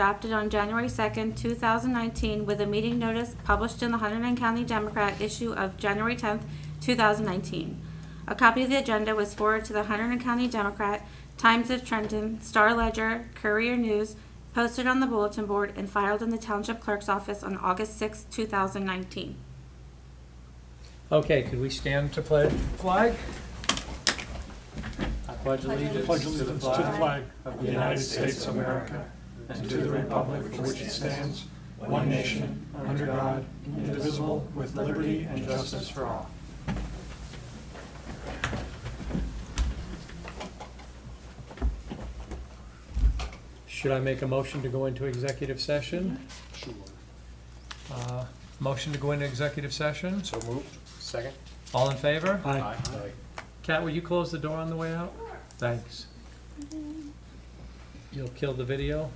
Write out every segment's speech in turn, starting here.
adopted on January 2nd, 2019, with a meeting notice published in the Hunterdon County Democrat issue of January 10th, 2019. A copy of the agenda was forwarded to the Hunterdon County Democrat, Times of Trenton, Star Ledger, Courier News, posted on the bulletin board, and filed in the Township Clerk's office on August 6, 2019. Okay, could we stand to pledge the flag? I pledge allegiance to the flag of the United States of America and to the republic for which it stands, one nation, under God, indivisible, with liberty and justice for all. Should I make a motion to go into executive session? Sure. Motion to go into executive session? So moved. Second. All in favor? Aye. Kat, will you close the door on the way out? Thanks. You'll kill the video?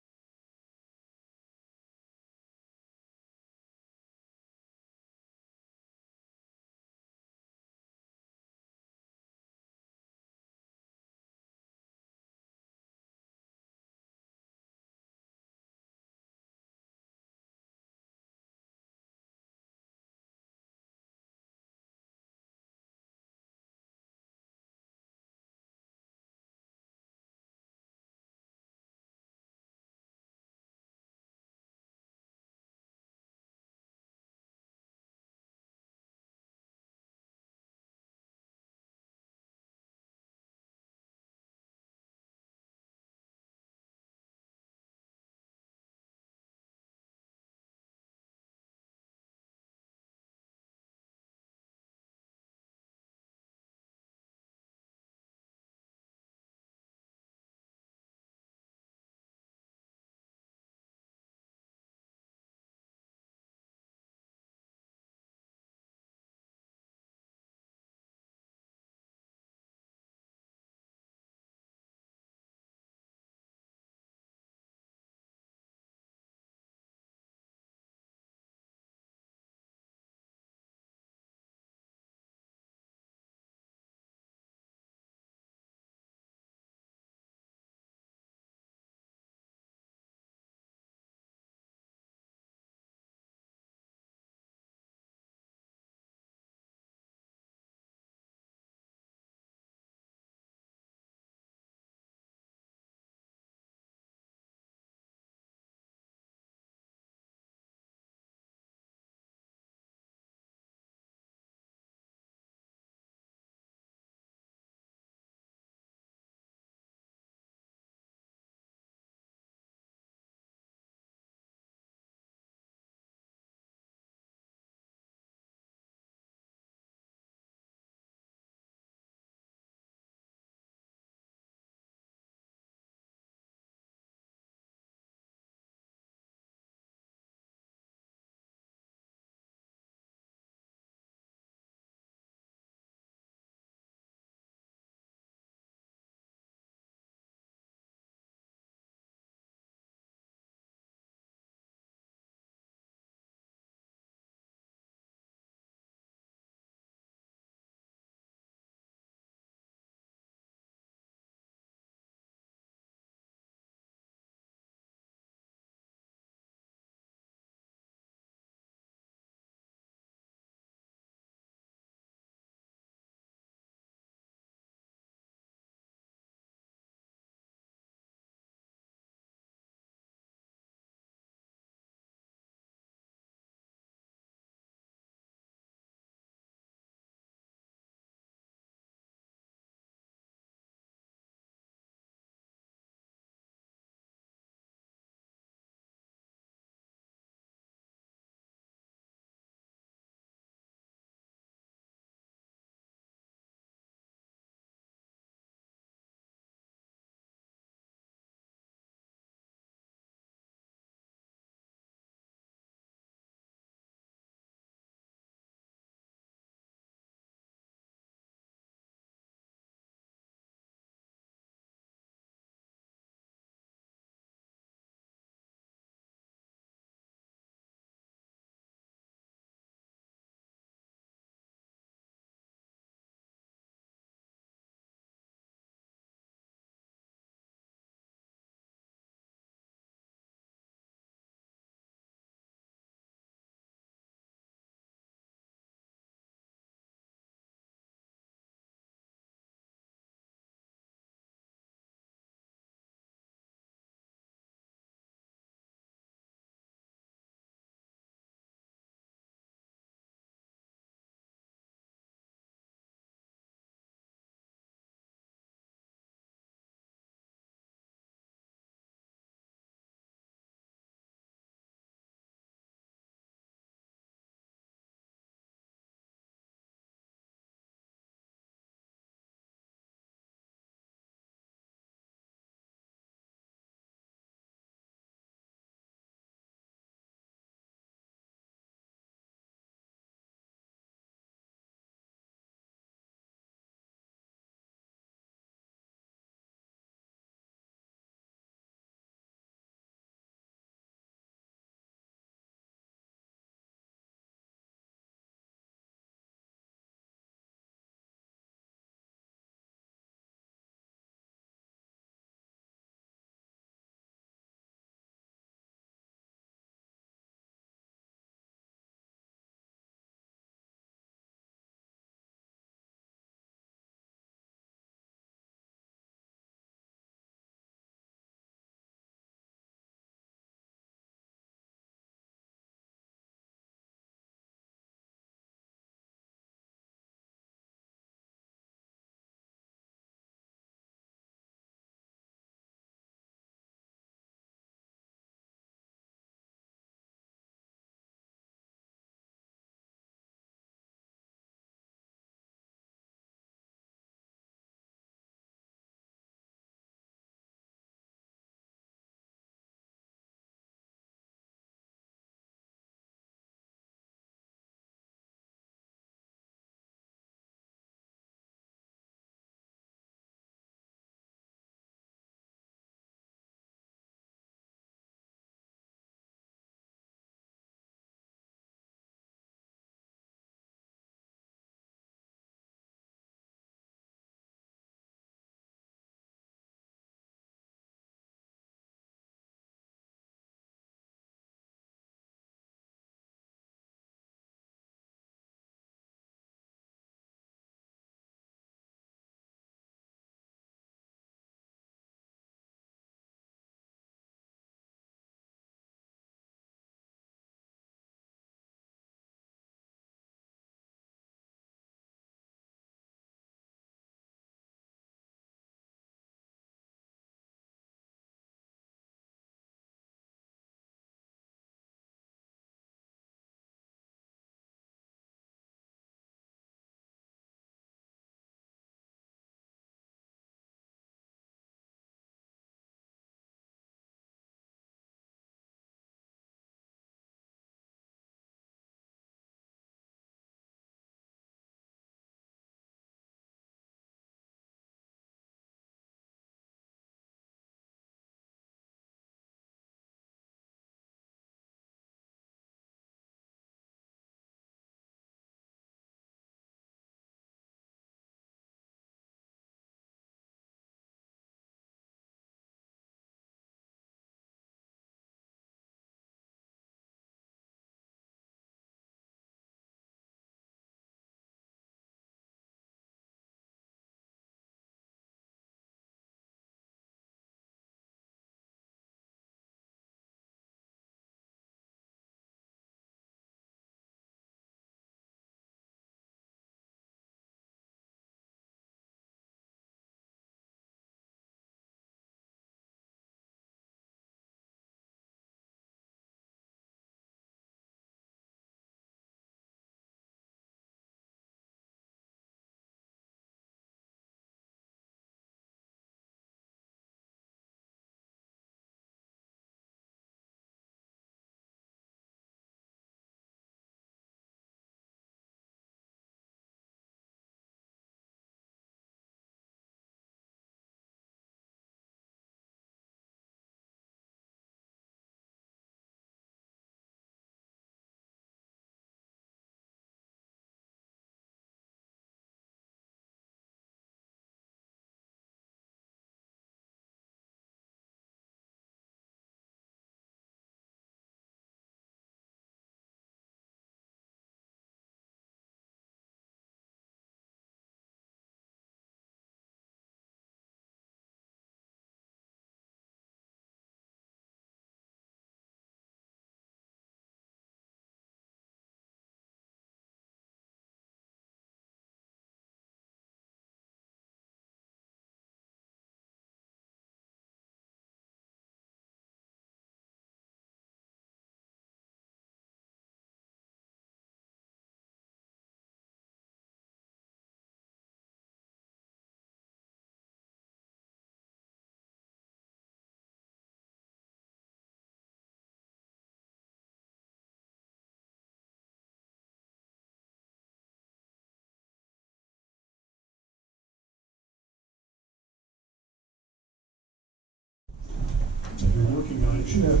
should have,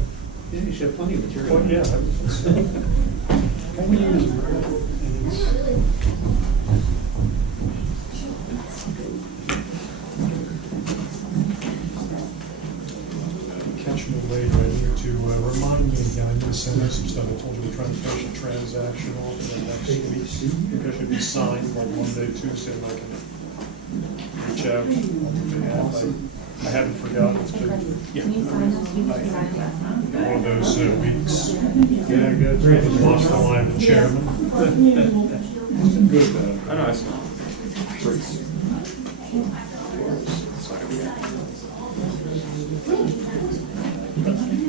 Yeah, you should have plenty of material. well, yeah. How many years ago? Catch me later, I need to remind me again, I'm gonna send you some stuff, I told you we're trying to finish a transaction off in the next week. It should be signed like Monday, Tuesday, and I can reach out on behalf. I haven't forgotten, it's been, yeah. Can you sign this? You just signed last month. One of those weeks. Yeah, good. Lost the line, the chairman. Good about it. I know, I saw.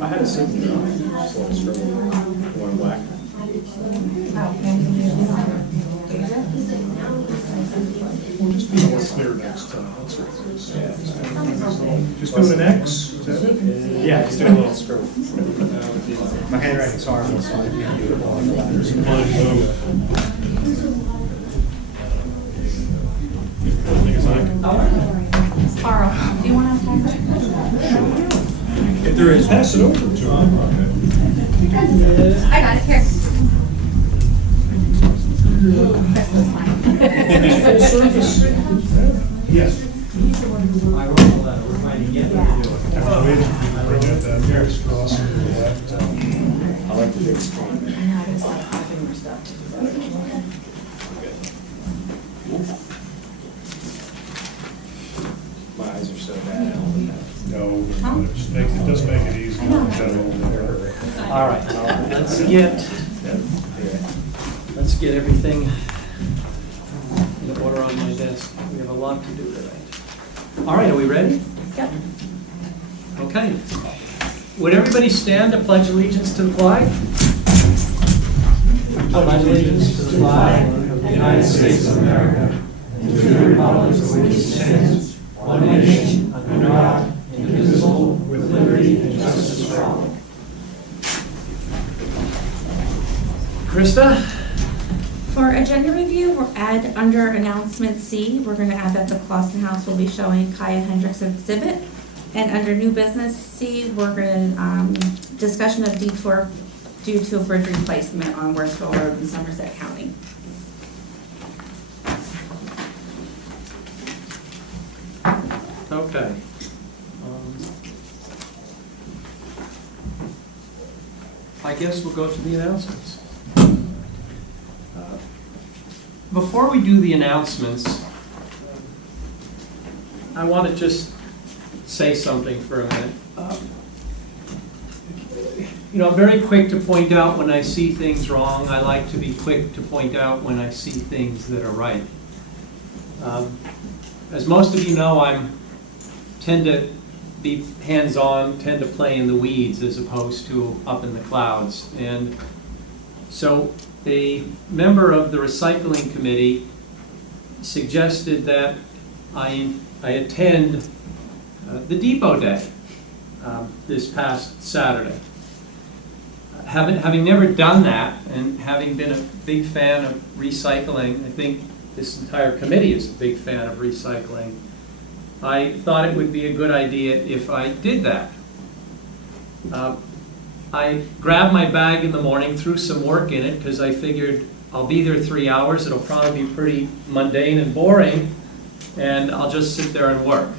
I had a signature on it, so I scribbled one black. We'll just be more clear next time, that's what it is. Just do an X, is that it? Yeah, just do a little scribble. My handwriting's horrible, so I can't do it all. There's a line low. The thing is, I can. Carl, do you want to talk? If there is, pass it over to him. I got it here. Full service. Yes. I wrote a letter, we're trying to get them to do it. Forget that, Mary's crossing to the left. I like the big screen. My eyes are so bad. No, it just makes, it does make it easy in general. All right, let's get everything in order on my desk. We have a lot to do tonight. All right, are we ready? Yep. Okay. Would everybody stand to pledge allegiance to the flag? I pledge allegiance to the flag of the United States of America and to the republic for which it stands, one nation, under God, indivisible, with liberty and justice for all. Krista? For agenda review, we'll add under announcement C, we're going to add that the Clausen House will be showing Kaya Hendricks exhibit. And under new business C, we're going to, discussion of detour due to a bridge replacement on Worsville Road in Somerset County. Okay. I guess we'll go to the announcements. Before we do the announcements, I want to just say something for a minute. I'm very quick to point out when I see things wrong. I like to be quick to point out when I see things that are right. As most of you know, I tend to be hands-on, tend to play in the weeds as opposed to up in the clouds. And so a member of the recycling committee suggested that I attend the Depot Day this past Saturday. Having never done that, and having been a big fan of recycling, I think this entire committee is a big fan of recycling, I thought it would be a good idea if I did that. I grabbed my bag in the morning, threw some work in it, because I figured I'll be there 3 hours, it'll probably be pretty mundane and boring, and I'll just sit there and work.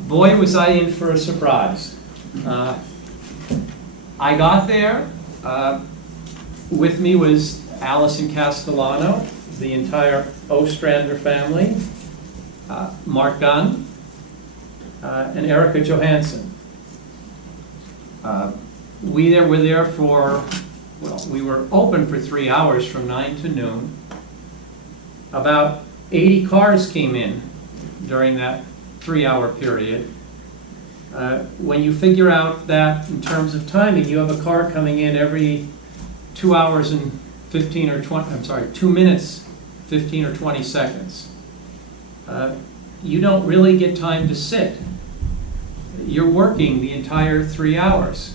Boy, was I in for a surprise. I got there, with me was Allison Castellano, the entire Ostrander family, Mark Gunn, and Erica Johansson. We were there for, we were open for 3 hours from 9 to noon. About 80 cars came in during that 3-hour period. When you figure out that in terms of timing, you have a car coming in every 2 hours and 15 or 20, I'm sorry, 2 minutes, 15 or 20 seconds. You don't really get time to sit. You're working the entire 3 hours.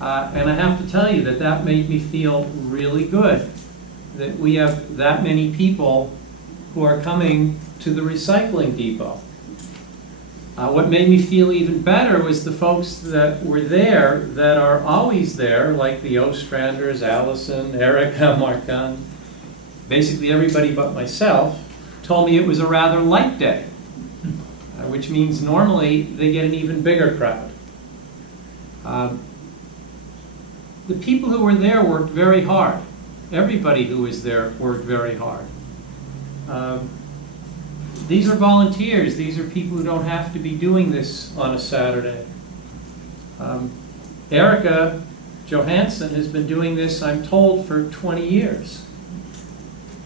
And I have to tell you that made me feel really good, that we have that many people who are coming to the recycling depot. What made me feel even better was the folks that were there that are always there, like the Ostranders, Allison, Erica, Markan, basically everybody but myself, told me it was a rather light day, which means normally they get an even bigger crowd. The people who were there worked very hard. Everybody who was there worked very hard. These are volunteers. These are people who don't have to be doing this on a Saturday. Erica Johansson has been doing this, I'm told, for 20 years.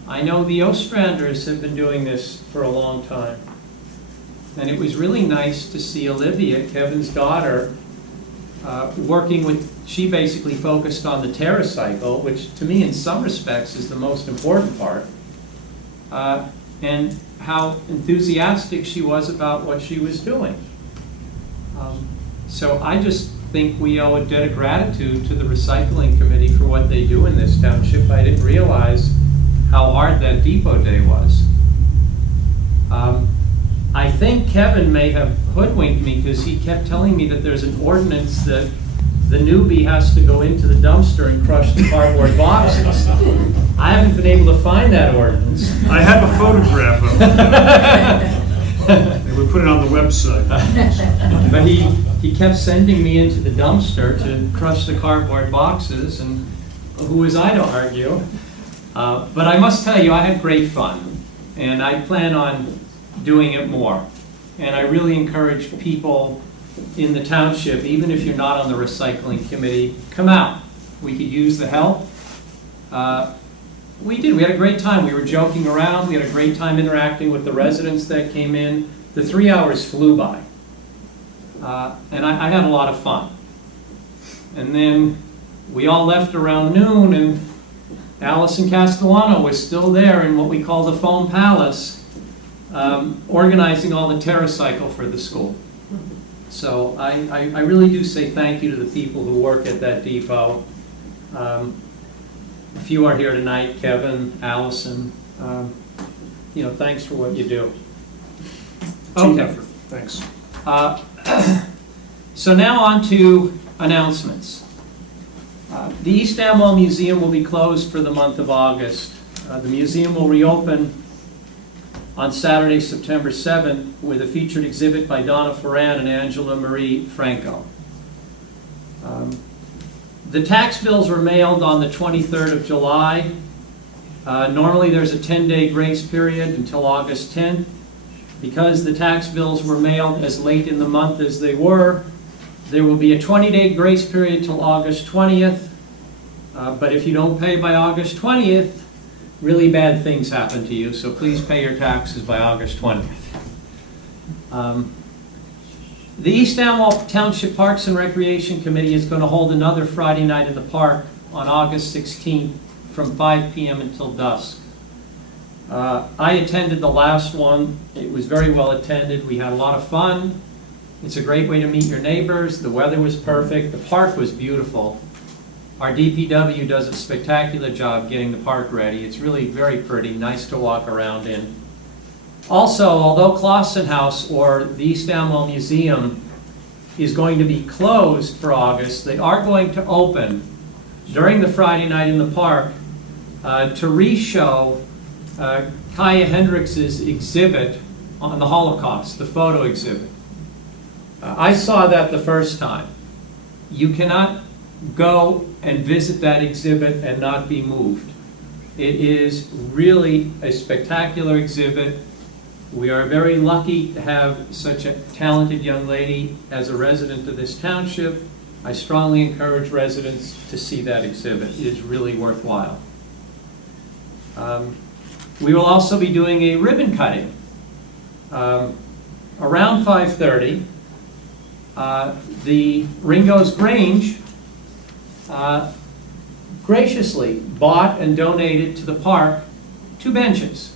I know the Ostranders have been doing this for a long time. And it was really nice to see Olivia, Kevin's daughter, working with, she basically focused on the TerraCycle, which to me in some respects is the most important part, and how enthusiastic she was about what she was doing. So I just think we owe a debt of gratitude to the recycling committee for what they do in this township. I didn't realize how hard that depot day was. I think Kevin may have hoodwinked me because he kept telling me that there's an ordinance that the newbie has to go into the dumpster and crush the cardboard boxes. I haven't been able to find that ordinance. I have a photograph of it. And we put it on the website. But he kept sending me into the dumpster to crush the cardboard boxes, and who was I to argue? But I must tell you, I had great fun, and I plan on doing it more. And I really encourage people in the township, even if you're not on the recycling committee, come out. We could use the help. We did. We had a great time. We were joking around. We had a great time interacting with the residents that came in. The 3 hours flew by. And I had a lot of fun. And then we all left around noon, and Allison Castellano was still there in what we call the Foam Palace, organizing all the TerraCycle for the school. So I really do say thank you to the people who work at that depot. A few are here tonight, Kevin, Allison. Thanks for what you do. Team Okay. effort. Thanks. So now on to announcements. The East Amwell Museum will be closed for the month of August. The museum will reopen on Saturday, September 7th, with a featured exhibit by Donna Ferran and Angela Marie Franco. The tax bills were mailed on the 23rd of July. Normally there's a 10-day grace period until August 10th. Because the tax bills were mailed as late in the month as they were, there will be a 20-day grace period till August 20th. But if you don't pay by August 20th, really bad things happen to you, so please pay your taxes by August 20th. The East Amwell Township Parks and Recreation Committee is going to hold another Friday night in the park on August 16th from 5 p.m. until dusk. I attended the last one. It was very well attended. We had a lot of fun. It's a great way to meet your neighbors. The weather was perfect. The park was beautiful. Our DPW does a spectacular job getting the park ready. It's really very pretty, nice to walk around in. Also, although Clausen House or the East Amwell Museum is going to be closed for August, they are going to open during the Friday night in the park to re-show Kaya Hendricks' exhibit on the Holocaust, the photo exhibit. I saw that the first time. You cannot go and visit that exhibit and not be moved. It is really a spectacular exhibit. We are very lucky to have such a talented young lady as a resident of this township. I strongly encourage residents to see that exhibit. It is really worthwhile. We will also be doing a ribbon cutting. Around 5:30, the Ringo's Grange graciously bought and donated to the park 2 benches.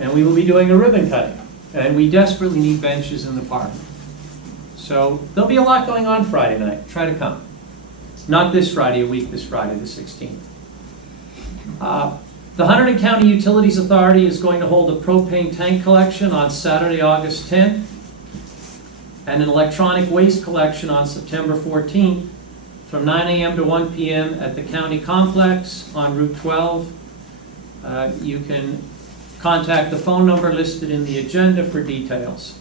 And we will be doing a ribbon cutting. And we desperately need benches in the park. So there'll be a lot going on Friday night. Try to come. Not this Friday, a week this Friday, the 16th. The Hunterdon County Utilities Authority is going to hold a propane tank collection on Saturday, August 10th. and an electronic waste collection on September 14th from 9 a.m. to 1 p.m. at the county complex on Route 12. You can contact the phone number listed in the agenda for details.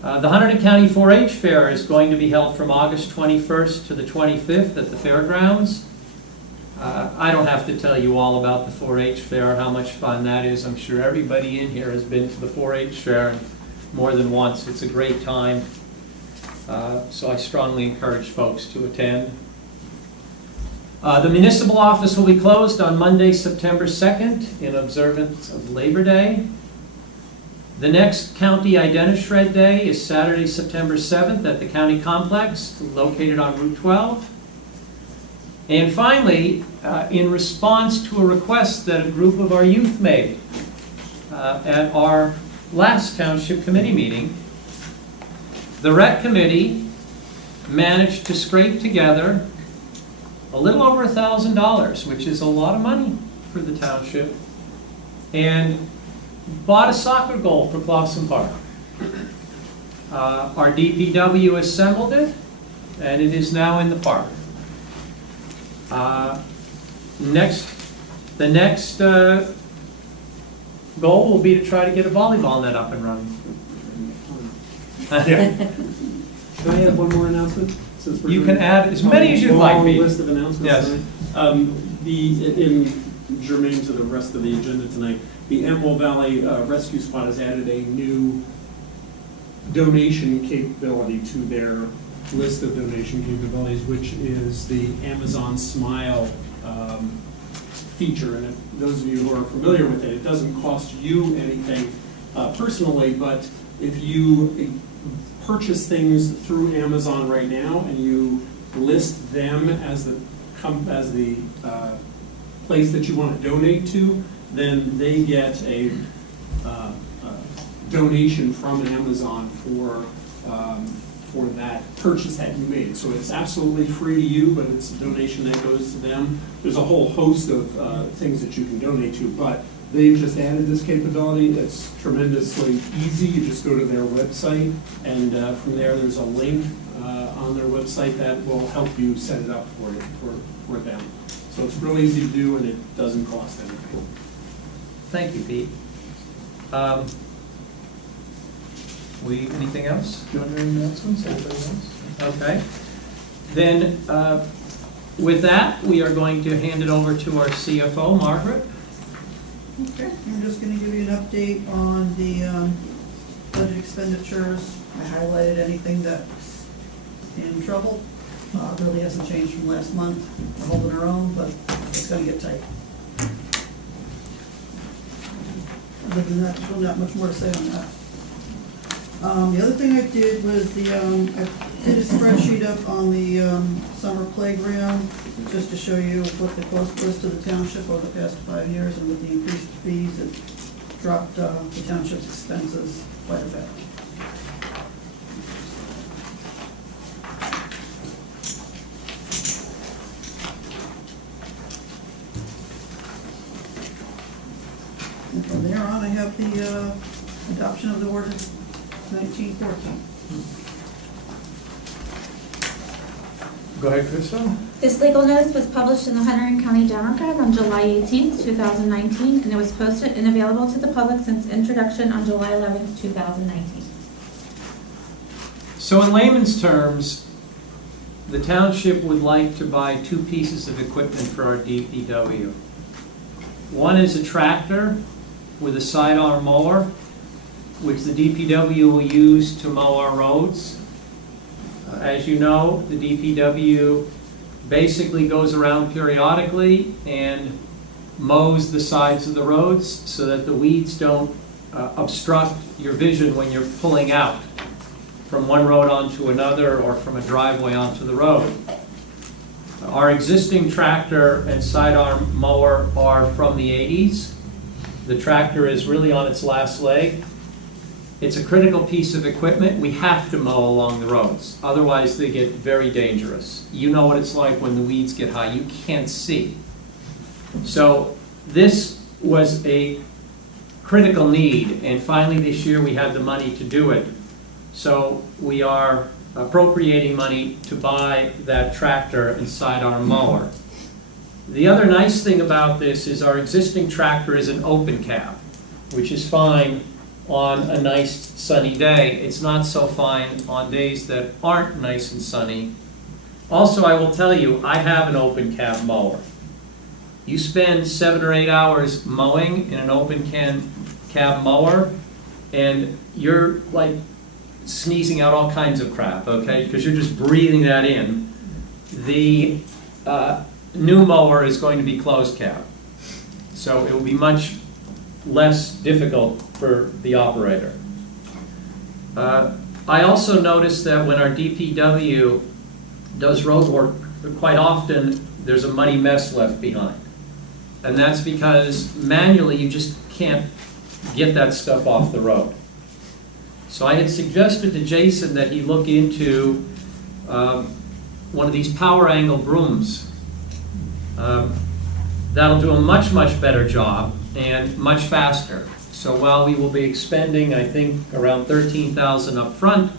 The Hunterdon County 4-H Fair is going to be held from August 21st to the 25th at the fairgrounds. I don't have to tell you all about the 4-H Fair, how much fun that is. I'm sure everybody in here has been to the 4-H Fair more than once. It's a great time. So I strongly encourage folks to attend. The municipal office will be closed on Monday, September 2nd in observance of Labor Day. The next County Identishred Day is Saturday, September 7th at the county complex located on Route 12. And finally, in response to a request that a group of our youth made at our last township committee meeting, the rec committee managed to scrape together a little over $1,000, which is a lot of money for the township, and bought a soccer goal for Clausen Park. Our DPW assembled it, and it is now in the park. The next goal will be to try to get a volleyball net up and running. Can I add one more announcement? Since we're You doing can add as many as you'd like, a long Pete. list of announcements Yes. tonight. In germane to the rest of the agenda tonight, the Amwell Valley Rescue Squad has added a new donation capability to their list of donation capabilities, which is the Amazon Smile feature. And if those of you who are familiar with it, it doesn't cost you anything personally, but if you purchase things through Amazon right now and you list them as the place that you want to donate to, then they get a donation from Amazon for that purchase that you made. So it's absolutely free to you, but it's a donation that goes to them. There's a whole host of things that you can donate to, but they've just added this capability. It's tremendously easy. You just go to their website, and from there there's a link on their website that will help you set it up for you, for them. So it's real easy to do, and it doesn't cost anything. Thank you, Pete. Anything else? Do you want any announcements? Anybody else? Okay. Then, with that, we are going to hand it over to our CFO, Margaret. Okay, I'm just going to give you an update on the budget expenditures. I highlighted anything that's in trouble. Really hasn't changed from last month. We're holding our own, but it's going to get tight. Other than that, there's really not much more to say on that. The other thing I did was I did a spreadsheet up on the summer playground, just to show you what the cost was to the township over the past 5 years, and with the increased fees, it dropped the township's expenses quite a bit. And from there on, I have the adoption of the ordinance 1914. Go ahead, Crystal. This legal notice was published in the Hunterdon County Democrat on July 18th, 2019, and it was posted and available to the public since introduction on July 11th, 2019. So in layman's terms, the township would like to buy 2 pieces of equipment for our DPW. One is a tractor with a sidearm mower, which the DPW will use to mow our roads. As you know, the DPW basically goes around periodically and mows the sides of the roads so that the weeds don't obstruct your vision when you're pulling out from one road onto another or from a driveway onto the road. Our existing tractor and sidearm mower are from the 80s. The tractor is really on its last leg. It's a critical piece of equipment. We have to mow along the roads. Otherwise, they get very dangerous. You know what it's like when the weeds get high. You can't see. So this was a critical need, and finally this year we had the money to do it. So we are appropriating money to buy that tractor and sidearm mower. The other nice thing about this is our existing tractor is an open cab, which is fine on a nice sunny day. It's not so fine on days that aren't nice and sunny. Also, I will tell you, I have an open cab mower. You spend 7 or 8 hours mowing in an open cab mower, and you're like sneezing out all kinds of crap, okay? Because you're just breathing that in. The new mower is going to be closed cab, so it will be much less difficult for the operator. I also noticed that when our DPW does road work, quite often there's a muddy mess left behind. And that's because manually you just can't get that stuff off the road. So I had suggested to Jason that he look into one of these power angle brooms. That'll do a much, much better job and much faster. So while we will be expending, I think, around $13,000 up front,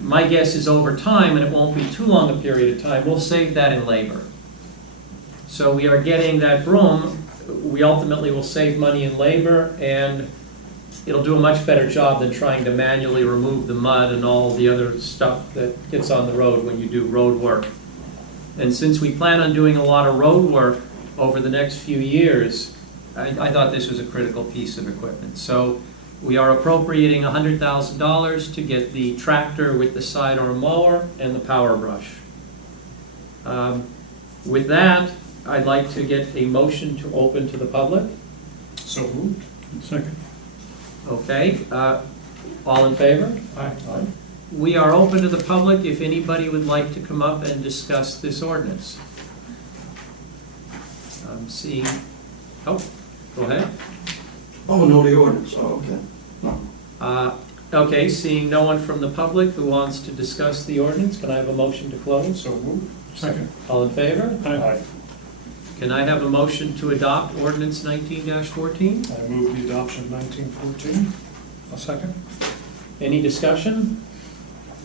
my guess is over time, and it won't be too long a period of time, we'll save that in labor. So we are getting that broom. We ultimately will save money in labor, and it'll do a much better job than trying to manually remove the mud and all the other stuff that gets on the road when you do road work. And since we plan on doing a lot of road work over the next few years, I thought this was a critical piece of equipment. So we are appropriating $100,000 to get the tractor with the sidearm mower and the power brush. With that, I'd like to get a motion to open to the public. So moved. Second. Okay, all in favor? Aye. We are open to the public if anybody would like to come up and discuss this ordinance. Seeing, oh, go ahead. Oh, no, the ordinance, oh, okay. No. Okay, seeing no one from the public who wants to discuss the ordinance, can I have a motion to close? So moved. Second. All in favor? Aye. Can I have a motion to adopt ordinance 19-14? I move the adoption of 1914. A second. Any discussion?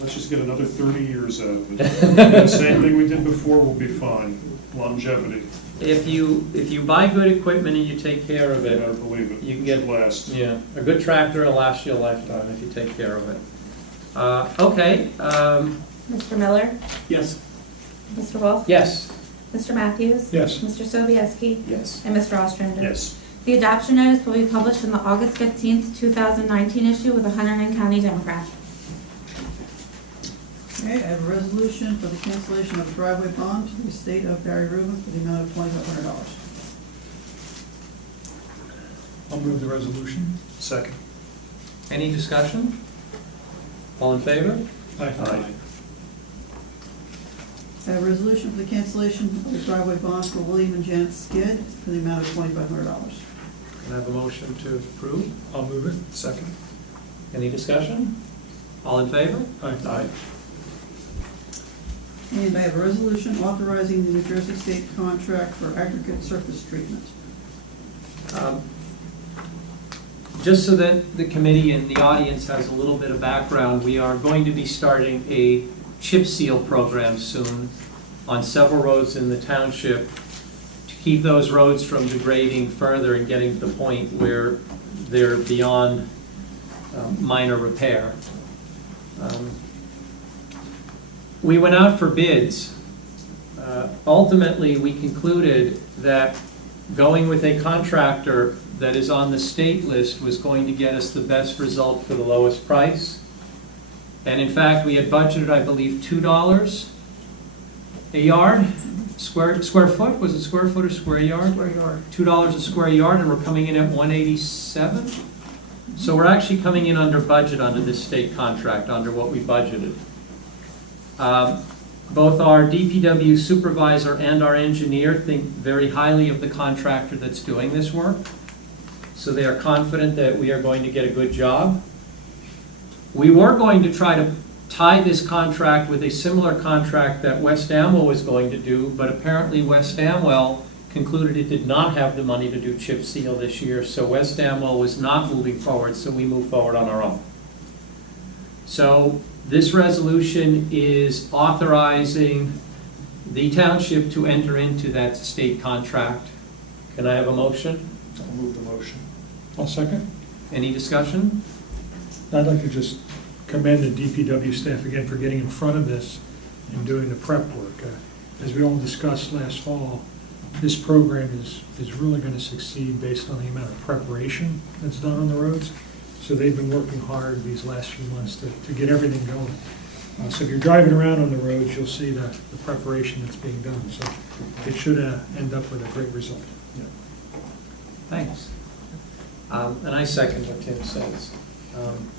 Let's just get another 30 years out of it. The same thing we did before will be fine. Longevity. If you buy good equipment and you take care of You it, better believe it. you can get, Should last. yeah, a good tractor will last you a lifetime if you take care of it. Okay, Mr. Miller? Yes. Mr. Wolf? yes. Mr. Matthews? Yes. Mr. Sobieski? Yes. And Mr. Ostrander? Yes. The adoption notice will be published in the August 15th, 2019 issue with the Hunterdon County Democrat. Okay, I have a resolution for the cancellation of the driveway bond to the estate of Barry Rubin for the amount of $2,500. I'll move the resolution. Second. Any discussion? All in favor? Aye. I have a resolution for the cancellation of the driveway bond for William and Janet Skid for the amount of $2,500. Can I have a motion to approve? I'll move it. Second. Any discussion? All in favor? Aye. And I have a resolution authorizing the New Jersey State contract for aggregate surface treatment. Just so that the committee and the audience has a little bit of background, we are going to be starting a chip seal program soon on several roads in the township to keep those roads from degrading further and getting to the point where they're beyond minor repair. We went out for bids. Ultimately, we concluded that going with a contractor that is on the state list was going to get us the best result for the lowest price. And in fact, we had budgeted, I believe, $2 a yard, square foot, was it square foot or square yard? Square yard. $2 a square yard, and we're coming in at $187. So we're actually coming in under budget under this state contract, under what we budgeted. Both our DPW supervisor and our engineer think very highly of the contractor that's doing this work. So they are confident that we are going to get a good job. We were going to try to tie this contract with a similar contract that West Amwell was going to do, but apparently West Amwell concluded it did not have the money to do chip seal this year, so West Amwell was not moving forward, so we moved forward on our own. So this resolution is authorizing the township to enter into that state contract. Can I have a motion? I'll move the motion. I'll second. Any discussion? I'd like to just commend the DPW staff again for getting in front of this and doing the prep work. As we all discussed last fall, this program is really going to succeed based on the amount of preparation that's done on the roads. So they've been working hard these last few months to get everything going. So if you're driving around on the roads, you'll see the preparation that's being done. So it should end up with a great result. Thanks. And I second what Tim says.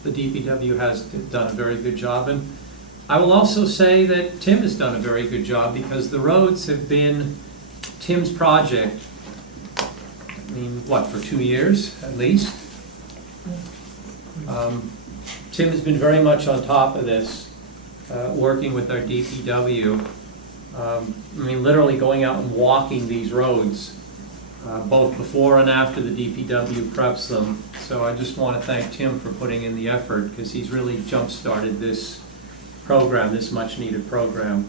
The DPW has done a very good job, and I will also say that Tim has done a very good job because the roads have been Tim's project, I mean, what, for 2 years at least? Tim has been very much on top of this, working with our DPW. I mean, literally going out and walking these roads, both before and after the DPW preps them. So I just want to thank Tim for putting in the effort because he's really jump-started this program, this much-needed program.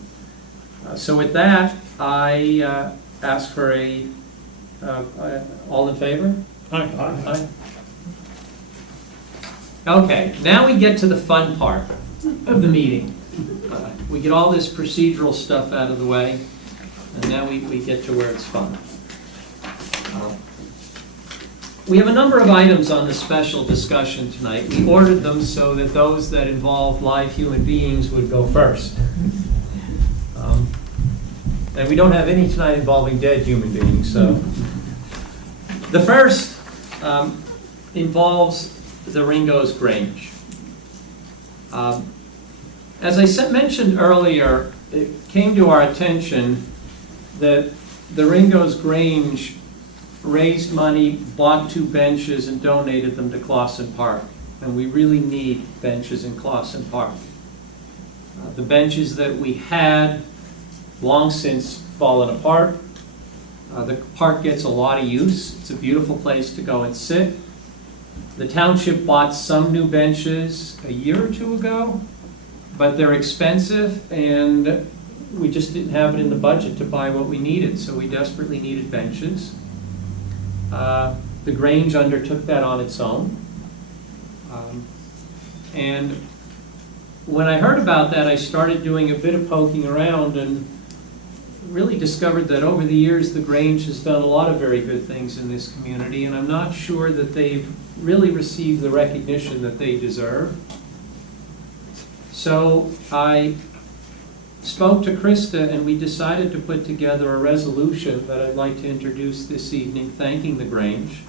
So with that, I ask for all in favor? Aye. Aye. Okay, now we get to the fun part of the meeting. We get all this procedural stuff out of the way, and now we get to where it's fun. We have a number of items on the special discussion tonight. We ordered them so that those that involve live human beings would go first. And we don't have any tonight involving dead human beings, so. The first involves the Ringo's Grange. As I mentioned earlier, it came to our attention that the Ringo's Grange raised money, bought 2 benches, and donated them to Clausen Park. And we really need benches in Clausen Park. The benches that we had long since fallen apart. The park gets a lot of use. It's a beautiful place to go and sit. The township bought some new benches a year or 2 ago, but they're expensive and we just didn't have it in the budget to buy what we needed, so we desperately needed benches. The Grange undertook that on its own. And when I heard about that, I started doing a bit of poking around and really discovered that over the years the Grange has done a lot of very good things in this community, and I'm not sure that they've really received the recognition that they deserve. So I spoke to Krista and we decided to put together a resolution that I'd like to introduce this evening thanking the Grange.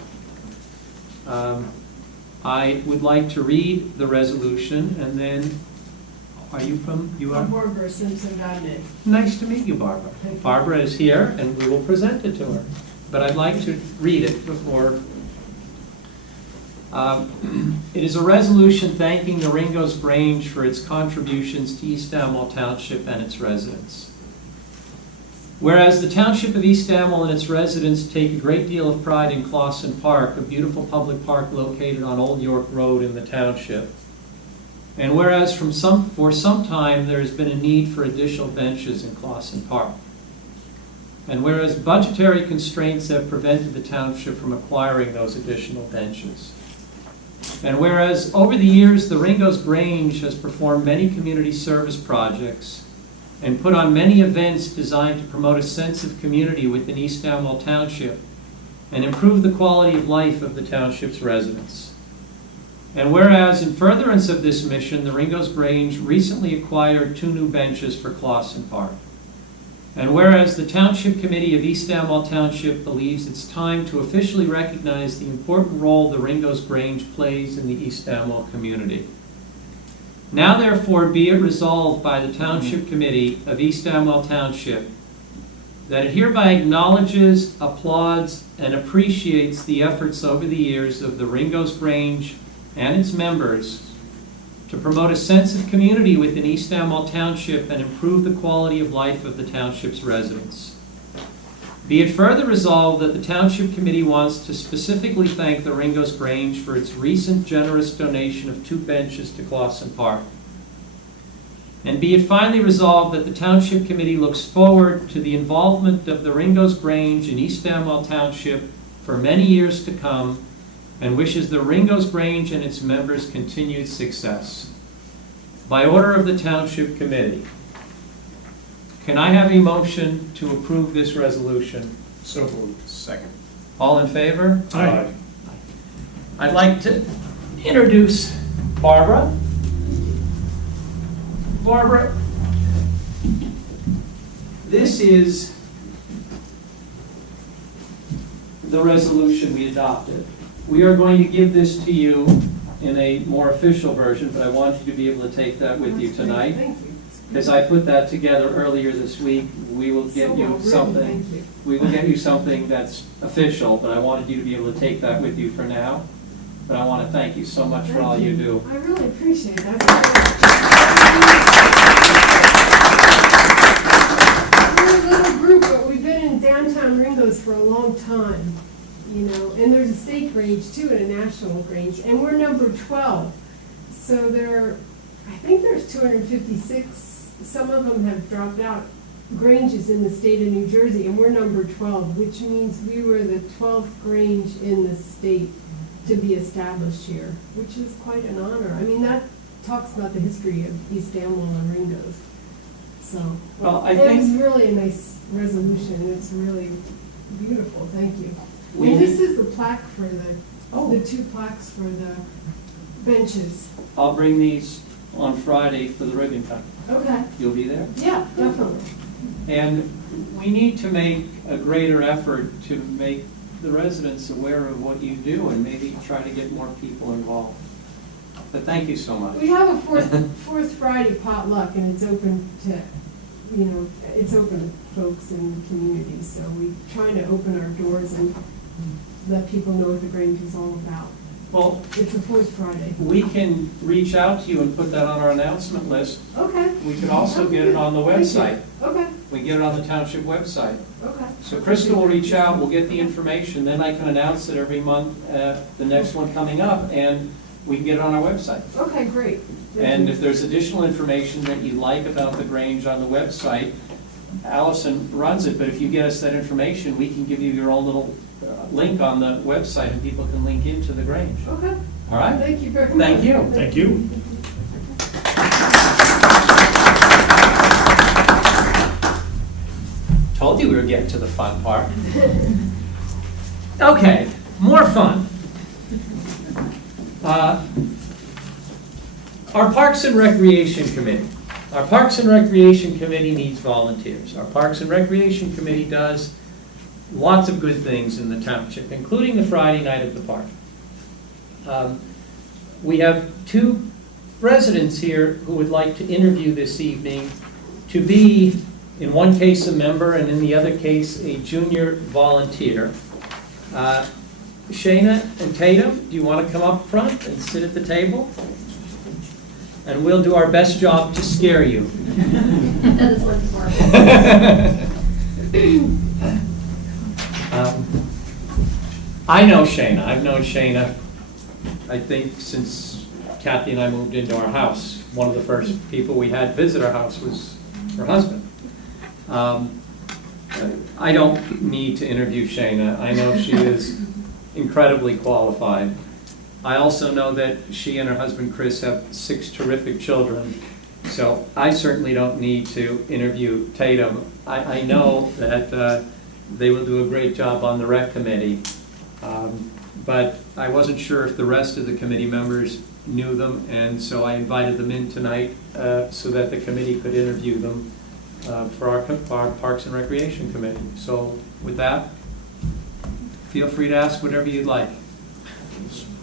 I would like to read the resolution and then, you are? I'm Barbara Simpson-Godnick. Nice to meet you, Barbara. Barbara is here and we will present it to her. But I'd like to read it before. It is a resolution thanking the Ringo's Grange for its contributions to East Amwell Township and its residents. Whereas the Township of East Amwell and its residents take a great deal of pride in Clausen Park, a beautiful public park located on Old York Road in the township. And whereas for some time there has been a need for additional benches in Clausen Park. And whereas budgetary constraints have prevented the township from acquiring those additional benches. And whereas over the years the Ringo's Grange has performed many community service projects and put on many events designed to promote a sense of community within East Amwell Township and improve the quality of life of the township's residents. And whereas in furtherance of this mission, the Ringo's Grange recently acquired 2 new benches for Clausen Park. And whereas the Township Committee of East Amwell Township believes it's time to officially recognize the important role the Ringo's Grange plays in the East Amwell community. Now therefore be it resolved by the Township Committee of East Amwell Township that it hereby acknowledges, applauds, and appreciates the efforts over the years of the Ringo's Grange and its members to promote a sense of community within East Amwell Township and improve the quality of life of the township's residents. Be it further resolved that the Township Committee wants to specifically thank the Ringo's Grange for its recent generous donation of 2 benches to Clausen Park. And be it finally resolved that the Township Committee looks forward to the involvement of the Ringo's Grange in East Amwell Township for many years to come, and wishes the Ringo's Grange and its members continued success. By order of the Township Committee, can I have a motion to approve this resolution? So moved. Second. All in favor? Aye. I'd like to introduce Barbara. Barbara, this is the resolution we adopted. We are going to give this to you in a more official version, but I want you to be able to take that with you tonight. As I put that together earlier this week, we will get you something. We will get you something that's official, but I wanted you to be able to take that with you for now. But I want to thank you so much for all you do. I really appreciate that. We're a little group, but we've been in downtown Ringo's for a long time, you know, and there's a state Grange too and a national Grange, and we're number 12. So I think there's 256, some of them have dropped out, Granges in the state of New Jersey, and we're number 12, which means we were the 12th Grange in the state to be established here, which is quite an honor. I mean, that talks about the history of East Amwell and Ringo's. So, Well, I it think- was really a nice resolution. It's really beautiful. Thank you. We And this need- is the plaque for the 2 plaques for the benches. I'll bring these on Friday for the ribbon cutting. Okay. You'll be there? Yeah, definitely. And we need to make a greater effort to make the residents aware of what you do and maybe try to get more people involved. But thank you so much. We have a fourth Friday potluck, and it's open to, you know, it's open to folks in the community. So we try to open our doors and let people know what the Grange is all about. Well, It's a fourth Friday. we can reach out to you and put that on our announcement list. Okay. We can also get it on the website. Okay, We can get it on the township website. okay. So Krista will reach out, we'll get the information, then I can announce it every month, the next one coming up, and we can get it on our website. Okay, great. And if there's additional information that you like about the Grange on the website, Allison runs it, but if you get us that information, we can give you your own little link on the website and people can link into the Grange. Okay. All right? Thank you very much. Thank you. Thank you. Told you we were getting to the fun part. Okay, more fun. Our Parks and Recreation Committee. Our Parks and Recreation Committee needs volunteers. Our Parks and Recreation Committee does lots of good things in the township, including the Friday night at the park. We have 2 residents here who would like to interview this evening to be, in one case, a member, and in the other case, a junior volunteer. Shayna and Tatum, do you want to come up front and sit at the table? And we'll do our best job to scare you. That is what's I know Shayna. I've known Shayna, I think, since Kathy and I moved into our house. One of the first people we had visit our house was her husband. I don't need to interview Shayna. I know she is incredibly qualified. I also know that she and her husband Chris have 6 terrific children, so I certainly don't need to interview Tatum. I know that they will do a great job on the rec committee, but I wasn't sure if the rest of the committee members knew them, and so I invited them in tonight so that the committee could interview them for our Parks and Recreation Committee. So with that, feel free to ask whatever you'd like.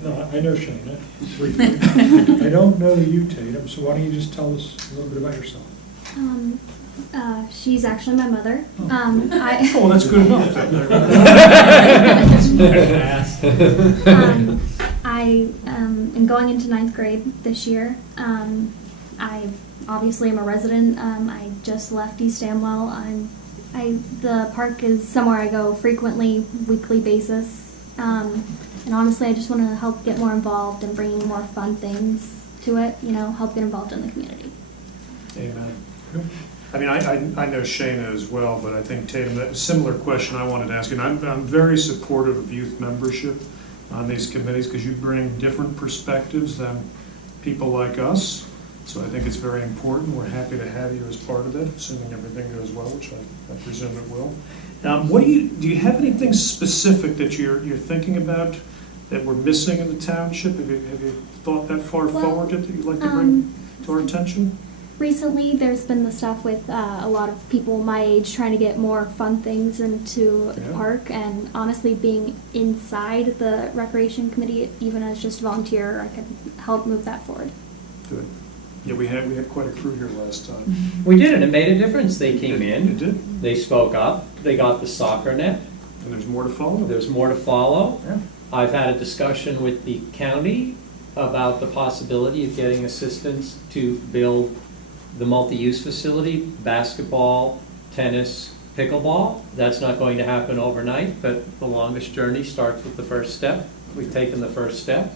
No, I know Shayna. Briefly. I don't know you, Tatum, so why don't you just tell us a little bit about yourself? She's actually my mother. Oh, that's good enough. I am going into 9th grade this year. I obviously am a resident. I just left East Amwell. The park is somewhere I go frequently, weekly basis. And honestly, I just want to help get more involved and bringing more fun things to it, you know, help get involved in the community. Amen. I mean, I know Shayna as well, but I think Tatum, that similar question I wanted to ask you. And I'm very supportive of youth membership on these committees because you bring different perspectives than people like us. So I think it's very important. We're happy to have you as part of it, assuming everything goes well, which I presume it will. What do you have anything specific that you're thinking about that we're missing in the township? Have you thought that far forward that you'd like to bring to our attention? Recently, there's been the stuff with a lot of people my age trying to get more fun things into the park, and honestly, being inside the recreation committee, even as just a volunteer, I could help move that forward. Good. Yeah, we had quite a crew here last time. We did, and it made a difference. They came in. It did. They spoke up. They got the soccer net. And there's more to follow. There's more to follow. Yeah. I've had a discussion with the county about the possibility of getting assistance to build the multi-use facility, basketball, tennis, pickleball. That's not going to happen overnight, but the longest journey starts with the first step. We've taken the first step.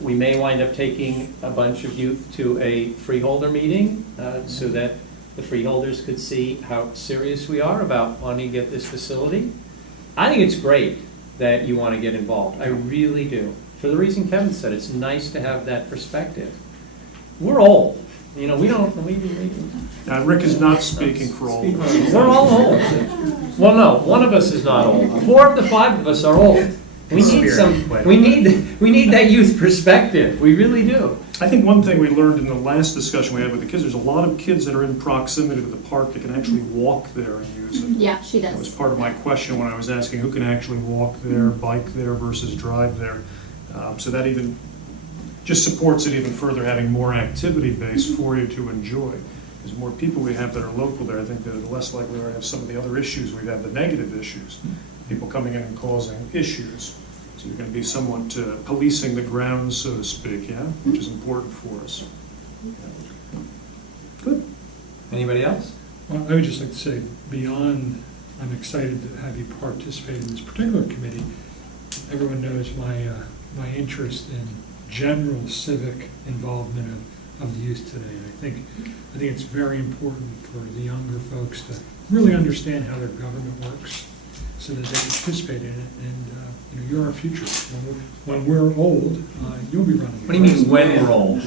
We may wind up taking a bunch of youth to a freeholder meeting so that the freeholders could see how serious we are about wanting to get this facility. I think it's great that you want to get involved. I really do. For the reason Kevin said, it's nice to have that perspective. We're old. You know, we don't. Now, Rick is not speaking for all of us. We're all old. Well, no, one of us is not old. 4 of the 5 of us are old. We need some. We need that youth perspective. We really do. I think one thing we learned in the last discussion we had with the kids, there's a lot of kids that are in proximity to the park that can actually walk there and use it. Yeah, she That was does. part of my question when I was asking who can actually walk there, bike there versus drive there. So that even just supports it even further, having more activity base for you to enjoy. As more people we have that are local there, I think the less likely we are to have some of the other issues we have, the negative issues. People coming in and causing issues. So you're going to be somewhat policing the grounds, so to speak, yeah? Which is important for us. Good. Anybody else? Well, I would just like to say, beyond, I'm excited to have you participate in this particular committee. Everyone knows my interest in general civic involvement of the youth today. And I think it's very important for the younger folks to really understand how their government works so that they can participate in it. And you're our future. When we're old, you'll be running. What do you mean when we're old?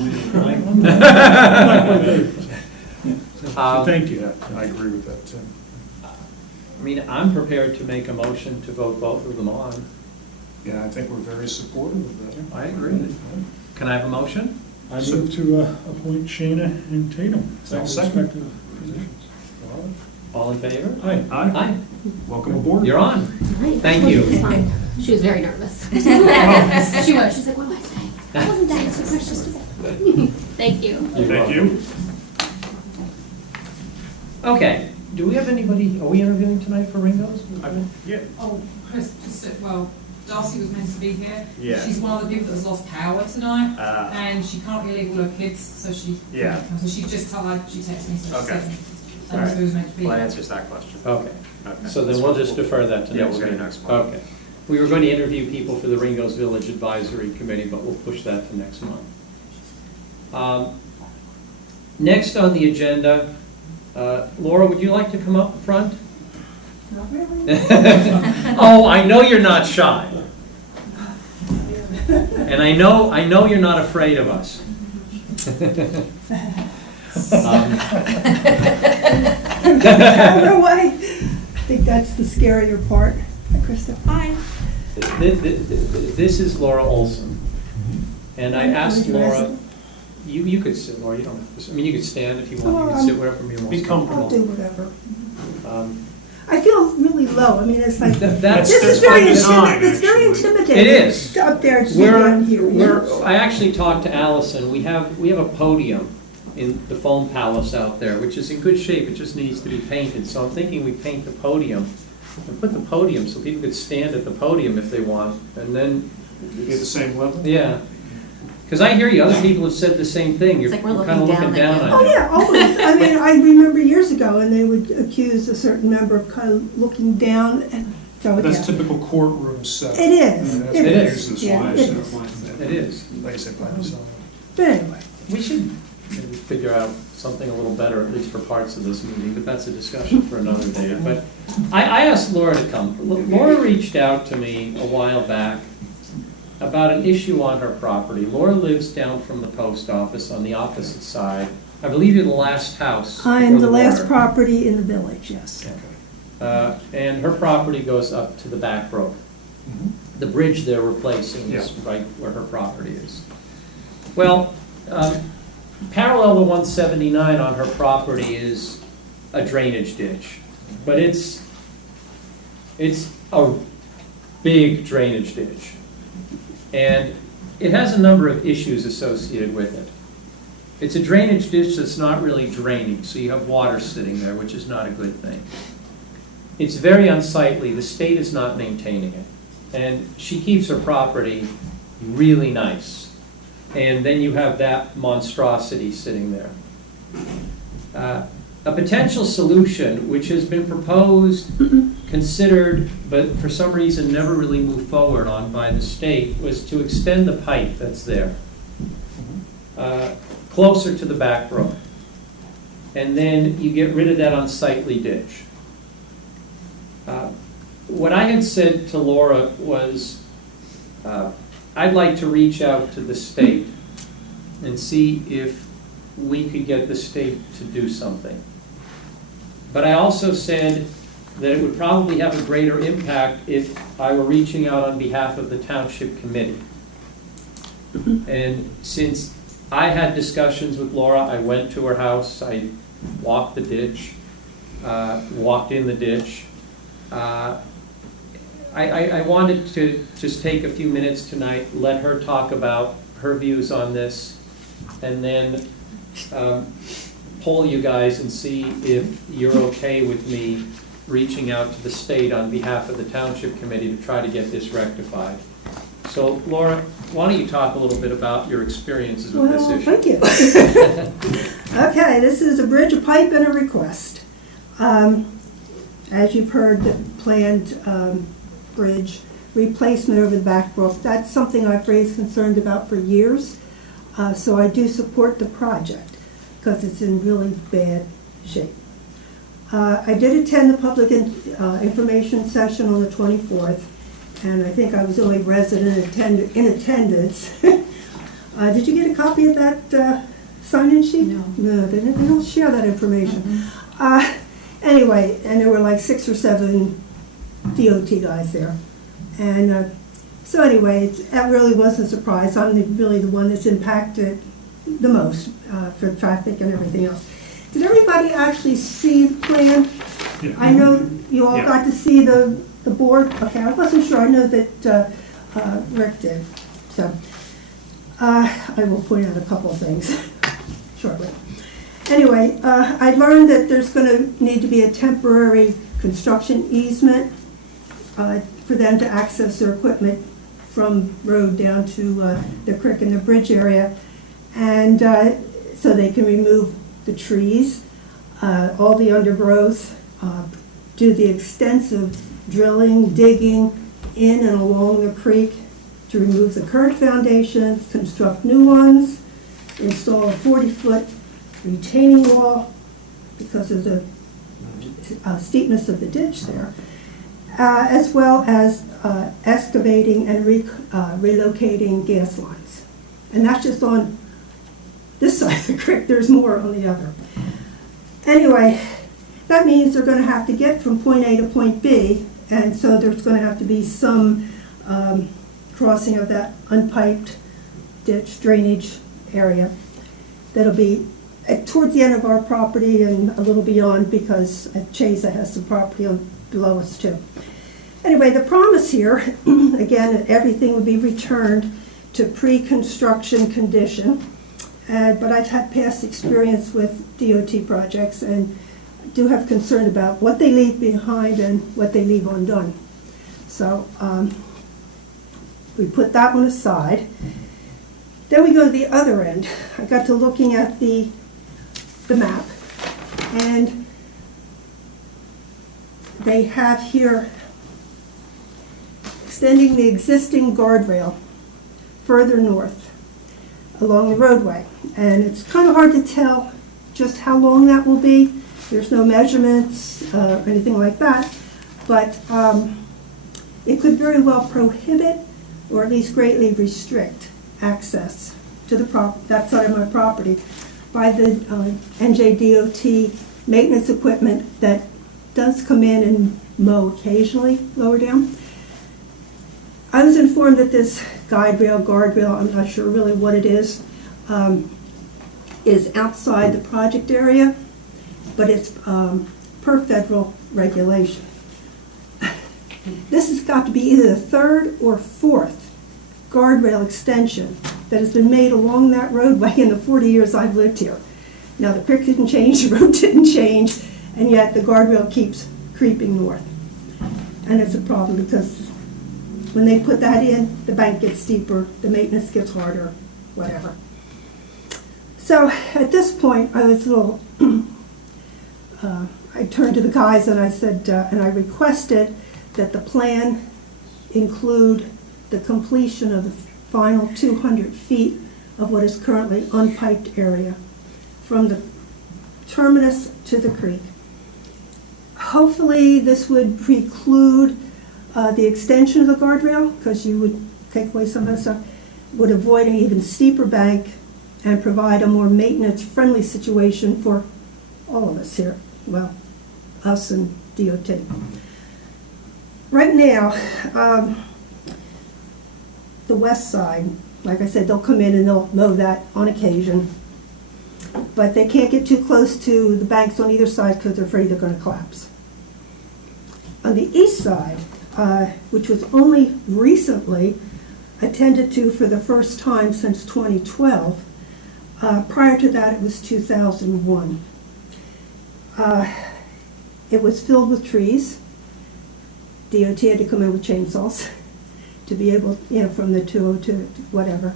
So thank you. Yeah, I agree with that, Tim. I mean, I'm prepared to make a motion to vote both of them on. Yeah, I think we're very supportive of that. I agree. Can I have a motion? I move to appoint Shayna and Tatum to I'll second. respective positions. All in favor? Aye. Aye. Welcome aboard. You're on. Right. Thank you. It's fine. She was very nervous. She was. She's like, what do I say? I wasn't dying, so precious. Thank you. Thank you. Okay. Do we have anybody, are we interviewing tonight for Ringo's? Yeah. Oh, Chris, well, Darcy was meant to be here. Yeah. She's one of the people that's lost power tonight, and she can't really leave all her kids, so she Yeah. So she just she texted me, so Okay. she was meant to be Well, that here. answers that question. Okay. Okay. So then we'll just defer that to Yeah, next we'll go to meeting. next one. Okay. We were going to interview people for the Ringo's Village Advisory Committee, but we'll push that to next month. Next on the agenda, Laura, would you like to come up front? Not really. Oh, I know you're not shy. And I know you're not afraid of us. Out away. I think that's the scarier part. Hi, Krista. Hi. This is Laura Olson. And I asked Laura, you could sit, Laura, you don't have to sit. I mean, you could stand if you want, you can sit wherever you're most Be comfortable. I'll do whatever. Um, I feel really low. I mean, it's like, That's this is by very design, it's very actually. intimidating. It is. Up there, to be down here. I actually talked to Allison. We have a podium in the foam palace out there, which is in good shape. It just needs to be painted. So I'm thinking we paint the podium and put the podium so people could stand at the podium if they want. And then, Be at the same level? yeah. Because I hear you, other people have said the same thing. You're It's like we're kind of looking looking down down at on Oh, it. yeah, always. I mean, I remember years ago, and they would accuse a certain member of kind of looking down, and so, That's yeah. typical courtroom setup. It is. That's It what is. uses Yeah, why, it so, is. It is. like I said, by design. But anyway, We should maybe figure out something a little better, at least for parts of this meeting, but that's a discussion for another day. But I asked Laura to come. Laura reached out to me a while back about an issue on her property. Laura lives down from the post office on the opposite side. I believe you're the last house. I'm the last water. property in the village, yes. And her property goes up to the back brook. The bridge they're replacing is right where her property is. Well, parallel to 179 on her property is a drainage ditch, but it's a big drainage ditch. And it has a number of issues associated with it. It's a drainage ditch that's not really draining, so you have water sitting there, which is not a good thing. It's very unsightly. The state is not maintaining it. And she keeps her property really nice. And then you have that monstrosity sitting there. A potential solution, which has been proposed, considered, but for some reason never really moved forward on by the state, was to extend the pipe that's there closer to the back brook. And then you get rid of that unsightly ditch. What I had said to Laura was, I'd like to reach out to the state and see if we could get the state to do something. But I also said that it would probably have a greater impact if I were reaching out on behalf of the township committee. And since I had discussions with Laura, I went to her house, I walked the ditch, walked in the ditch. I wanted to just take a few minutes tonight, let her talk about her views on this, and then poll you guys and see if you're okay with me reaching out to the state on behalf of the township committee to try to get this rectified. So Laura, why don't you talk a little bit about your experiences with this issue? Thank you. Okay, this is a bridge, a pipe, and a request. As you've heard, the planned bridge replacement over the back brook, that's something I've raised concerns about for years. So I do support the project because it's in really bad shape. I did attend the public information session on the 24th, and I think I was the only resident in attendance. Did you get a copy of that sign-in sheet? No. No, they don't share that information. Anyway, and there were like 6 or 7 DOT guys there. And so anyway, that really wasn't a surprise. I'm really the one that's impacted the most for traffic and everything else. Did everybody actually see the plan? Yeah. I know you all got to see the board. Okay, I wasn't sure. I know that Rick did. So I will point out a couple of things shortly. Anyway, I learned that there's going to need to be a temporary construction easement for them to access their equipment from road down to the creek and the bridge area, and so they can remove the trees, all the undergrowth, do the extensive drilling, digging in and along the creek to remove the current foundations, construct new ones, install a 40-foot retaining wall because of the steepness of the ditch there, as well as excavating and relocating gas lines. And that's just on this side of the creek. There's more on the other. Anyway, that means they're going to have to get from point A to point B, and so there's going to have to be some crossing of that unpiped ditch drainage area that'll be towards the end of our property and a little beyond, because Chesa has some property below us too. Anyway, the promise here, again, that everything would be returned to pre-construction condition. But I've had past experience with DOT projects and do have concern about what they leave behind and what they leave undone. So we put that one aside. Then we go to the other end. I got to looking at the map, and they have here extending the existing guardrail further north. along the roadway. And it's kind of hard to tell just how long that will be. There's no measurements or anything like that, but it could very well prohibit or at least greatly restrict access to that side of my property by the NJDOT maintenance equipment that does come in and mow occasionally lower down. I was informed that this guardrail, I'm not sure really what it is outside the project area, but it's per federal regulation. This has got to be either the third or fourth guardrail extension that has been made along that roadway in the 40 years I've lived here. Now, the creek didn't change, the road didn't change, and yet the guardrail keeps creeping north. And it's a problem because when they put that in, the bank gets steeper, the maintenance gets harder, whatever. So at this point, I was a little, I turned to the guys and I said, and I requested that the plan include the completion of the final 200 feet of what is currently unpiped area from the terminus to the creek. Hopefully this would preclude the extension of the guardrail, because you would take away some of the stuff, would avoid an even steeper bank and provide a more maintenance-friendly situation for all of us here. Well, us and DOT. Right now, the west side, like I said, they'll come in and they'll mow that on occasion, but they can't get too close to the banks on either side because they're afraid they're going to collapse. On the east side, which was only recently attended to for the first time since 2012, prior to that it was 2001. It was filled with trees. DOT had to come in with chainsaws to be able, from the 202 to whatever.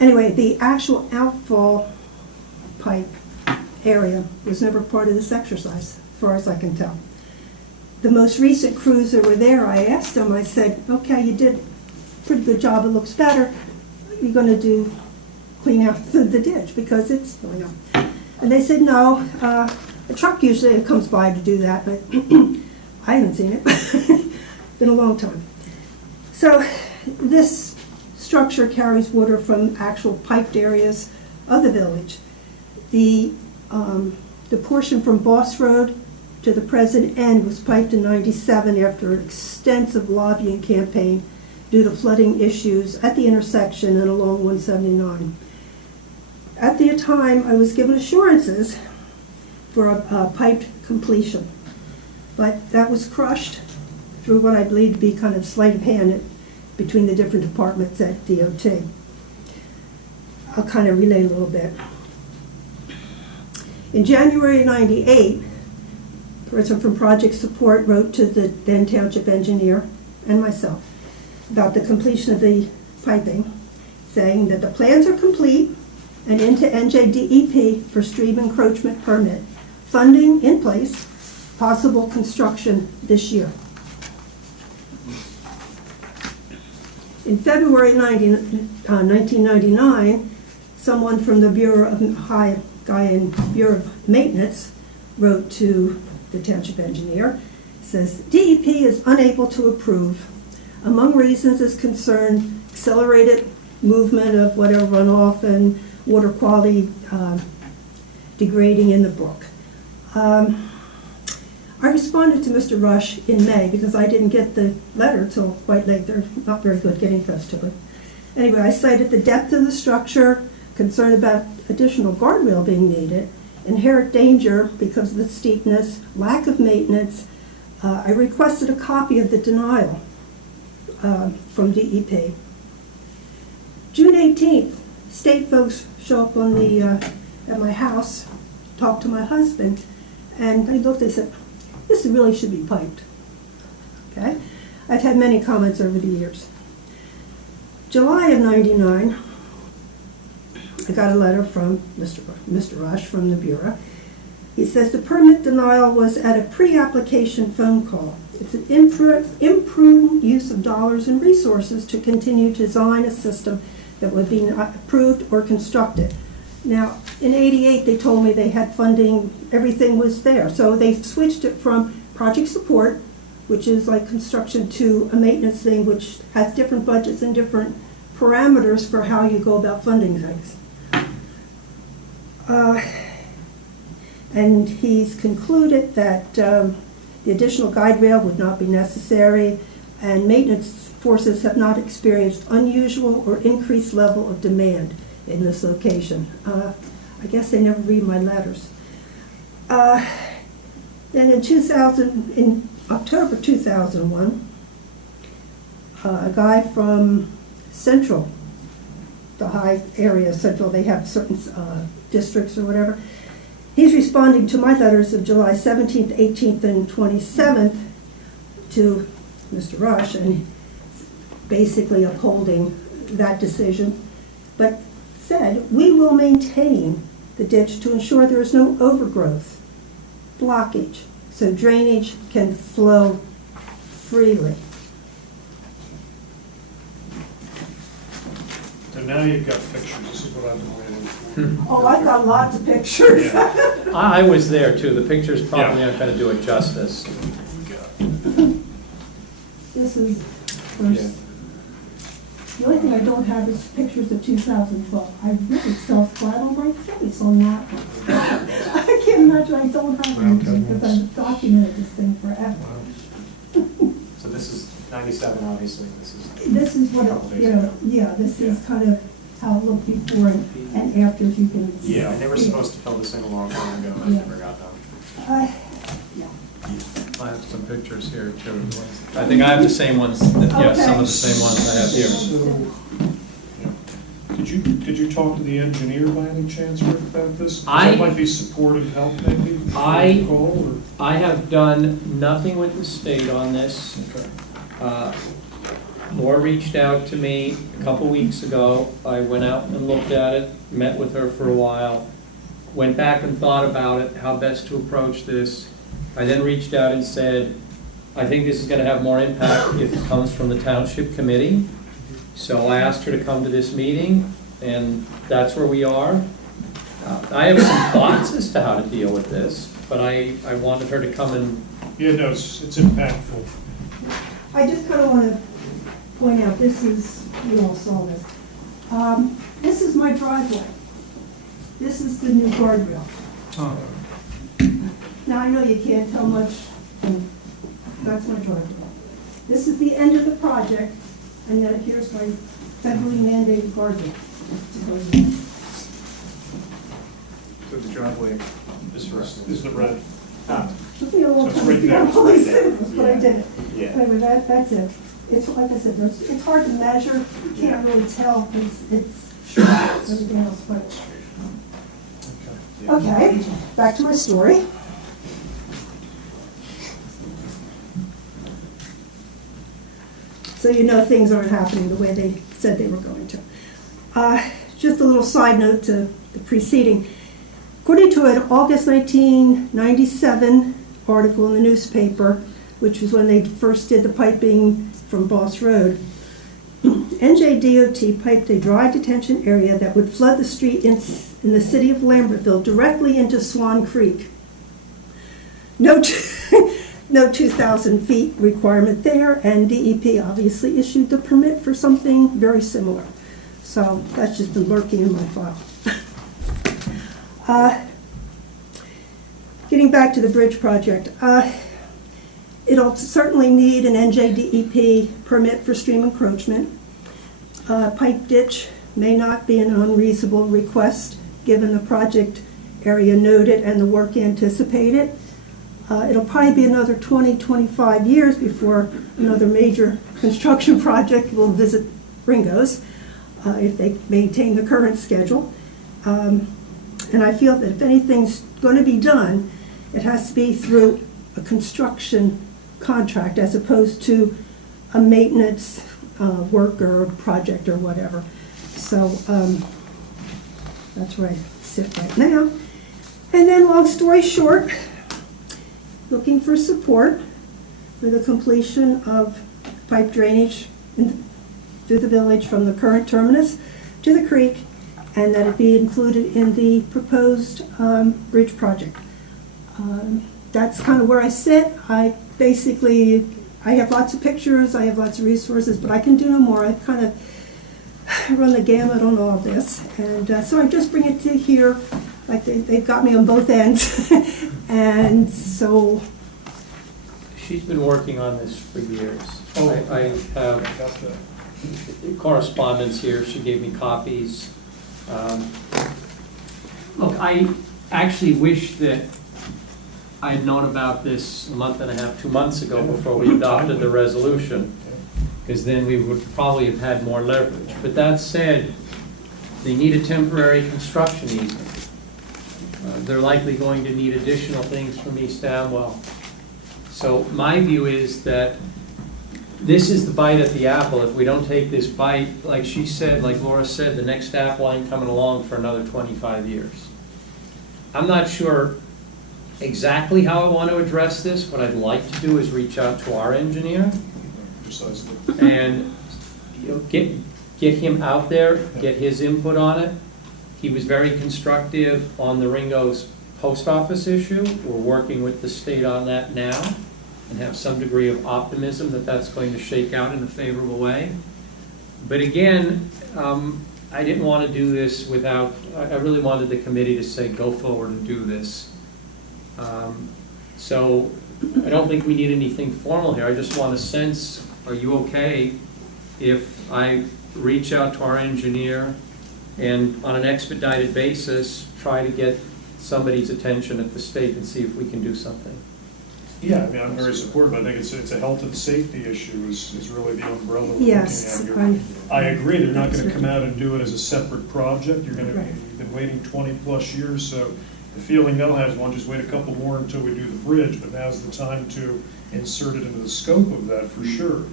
Anyway, the actual outfall pipe area was never part of this exercise, as far as I can tell. The most recent crews that were there, I asked them, I said, okay, you did a pretty good job, it looks better. You're going to clean out the ditch because it's filling up. And they said, no, a truck usually comes by to do that, but I haven't seen it. Been a long time. So this structure carries water from actual piped areas of the village. The portion from Boss Road to the present end was piped in '97 after an extensive lobbying campaign due to flooding issues at the intersection and along 179. At the time, I was given assurances for a piped completion, but that was crushed through what I believe to be kind of sleight of hand between the different departments at DOT. I'll kind of relay a little bit. In January '98, a person from Project Support wrote to the then township engineer and myself about the completion of the piping, saying that the plans are complete and into NJDEP for stream encroachment permit. Funding in place, possible construction this year. In February 1999, someone from the Bureau of Maintenance wrote to the township engineer, says, DEP is unable to approve. Among reasons is concerned accelerated movement of whatever runoff and water quality degrading in the brook. I responded to Mr. Rush in May because I didn't get the letter till quite late. They're not very good getting close to it. Anyway, I cited the depth of the structure, concern about additional guardrail being needed, inherent danger because of the steepness, lack of maintenance. I requested a copy of the denial from DEP. June 18th, state folks show up on the at my house, talk to my husband, and I looked, they said, this really should be piped. Okay? I've had many comments over the years. July of '99, I got a letter from Mr. Rush from the Bureau. He says the permit denial was at a pre-application phone call. It's an imprudent use of dollars and resources to continue to design a system that would be not approved or constructed. Now, in '88, they told me they had funding, everything was there. So they switched it from project support, which is like construction, to a maintenance thing, which has different budgets and different parameters for how you go about funding things. And he's concluded that the additional guide rail would not be necessary, and maintenance forces have not experienced unusual or increased level of demand in this location. I guess they never read my letters. Then in October 2001, a guy from Central, the high area of Central, they have certain districts or whatever, he's responding to my letters of July 17th, 18th, and 27th to Mr. Rush, and basically upholding that decision, but said, we will maintain the ditch to ensure there is no overgrowth, blockage, so drainage can flow freely. So now you've got pictures, this is what I've been waiting for. Oh, I've got lots of pictures. I was there too. The pictures probably aren't going to do it justice. This is first. The only thing I don't have is pictures of 2012. I really fell flat on my face on that one. I can't imagine I don't have them because I've documented this thing forever. So this is 97, obviously. This is what, this is kind of how it looked before and after, if you can see. Yeah, and they were supposed to fill this in a long time ago, and never got done. I have some pictures here too. I think I have the same ones, some of the same ones I have here. Did you talk to the engineer by any chance, Rick, about this? I- That might be supportive help, maybe? I have done nothing with the state on this. Okay. Laura reached out to me a couple weeks ago. I went out and looked at it, met with her for a while, went back and thought about it, how best to approach this. I then reached out and said, I think this is going to have more impact if it comes from the township committee. So I asked her to come to this meeting, and that's where we are. I have some thoughts as to how to deal with this, but I wanted her to come and... Yeah, no, it's impactful. I just kind of want to point out, this is, you all saw this. This is my driveway. This is the new guardrail. Oh. Now, I know you can't tell much, and that's my driveway. This is the end of the project, and then here's my federally mandated guardrail. So the driveway Is the red. Took me a long So it's time to right figure there. out all these symbols, but I did it. Yeah. Anyway, that's it. It's like I said, it's hard to measure. You can't really tell because it's everything else, but. Okay, back to my story. So you know things aren't happening the way they said they were going to. Just a little side note to the preceding. According to an August 1997 article in the newspaper, which was when they first did the piping from Boss Road, NJDOT piped a dry detention area that would flood the street in the city of Lambertville directly into Swan Creek. No 2,000 feet requirement there, and DEP obviously issued the permit for something very similar. So that's just been lurking in my file. Getting back to the bridge project, it'll certainly need an NJDEP permit for stream encroachment. Pipe ditch may not be an unreasonable request given the project area noted and the work anticipated. It'll probably be another 20, 25 years before another major construction project will visit Ringo's if they maintain the current schedule. And I feel that if anything's going to be done, it has to be through a construction contract as opposed to a maintenance work or project or whatever. So that's where I sit right now. And then, long story short, looking for support for the completion of pipe drainage through the village from the current terminus to the creek, and that it be included in the proposed bridge project. That's kind of where I sit. I have lots of pictures, I have lots of resources, but I can do no more. I've kind of run the gamut on all this, and so I just bring it to here. Like they've got me on both ends, and so. She's been working on this for years. Oh. I have correspondence here, she gave me copies. Look, I actually wish that I had known about this a month and a half, 2 months ago before we adopted the resolution, because then we would probably have had more leverage. But that said, they need a temporary construction easement. They're likely going to need additional things from East Amwell. So my view is that this is the bite at the apple. If we don't take this bite, like she said, like Laura said, the next apple ain't coming along for another 25 years. I'm not sure exactly how I want to address this. What I'd like to do is reach out to our engineer and get him out there, get his input on it. He was very constructive on the Ringo's post office issue. We're working with the state on that now and have some degree of optimism that that's going to shake out in a favorable way. But again, I didn't want to do this without, I really wanted the committee to say, go forward and do this. So I don't think we need anything formal here. I just want a sense, are you okay if I reach out to our engineer and on an expedited basis, try to get somebody's attention at the state and see if we can do something? Yeah, I mean, I'm very supportive. I think it's a health and safety issue is really the umbrella we're Yes, looking at here. I agree, they're not gonna come out and do it as a separate project. You've been waiting 20-plus years, so the feeling they'll have is, well, just wait a couple more until we do the bridge, but now's the time to insert it into the scope of that for sure.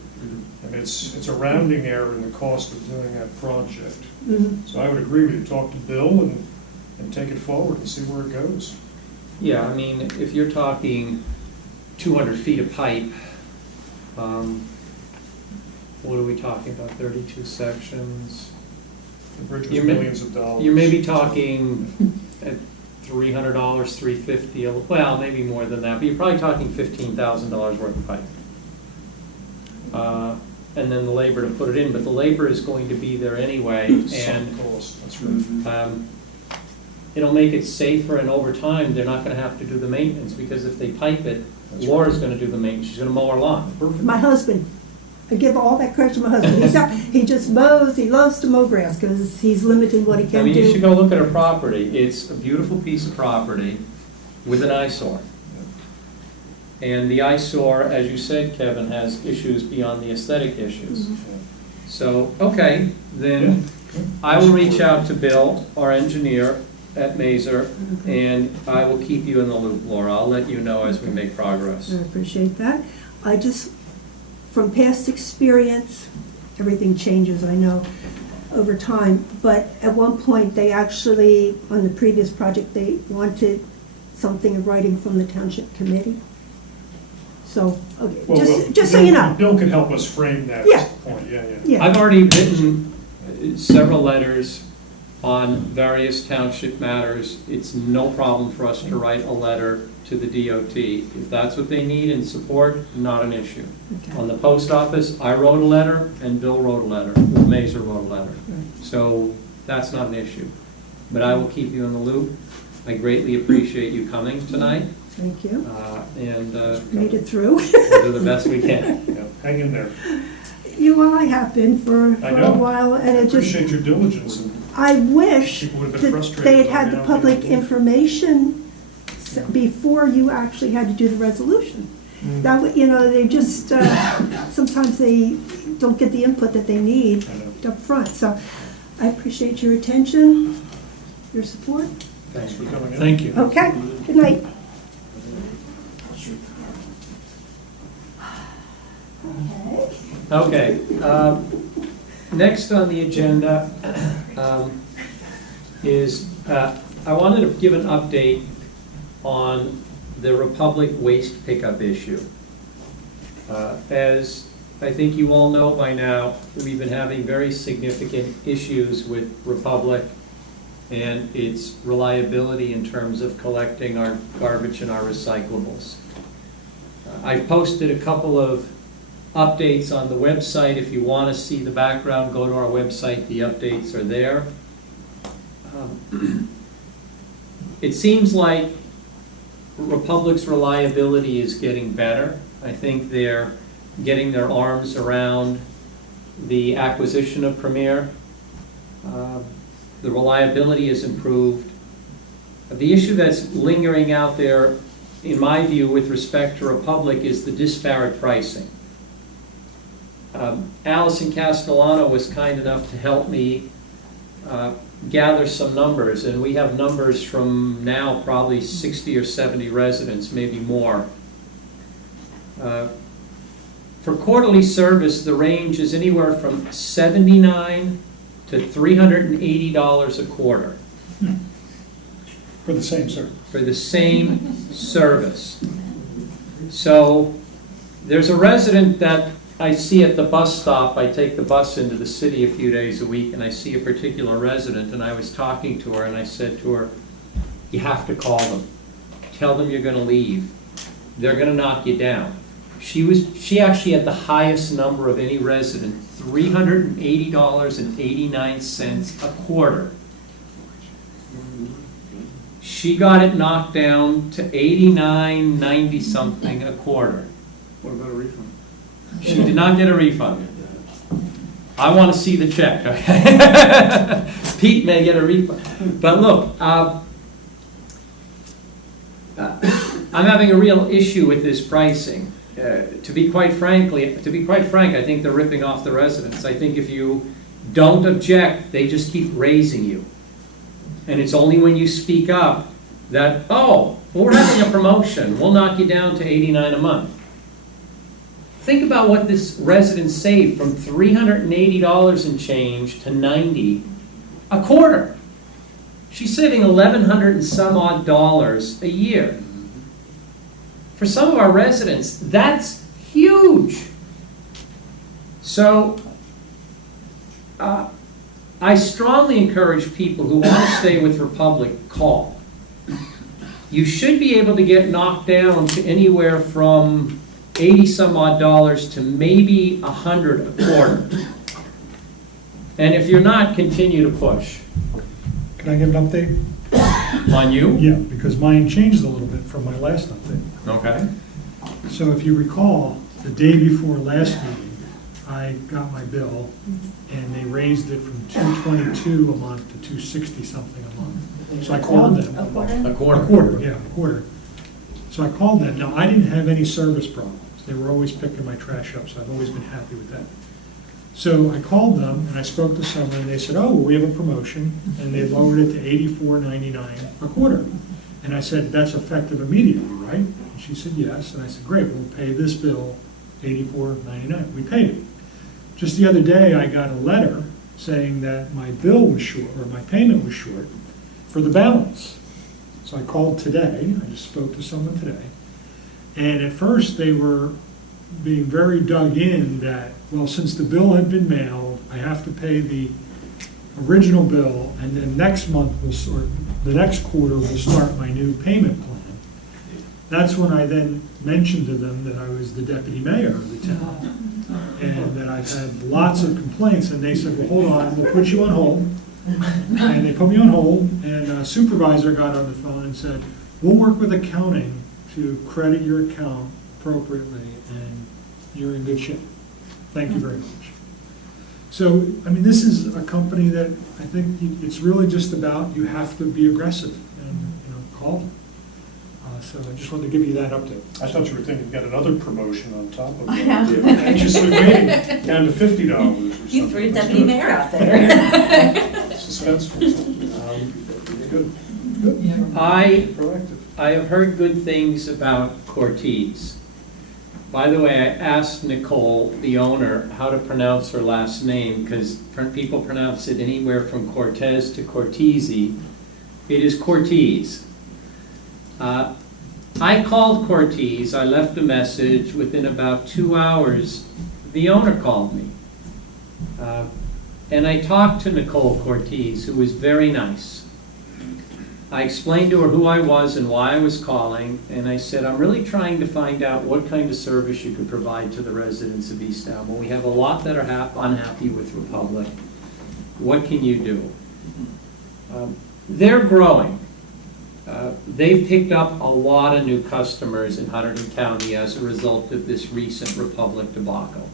I mean, it's a rounding error in the cost of doing that project. So I would agree with you. Talk to Bill and take it forward and see where it goes. Yeah, I mean, if you're talking 200 feet of pipe, what are we talking about, 32 sections? The bridge was millions of dollars. You're maybe talking at $300, $350, well, maybe more than that, but you're probably talking $15,000 worth of pipe. And then the labor to put it in, but the labor is going to be there anyway, and cost. That's right. It'll make it safer, and over time, they're not gonna have to do the maintenance, because if they pipe it, Laura's gonna do the maintenance, she's gonna mow our lawn. My husband, I give all that credit to my husband. He just mows, he loves to mow grass because he's limited in what he can do. I mean, you should go look at her property. It's a beautiful piece of property with an eyesore. And the eyesore, as you said, Kevin, has issues beyond the aesthetic issues. So, okay, then I will reach out to Bill, our engineer at Mazer, and I will keep you in the loop, Laura. I'll let you know as we make progress. I appreciate that. I just, from past experience, everything changes, I know, over time. But at one point, they actually, on the previous project, they wanted something in writing from the township committee. So, okay, Well, just so you know. Bill can help us frame that point, Yeah. I've already written several letters on various township matters. It's no problem for us to write a letter to the DOT. If that's what they need in support, not an issue. Okay. On the post office, I wrote a letter and Bill wrote a letter, Mazer wrote a letter. So that's not an issue. But I will keep you in the loop. I greatly appreciate you coming tonight. Thank you. Made it through. We'll do the best we can. Yeah, hang in there. Well, I have been for a while, and it just. Appreciate your diligence. I wish People would have been that frustrated they had by had the now. public information before you actually had to do the resolution. That would, you know, they just, sometimes they don't get the input that they need up front. So I appreciate your attention, your support. Thanks for coming in. Thank you. Okay, good night. Okay, next on the agenda is, I wanted to give an update on the Republic waste pickup issue. As I think you all know by now, we've been having very significant issues with Republic and its reliability in terms of collecting our garbage and our recyclables. I've posted a couple of updates on the website. If you want to see the background, go to our website. The updates are there. It seems like Republic's reliability is getting better. I think they're getting their arms around the acquisition of Premier. The reliability has improved. The issue that's lingering out there, in my view, with respect to Republic is the disparate pricing. Allison Castellano was kind enough to help me gather some numbers, and we have numbers from now probably 60 or 70 residents, maybe more. For quarterly service, the range is anywhere from $79 to $380 a quarter. For the same service. For the same service. So there's a resident that I see at the bus stop. I take the bus into the city a few days a week, and I see a particular resident, and I was talking to her, and I said to her, you have to call them. Tell them you're going to leave. They're going to knock you down. She actually had the highest number of any resident, $380.89 a quarter. She got it knocked down to $89.90 something a quarter. What about a refund? She did not get a refund. I want to see the check, okay? Pete may get a refund. But look, I'm having a real issue with this pricing. To be quite frank, I think they're ripping off the residents. I think if you don't object, they just keep raising you. And it's only when you speak up that, oh, well, we're having a promotion. We'll knock you down to $89 a month. Think about what this resident saved from $380 and change to $90 a quarter. She's saving $1,100 and some odd dollars a year. For some of our residents, that's huge. So I strongly encourage people who want to stay with Republic, call. You should be able to get knocked down to anywhere from 80 some odd dollars to maybe $100 a quarter. And if you're not, continue to push. Can I give an update? On you? Yeah, because mine changed a little bit from my last update. Okay. So if you recall, the day before last meeting, I got my bill, and they raised it from $222 a month to $260 something a month. So I called them. A quarter? A quarter, yeah, a quarter. So I called them. Now, I didn't have any service problems. They were always picking my trash up, so I've always been happy with that. So I called them, and I spoke to someone, and they said, oh, well, we have a promotion, and they lowered it to $84.99 a quarter. And I said, that's effective immediately, right? And she said, yes. And I said, great, we'll pay this bill $84.99. We paid it. Just the other day, I got a letter saying that my bill was short, or my payment was short, for the balance. So I called today. I just spoke to someone today. And at first, they were being very dug in that, well, since the bill had been mailed, I have to pay the original bill, and then next month, the next quarter, will start my new payment plan. That's when I then mentioned to them that I was the deputy mayor of the town, and that I've had lots of complaints, and they said, well, hold on, we'll put you on hold. And they put me on hold, and a supervisor got on the phone and said, we'll work with accounting to credit your account appropriately, and you're in good shape. Thank you very much. So, I mean, this is a company that I think it's really just about, you have to be aggressive and, call them. So I just wanted to give you that update. I thought you were thinking you got another promotion on top of I that. know. Anxiously waiting, down to $50 or something. You threw That's deputy good. mayor out there. Suspenseful. Good. I Proactive. have heard good things about Cortez. By the way, I asked Nicole, the owner, how to pronounce her last name, because people pronounce it anywhere from Cortez to Cortese. It is Cortez. I called Cortez. I left a message. Within about 2 hours, the owner called me. And I talked to Nicole Cortez, who was very nice. I explained to her who I was and why I was calling, and I said, I'm really trying to find out what kind of service you could provide to the residents of East Amwell. We have a lot that are unhappy with Republic. What can you do? They're growing. They've picked up a lot of new customers in Hunterdon County as a result of this recent Republic debacle.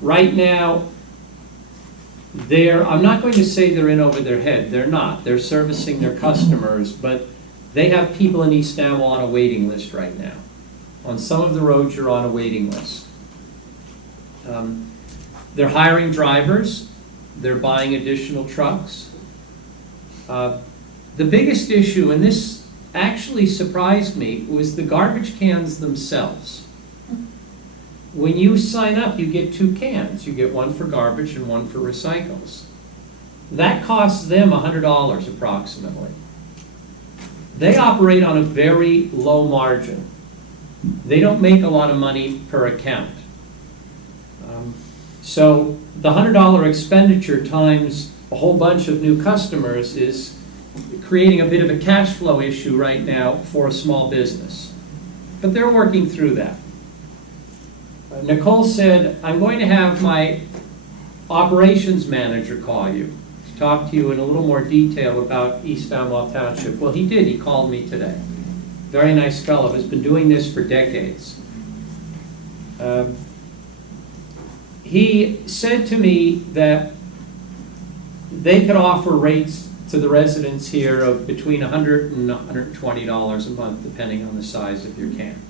Right now, I'm not going to say they're in over their head. They're not. They're servicing their customers, but they have people in East Amwell on a waiting list right now. On some of the roads, you're on a waiting list. They're hiring drivers. They're buying additional trucks. The biggest issue, and this actually surprised me, was the garbage cans themselves. When you sign up, you get 2 cans. You get one for garbage and one for recycles. That costs them $100 approximately. They operate on a very low margin. They don't make a lot of money per account. So the $100 expenditure times a whole bunch of new customers is creating a bit of a cash flow issue right now for a small business. But they're working through that. Nicole said, I'm going to have my operations manager call you to talk to you in a little more detail about East Amwell Township. Well, he did. He called me today. Very nice fellow. Has been doing this for decades. He said to me that they could offer rates to the residents here of between $100 and $120 a month, depending on the size of your can.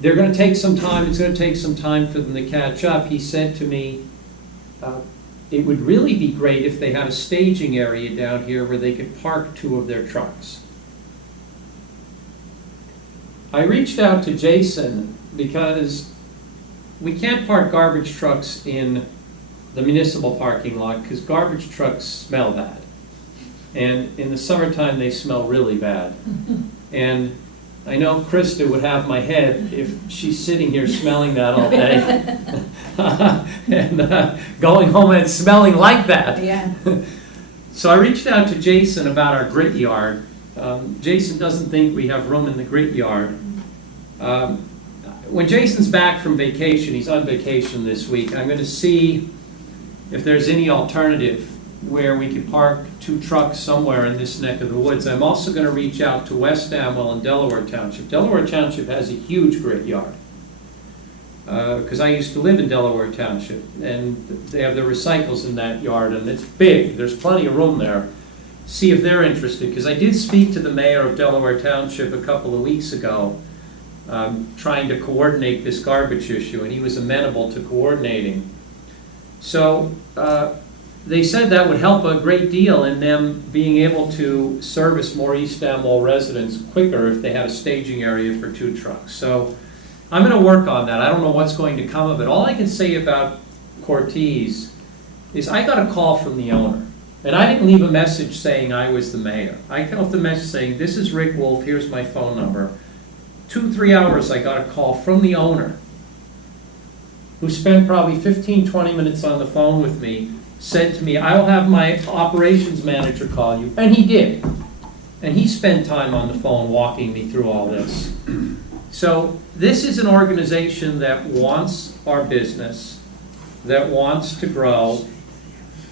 They're going to take some time. It's going to take some time for them to catch up. He said to me, it would really be great if they had a staging area down here where they could park 2 of their trucks. I reached out to Jason because we can't park garbage trucks in the municipal parking lot because garbage trucks smell bad. And in the summertime, they smell really bad. And I know Krista would have my head if she's sitting here smelling that all day. And going home and smelling like that. Yeah. So I reached out to Jason about our grit yard. Jason doesn't think we have room in the grit yard. When Jason's back from vacation, he's on vacation this week, I'm going to see if there's any alternative where we could park 2 trucks somewhere in this neck of the woods. I'm also going to reach out to West Amwell and Delaware Township. Delaware Township has a huge grit yard because I used to live in Delaware Township, and they have the recycles in that yard, and it's big. There's plenty of room there. See if they're interested, because I did speak to the mayor of Delaware Township a couple of weeks ago trying to coordinate this garbage issue, and he was amenable to coordinating. So they said that would help a great deal in them being able to service more East Amwell residents quicker if they had a staging area for 2 trucks. So I'm going to work on that. I don't know what's going to come of it. All I can say about Cortez is I got a call from the owner. And I didn't leave a message saying I was the mayor. I left a message saying, this is Rick Wolf, here's my phone number. 2-3 hours I got a call from the owner, who spent probably 15-20 minutes on the phone with me, said to me, I'll have my operations manager call you. And he did. And he spent time on the phone walking me through all this. So this is an organization that wants our business, that wants to grow,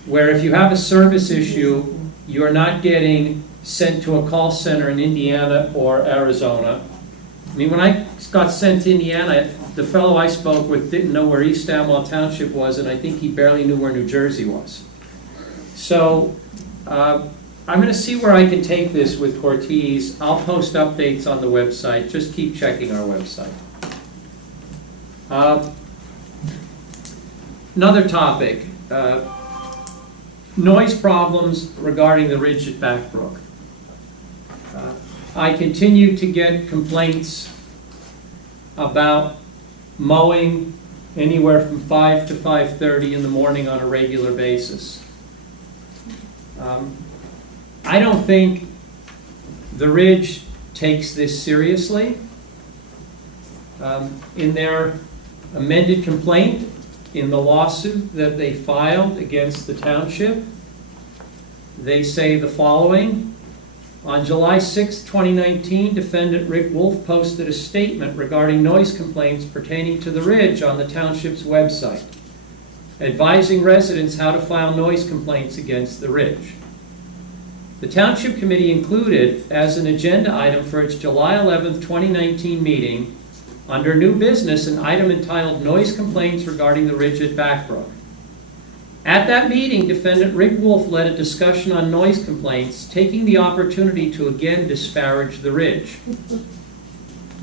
where if you have a service issue, you're not getting sent to a call center in Indiana or Arizona. I mean, when I got sent to Indiana, the fellow I spoke with didn't know where East Amwell Township was, and I think he barely knew where New Jersey was. So I'm going to see where I can take this with Cortez. I'll post updates on the website. Just keep checking our website. Another topic. Noise problems regarding the ridge at Backbrook. I continue to get complaints about mowing anywhere from 5 to 5:30 in the morning on a regular basis. I don't think the ridge takes this seriously. In their amended complaint, in the lawsuit that they filed against the township, they say the following. On July 6, 2019, defendant Rick Wolf posted a statement regarding noise complaints pertaining to the Ridge on the township's website, advising residents how to file noise complaints against the Ridge. The Township Committee included as an agenda item for its July 11, 2019 meeting, under new business, an item entitled Noise Complaints Regarding the Ridge at Backbrook. At that meeting, defendant Rick Wolf led a discussion on noise complaints, taking the opportunity to again disparage the Ridge.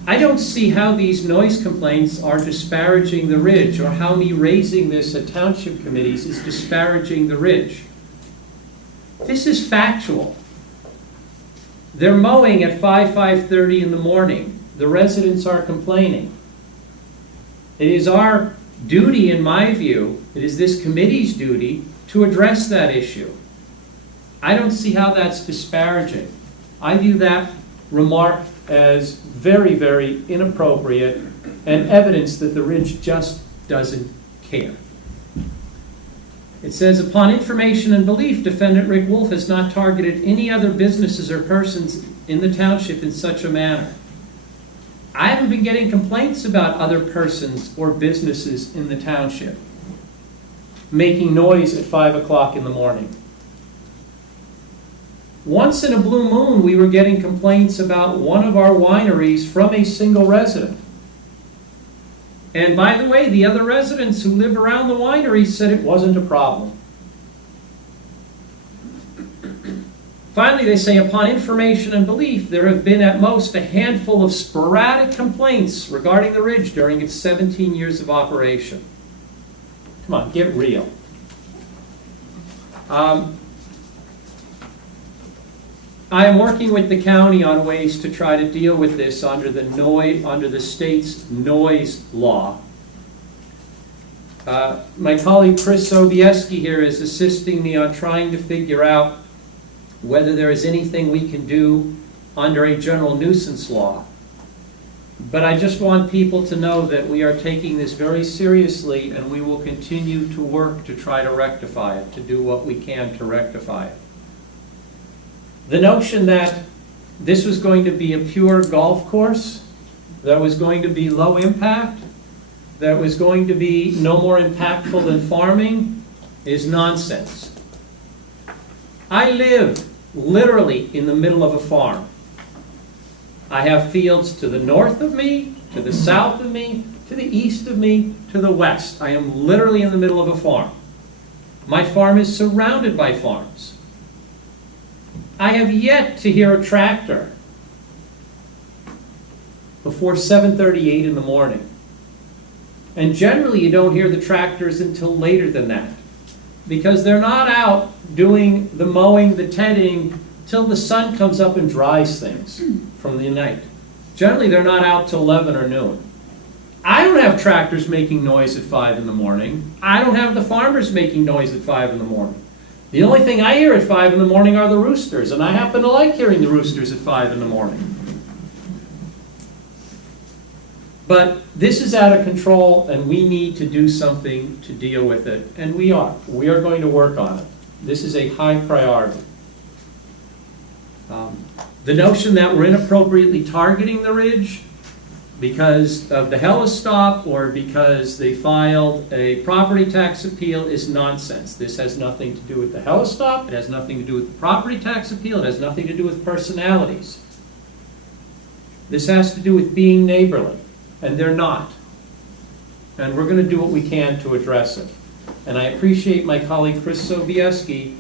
I don't see how these noise complaints are disparaging the Ridge, or how me raising this at township committees is disparaging the Ridge. This is factual. They're mowing at 5:30 in the morning. The residents are complaining. It is our duty, in my view, it is this committee's duty to address that issue. I don't see how that's disparaging. I view that remark as very, very inappropriate and evidence that the Ridge just doesn't care. It says, upon information and belief, defendant Rick Wolf has not targeted any other businesses or persons in the township in such a manner. I haven't been getting complaints about other persons or businesses in the township making noise at 5 o'clock in the morning. Once in a blue moon, we were getting complaints about one of our wineries from a single resident. And by the way, the other residents who live around the winery said it wasn't a problem. Finally, they say, upon information and belief, there have been at most a handful of sporadic complaints regarding the Ridge during its 17 years of operation. Come on, get real. I am working with the county on ways to try to deal with this under the state's noise law. My colleague Chris Sobieski here is assisting me on trying to figure out whether there is anything we can do under a general nuisance law. But I just want people to know that we are taking this very seriously, and we will continue to work to try to rectify it, to do what we can to rectify it. The notion that this was going to be a pure golf course, that was going to be low impact, that was going to be no more impactful than farming, is nonsense. I live literally in the middle of a farm. I have fields to the north of me, to the south of me, to the east of me, to the west. I am literally in the middle of a farm. My farm is surrounded by farms. I have yet to hear a tractor before 7:38 in the morning. And generally you don't hear the tractors until later than that, because they're not out doing the mowing, the tending, till the sun comes up and dries things from the night. Generally they're not out till 11 or noon. I don't have tractors making noise at 5 in the morning. I don't have the farmers making noise at 5 in the morning. The only thing I hear at 5 in the morning are the roosters, and I happen to like hearing the roosters at 5 in the morning. But this is out of control, and we need to do something to deal with it, and we are. We are going to work on it. This is a high priority. The notion that we're inappropriately targeting the Ridge because of the Helistop or because they filed a property tax appeal is nonsense. This has nothing to do with the Helistop. It has nothing to do with the property tax appeal. It has nothing to do with personalities. This has to do with being neighborly, and they're not. And we're going to do what we can to address it. And I appreciate my colleague Chris Sobieski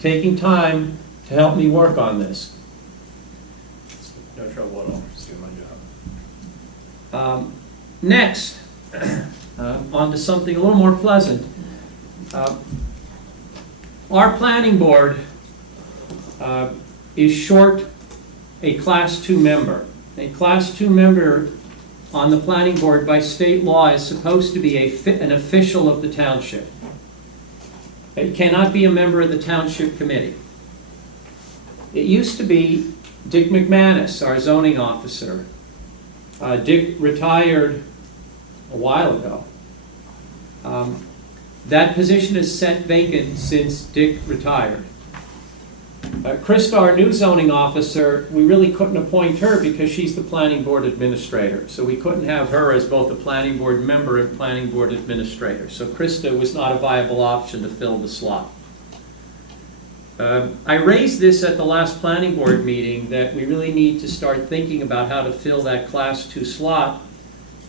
taking time to help me work on this. No trouble at all, just doing my job. Next, on to something a little more pleasant. Our planning board is short a Class 2 member. A Class 2 member on the planning board by state law is supposed to be an official of the township. It cannot be a member of the township committee. It used to be Dick McManus, our zoning officer. Dick retired a while ago. That position is set vacant since Dick retired. Krista, our new zoning officer, we really couldn't appoint her because she's the planning board administrator. So we couldn't have her as both a planning board member and planning board administrator. So Krista was not a viable option to fill the slot. I raised this at the last planning board meeting that we really need to start thinking about how to fill that Class 2 slot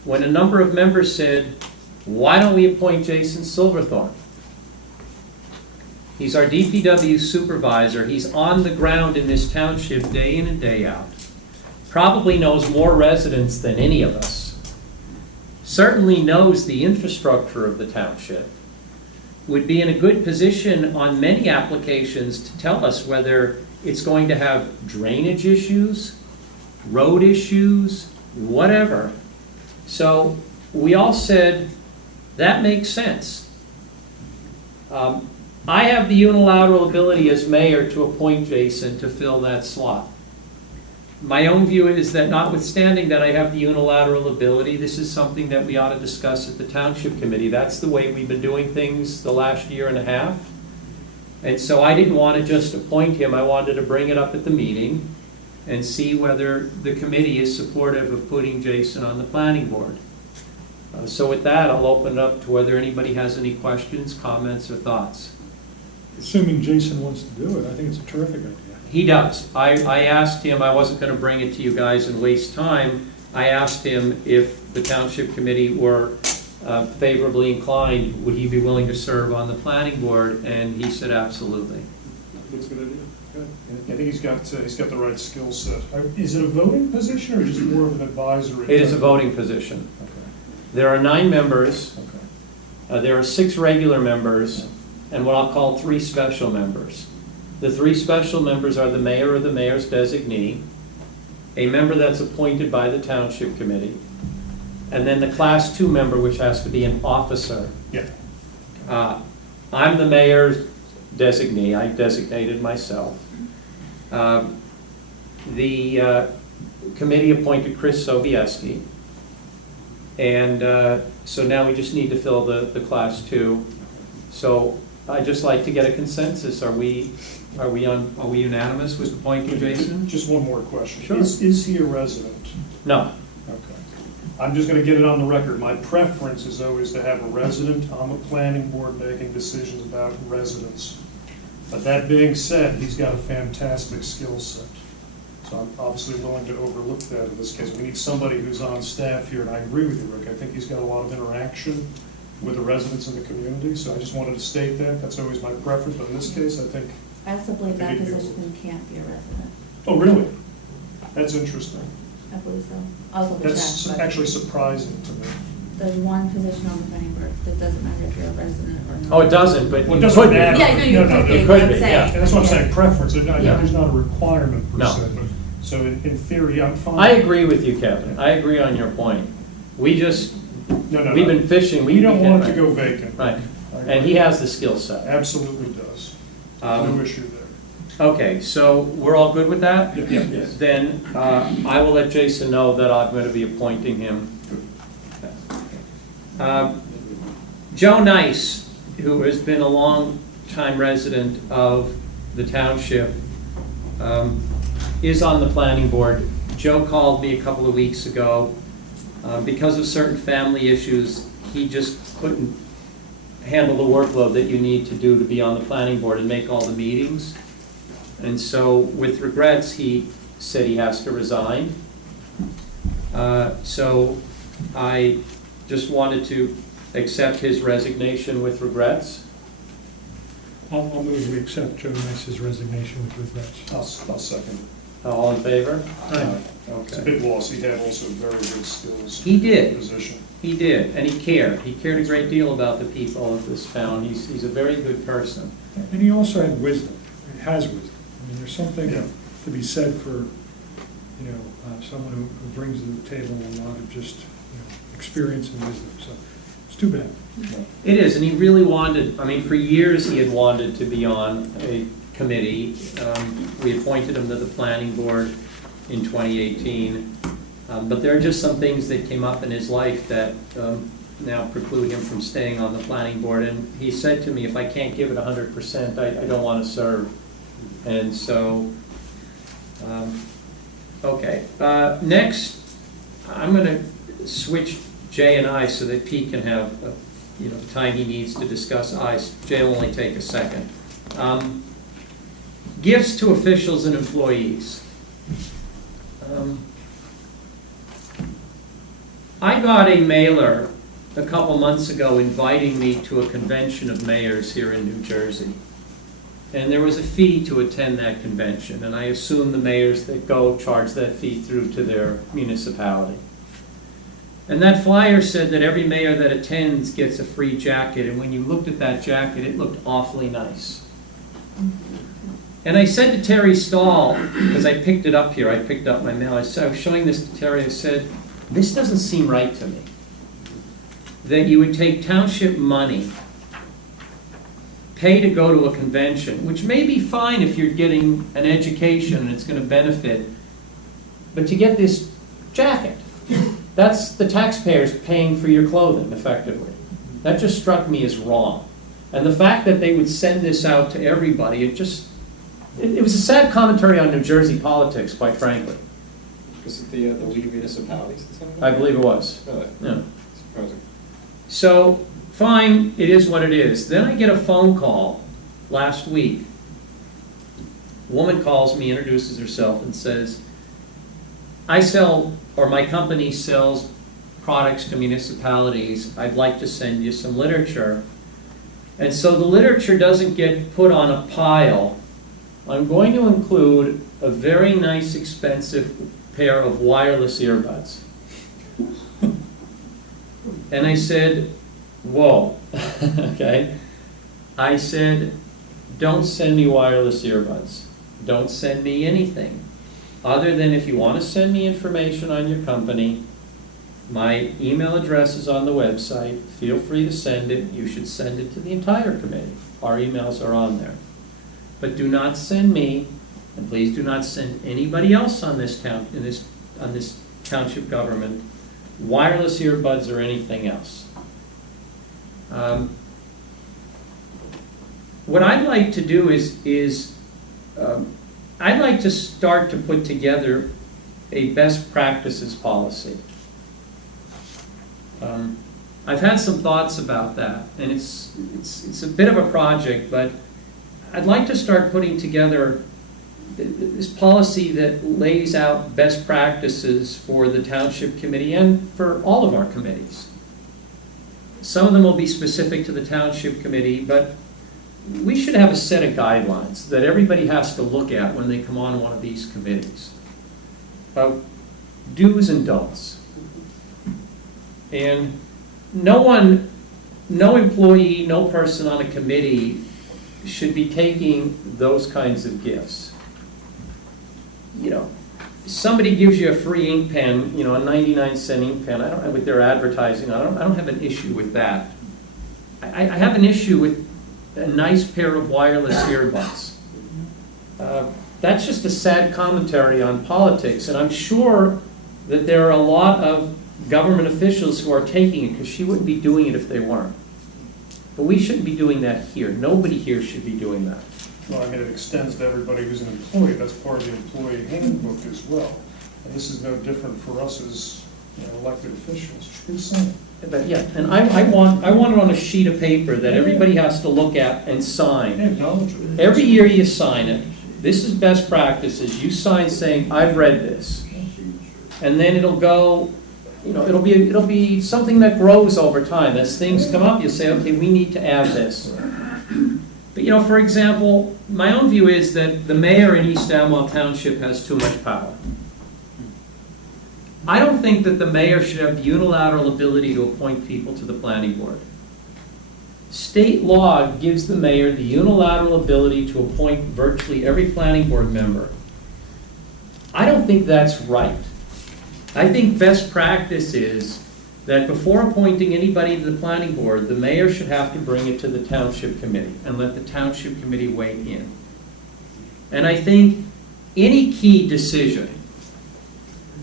when a number of members said, why don't we appoint Jason Silverthorne? He's our DPW supervisor. He's on the ground in this township day in and day out. Probably knows more residents than any of us. Certainly knows the infrastructure of the township. Would be in a good position on many applications to tell us whether it's going to have drainage issues, road issues, whatever. So we all said, that makes sense. I have the unilateral ability as mayor to appoint Jason to fill that slot. My own view is that notwithstanding that I have the unilateral ability, this is something that we ought to discuss at the township committee. That's the way we've been doing things the last year and a half. And so I didn't want to just appoint him. I wanted to bring it up at the meeting and see whether the committee is supportive of putting Jason on the planning board. So with that, I'll open it up to whether anybody has any questions, comments, or thoughts. Assuming Jason wants to do it, I think it's a terrific idea. He does. I asked him, I wasn't going to bring it to you guys and waste time. I asked him if the township committee were favorably inclined, would he be willing to serve on the planning board? And he said absolutely. Looks a good idea. Good. I think he's got the right skill set. Is it a voting position or just more of an advisory? It is a voting position. Okay. There are 9 members. Okay. There are 6 regular members and what I'll call 3 special members. The 3 special members are the mayor or the mayor's designee, a member that's appointed by the township committee, and then the Class 2 member, which has to be an officer. Yeah. I'm the mayor's designee. I designated myself. The committee appointed Chris Sobieski, and so now we just need to fill the Class 2. So I'd just like to get a consensus. Are we unanimous with appointing Jason? Just one more question. Sure. Is he a resident? No. Okay. I'm just going to get it on the record. My preference is always to have a resident on the planning board making decisions about residents. But that being said, he's got a fantastic skill set. So I'm obviously willing to overlook that in this case. We need somebody who's on staff here, and I agree with you, Rick. I think he's got a lot of interaction with the residents in the community, so I just wanted to state that. That's always my preference, but in this case, I think... I also believe that position can't be a resident. Oh, really? That's interesting. I believe so. I'll double check. That's actually surprising to me. There's one position on the planning board that doesn't matter if you're a resident or not. Oh, it doesn't, but Well, it you doesn't could be. matter. Yeah, no, you could be, it but could I'm be, saying. yeah. And that's what I'm saying, preference. Yeah. There's not a requirement per No. se. But, so in theory, I'm fine. I agree with you, Kevin. I agree on your point. We just, No, we've been fishing. We don't want it to go vacant. Right. And he has the skill set. Absolutely does. No issue there. Okay, so we're all good with that? Yeah. Yes. Then I will let Jason know that I'm going to be appointing him. Joe Nice, who has been a long-time resident of the township, is on the planning board. Joe called me a couple of weeks ago. Because of certain family issues, he just couldn't handle the workload that you need to do to be on the planning board and make all the meetings. And so, with regrets, he said he has to resign. So I just wanted to accept his resignation with regrets. I'll move we accept Joe Nice's resignation with regrets. I'll second it. All in favor? It's a Okay. big loss. He had also very good skills. He did. Position. He did, and he cared. He cared a great deal about the people of this town. He's a very good person. And he also had wisdom. He has wisdom. I mean, there's something Yeah. to be said for, someone who brings to the table a lot of just, experience and wisdom. So it's too bad. It is, and he really wanted, for years he had wanted to be on a committee. We appointed him to the planning board in 2018. But there are just some things that came up in his life that now preclude him from staying on the planning board. And he said to me, if I can't give it 100%, I don't want to serve. And so, okay. Next, I'm going to switch Jay and I so that Pete can have the time he needs to discuss I's. Jay will only take a second. Gifts to officials and employees. I got a mailer a couple months ago inviting me to a convention of mayors here in New Jersey. And there was a fee to attend that convention, and I assume the mayors that go charge that fee through to their municipality. And that flyer said that every mayor that attends gets a free jacket, and when you looked at that jacket, it looked awfully nice. And I said to Terry Stahl, because I picked it up here, I picked up my mail, I was showing this to Terry, I said, this doesn't seem right to me. That you would take township money, pay to go to a convention, which may be fine if you're getting an education and it's going to benefit, but to get this jacket, that's the taxpayers paying for your clothing, effectively. That just struck me as wrong. And the fact that they would send this out to everybody, it was a sad commentary on New Jersey politics, quite frankly. Was it the League Municipalities? I believe it was. Really? Yeah. Surprising. So, fine, it is what it is. Then I get a phone call last week. A woman calls me, introduces herself, and says, my company sells products to municipalities. I'd like to send you some literature. And so the literature doesn't get put on a pile. I'm going to include a very nice, expensive pair of wireless earbuds. And I said, whoa, okay? I said, don't send me wireless earbuds. Don't send me anything. Other than if you want to send me information on your company, my email address is on the website. Feel free to send it. You should send it to the entire committee. Our emails are on there. But do not send me, and please do not send anybody else on this township government wireless earbuds or anything else. What I'd like to do is I'd like to start to put together a best practices policy. I've had some thoughts about that, and it's a bit of a project, but I'd like to start putting together this policy that lays out best practices for the township committee and for all of our committees. Some of them will be specific to the township committee, but we should have a set of guidelines that everybody has to look at when they come on one of these committees. Do's and don'ts. And no employee, no person on a committee should be taking those kinds of gifts. Somebody gives you a free ink pen, a 99-cent ink pen. I don't know what they're advertising. I don't have an issue with that. I have an issue with a nice pair of wireless earbuds. That's just a sad commentary on politics, and I'm sure that there are a lot of government officials who are taking it, because she wouldn't be doing it if they weren't. But we shouldn't be doing that here. Nobody here should be doing that. Well, it extends to everybody who's an employee. That's part of the employee handbook as well. And this is no different for us as elected officials. It should be the same. But yeah, and I want it on a sheet of paper that everybody has to look at and sign. Acknowledge it. Every year you sign it. This is best practices. You sign saying, I've read this. And then it'll go, it'll be something that grows over time. As things come up, you say, okay, we need to add this. But for example, my own view is that the mayor in East Amwell Township has too much power. I don't think that the mayor should have the unilateral ability to appoint people to the planning board. State law gives the mayor the unilateral ability to appoint virtually every planning board member. I don't think that's right. I think best practice is that before appointing anybody to the planning board, the mayor should have to bring it to the township committee and let the township committee weigh in. And I think any key decision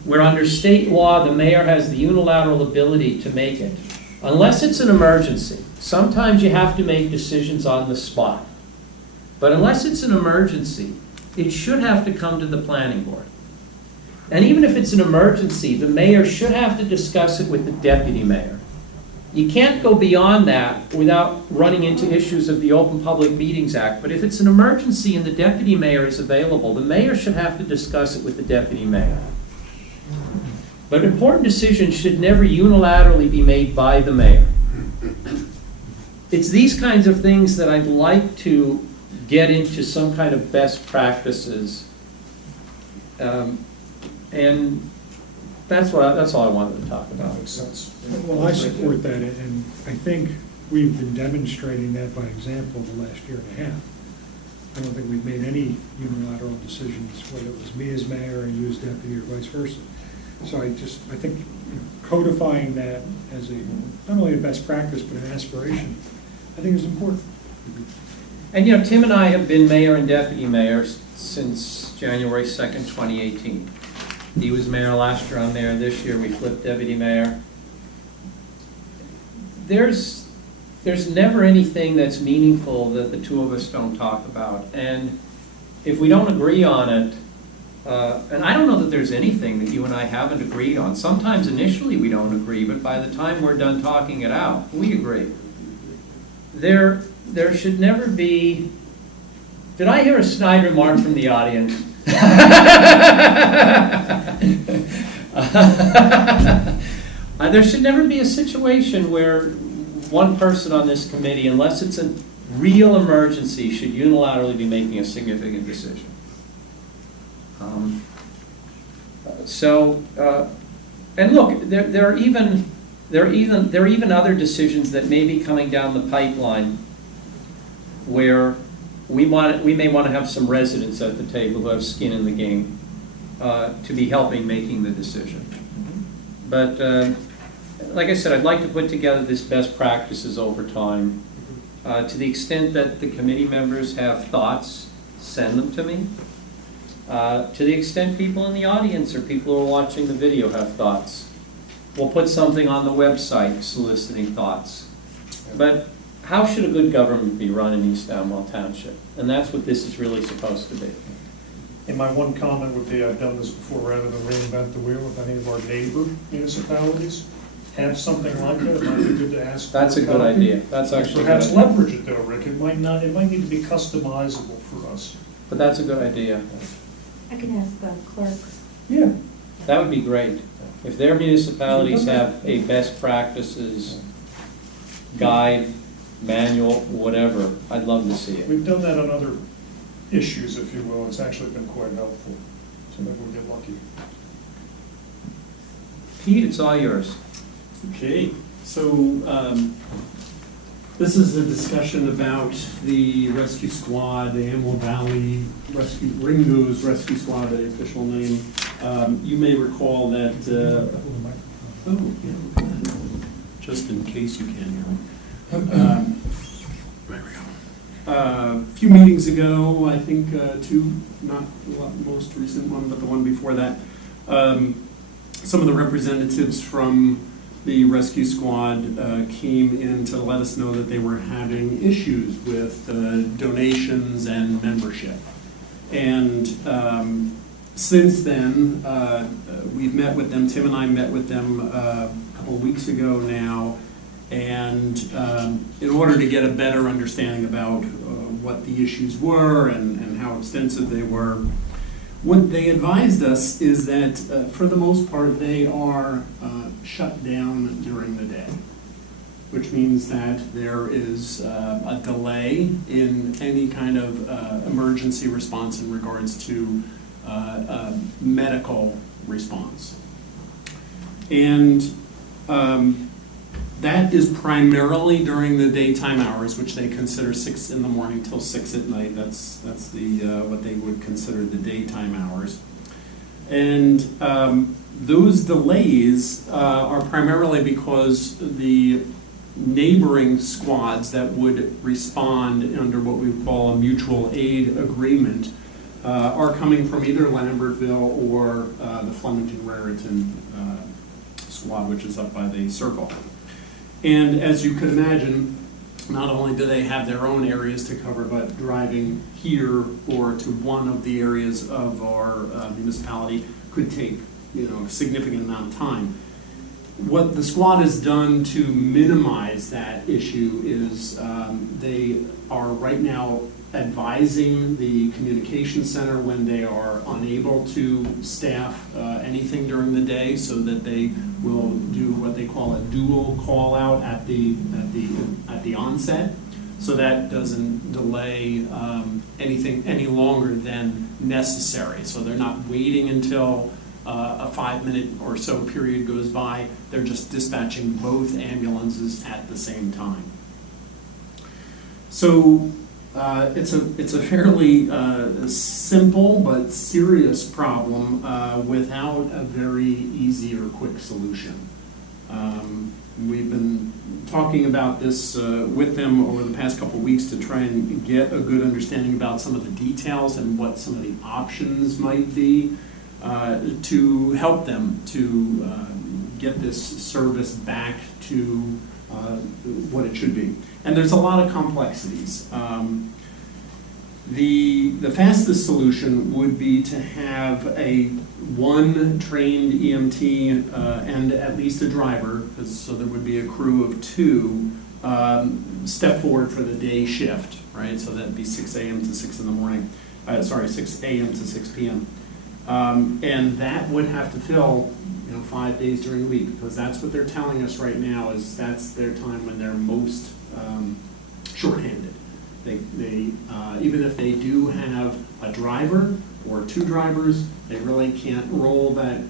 where under state law, the mayor has the unilateral ability to make it. Unless it's an emergency. Sometimes you have to make decisions on the spot. But unless it's an emergency, it should have to come to the planning board. And even if it's an emergency, the mayor should have to discuss it with the deputy mayor. You can't go beyond that without running into issues of the Open Public Meetings Act. But if it's an emergency and the deputy mayor is available, the mayor should have to discuss it with the deputy mayor. But important decisions should never unilaterally be made by the mayor. It's these kinds of things that I'd like to get into some kind of best practices. And that's all I wanted to talk about. Makes sense. Well, I support that, and I think we've been demonstrating that by example the last year and a half. I don't think we've made any unilateral decisions, whether it was me as mayor and you as deputy or vice versa. So I think codifying that as not only a best practice, but an aspiration, I think is important. And Tim and I have been mayor and deputy mayor since January 2nd, 2018. He was mayor last year, I'm mayor this year, we flipped deputy mayor. There's never anything that's meaningful that the two of us don't talk about. And if we don't agree on it, and I don't know that there's anything that you and I haven't agreed on. Sometimes initially we don't agree, but by the time we're done talking it out, we agree. There should never be... Did I hear a snide remark from the audience? There should never be a situation where one person on this committee, unless it's a real emergency, should unilaterally be making a significant decision. And look, there are even other decisions that may be coming down the pipeline where we may want to have some residents at the table who have skin in the game to be helping making the decision. But like I said, I'd like to put together this best practices over time. To the extent that the committee members have thoughts, send them to me. To the extent people in the audience or people who are watching the video have thoughts, we'll put something on the website soliciting thoughts. But how should a good government be run in East Amwell Township? And that's what this is really supposed to be. And my one comment would be, I've done this before, rather than reinvent the wheel, if any of our neighbor municipalities have something like that, it might be good to ask. That's a good idea. That's actually perhaps leverage it though, Rick. It might need to be customizable for us. But that's a good idea. I can ask the clerks. Yeah. That would be great. If their municipalities have a best practices guide, manual, whatever, I'd love to see it. We've done that on other issues, if you will. It's actually been quite helpful. So maybe we'll get lucky. Pete, it's all yours. Okay, so this is a discussion about the rescue squad, the Amwell Valley Rescue, Ringo's Rescue Squad, the official name. You may recall that, just in case you can hear me. There we go. A few meetings ago, I think two, not the most recent one, but the one before that, some of the representatives from the rescue squad came in to let us know that they were having issues with donations and membership. And since then, we've met with them. Tim and I met with them a couple of weeks ago now, and in order to get a better understanding about what the issues were and how extensive they were, what they advised us is that for the most part they are shut down during the day, which means that there is a delay in any kind of emergency response in regards to medical response. And that is primarily during the daytime hours, which they consider 6 in the morning till 6 at night. That's the what they would consider the daytime hours. And those delays are primarily because the neighboring squads that would respond under what we call a mutual aid agreement are coming from either Lambertville or the Flemington-Raritan squad, which is up by the circle. And as you could imagine, not only do they have their own areas to cover, but driving here or to one of the areas of our municipality could take, a significant amount of time. What the squad has done to minimize that issue is they are right now advising the communication center when they are unable to staff anything during the day, so that they will do what they call a dual call out at the onset, so that doesn't delay anything any longer than necessary. So they're not waiting until a 5-minute or so period goes by. They're just dispatching both ambulances at the same time. So it's a fairly simple but serious problem without a very easy or quick solution. We've been talking about this with them over the past couple of weeks to try and get a good understanding about some of the details and what some of the options might be to help them to get this service back to what it should be. And there's a lot of complexities. The fastest solution would be to have one trained EMT and at least a driver, so there would be a crew of 2, step forward for the day shift, right? So that'd be 6 a.m. to 6 in the morning. 6 a.m. to 6 p.m. And that would have to fill 5 days during the week, because that's what they're telling us right now, is that's their time when they're most shorthanded. They even if they do have a driver or 2 drivers, they really can't roll that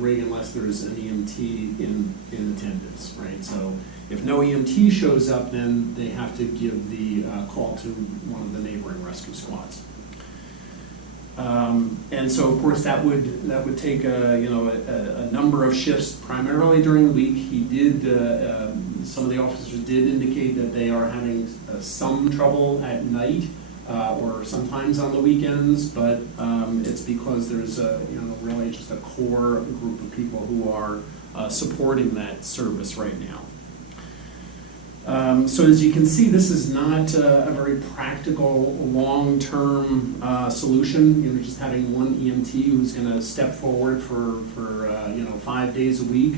rig unless there's an EMT in attendance, right? So if no EMT shows up, then they have to give the call to one of the neighboring rescue squads. And so, of course, that would take a number of shifts, primarily during the week. He did. Some of the officers did indicate that they are having some trouble at night or sometimes on the weekends, but it's because there's really just a core group of people who are supporting that service right now. So as you can see, this is not a very practical, long-term solution. Just having one EMT who's going to step forward for 5 days a week,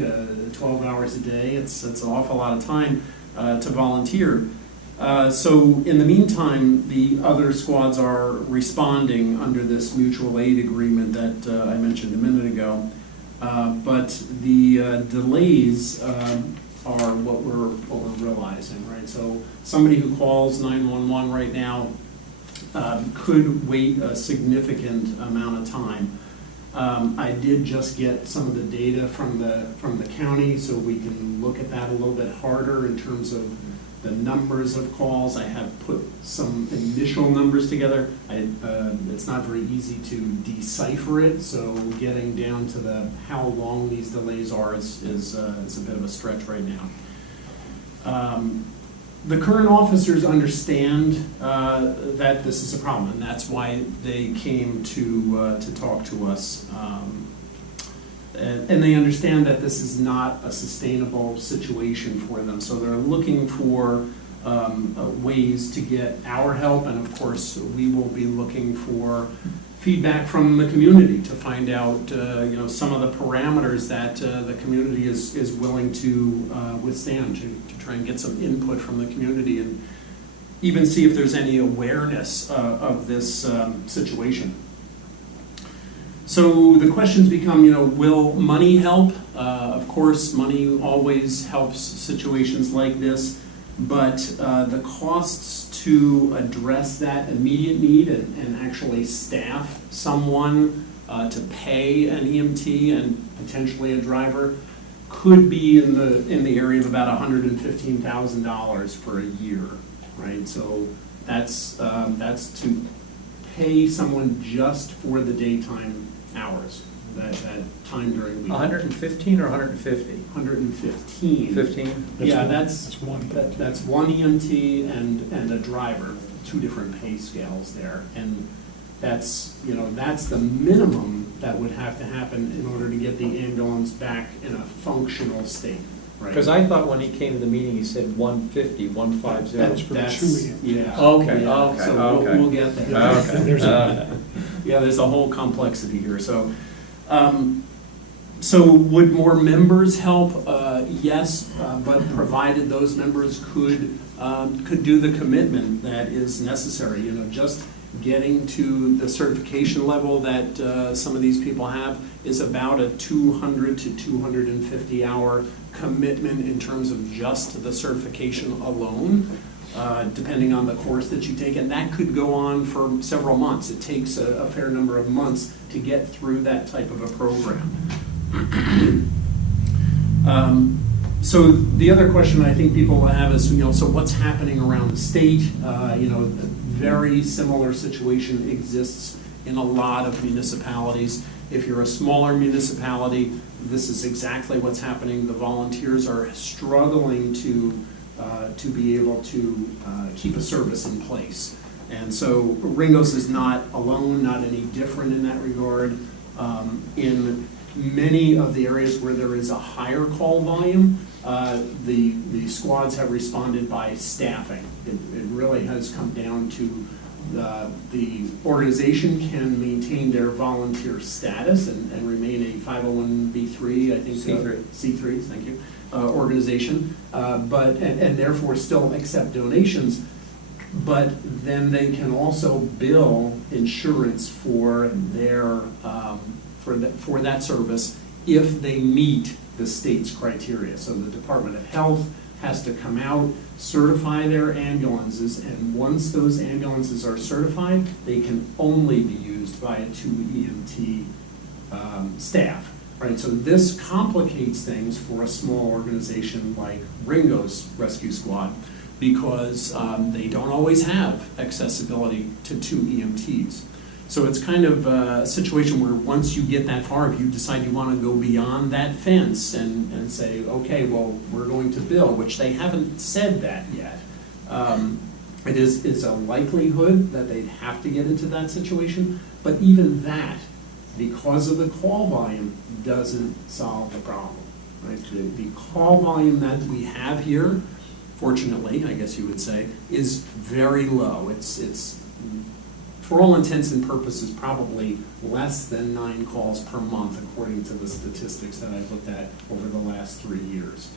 12 hours a day. It's an awful lot of time to volunteer. So in the meantime, the other squads are responding under this mutual aid agreement that I mentioned a minute ago. But the delays are what we're realizing, right? So somebody who calls 911 right now could wait a significant amount of time. I did just get some of the data from the county, so we can look at that a little bit harder in terms of the numbers of calls. I have put some initial numbers together. It's not very easy to decipher it, so getting down to how long these delays are is a bit of a stretch right now. The current officers understand that this is a problem, and that's why they came to talk to us. And they understand that this is not a sustainable situation for them. So they're looking for ways to get our help, and of course we will be looking for feedback from the community to find out some of the parameters that the community is willing to withstand, to try and get some input from the community and even see if there's any awareness of this situation. So the questions become, will money help? Of course, money always helps situations like this, but the costs to address that immediate need and actually staff someone to pay an EMT and potentially a driver could be in the area of about $115,000 for a year, right? So that's to pay someone just for the daytime hours, that time during the week. 115 or 150? 115. 15? Yeah, that's one EMT and a driver, 2 different pay scales there. And that's the minimum that would have to happen in order to get the ambulance back in a functional state, right? Because I thought when he came to the meeting, he said 150, 150. That's for That's- 2 EMTs. Yeah. Okay, Yeah. okay, So okay. we'll get there. Okay. There's a- Yeah, there's a whole complexity here, so. So would more members help? Yes, but provided those members could do the commitment that is necessary, just getting to the certification level that some of these people have is about a 200 to 250 hour commitment in terms of just the certification alone, depending on the course that you take, and that could go on for several months. It takes a fair number of months to get through that type of a program. So the other question I think people will have is, so what's happening around the state? A very similar situation exists in a lot of municipalities. If you're a smaller municipality, this is exactly what's happening. The volunteers are struggling to be able to keep a service in place. And so Ringo's is not alone, not any different in that regard. In many of the areas where there is a higher call volume, the squads have responded by staffing. It really has come down to the organization can maintain their volunteer status and remain a 501(b)(3), I think. C3, thank you, organization, and therefore still accept donations. But then they can also bill insurance for their for that service if they meet the state's criteria. So the Department of Health has to come out, certify their ambulances, and once those ambulances are certified, they can only be used by a 2 EMT staff. Right, so this complicates things for a small organization like Ringo's Rescue Squad, because they don't always have accessibility to 2 EMTs. So it's kind of a situation where once you get that far, if you decide you want to go beyond that fence and say, okay, well, we're going to bill, which they haven't said that yet, it is a likelihood that they'd have to get into that situation. But even that, because of the call volume, doesn't solve the problem. Right? The call volume that we have here, fortunately, I guess you would say, is very low. It's for all intents and purposes, probably less than 9 calls per month, according to the statistics that I've looked at over the last 3 years.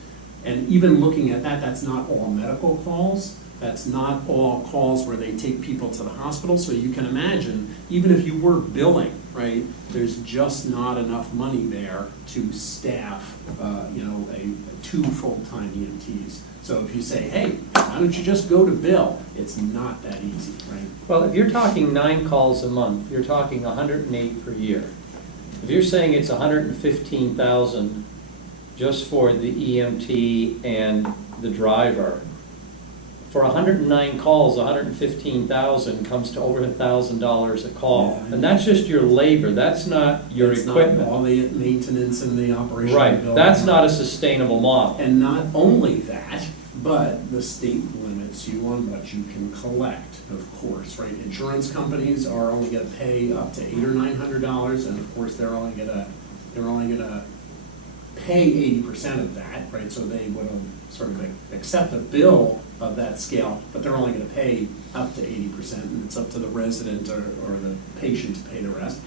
And even looking at that, that's not all medical calls. That's not all calls where they take people to the hospital. So you can imagine, even if you were billing, right, there's just not enough money there to staff, 2 full-time EMTs. So if you say, hey, why don't you just go to bill? It's not that easy, right? Well, if you're talking 9 calls a month, you're talking 108 per year. If you're saying it's 115,000 just for the EMT and the driver, for 109 calls, 115,000 comes to over $1,000 a call. Yeah. And that's just your labor, that's not your equipment. Not all the maintenance and the operation. Right, of the building. that's not a sustainable model. And not only that, but the state limits you on what you can collect, of course, right? Insurance companies are only going to pay up to $800 or $900, and of course they're only gonna pay 80% of that, right? So they would sort of accept a bill of that scale, but they're only going to pay up to 80%, and it's up to the resident or the patient to pay the rest.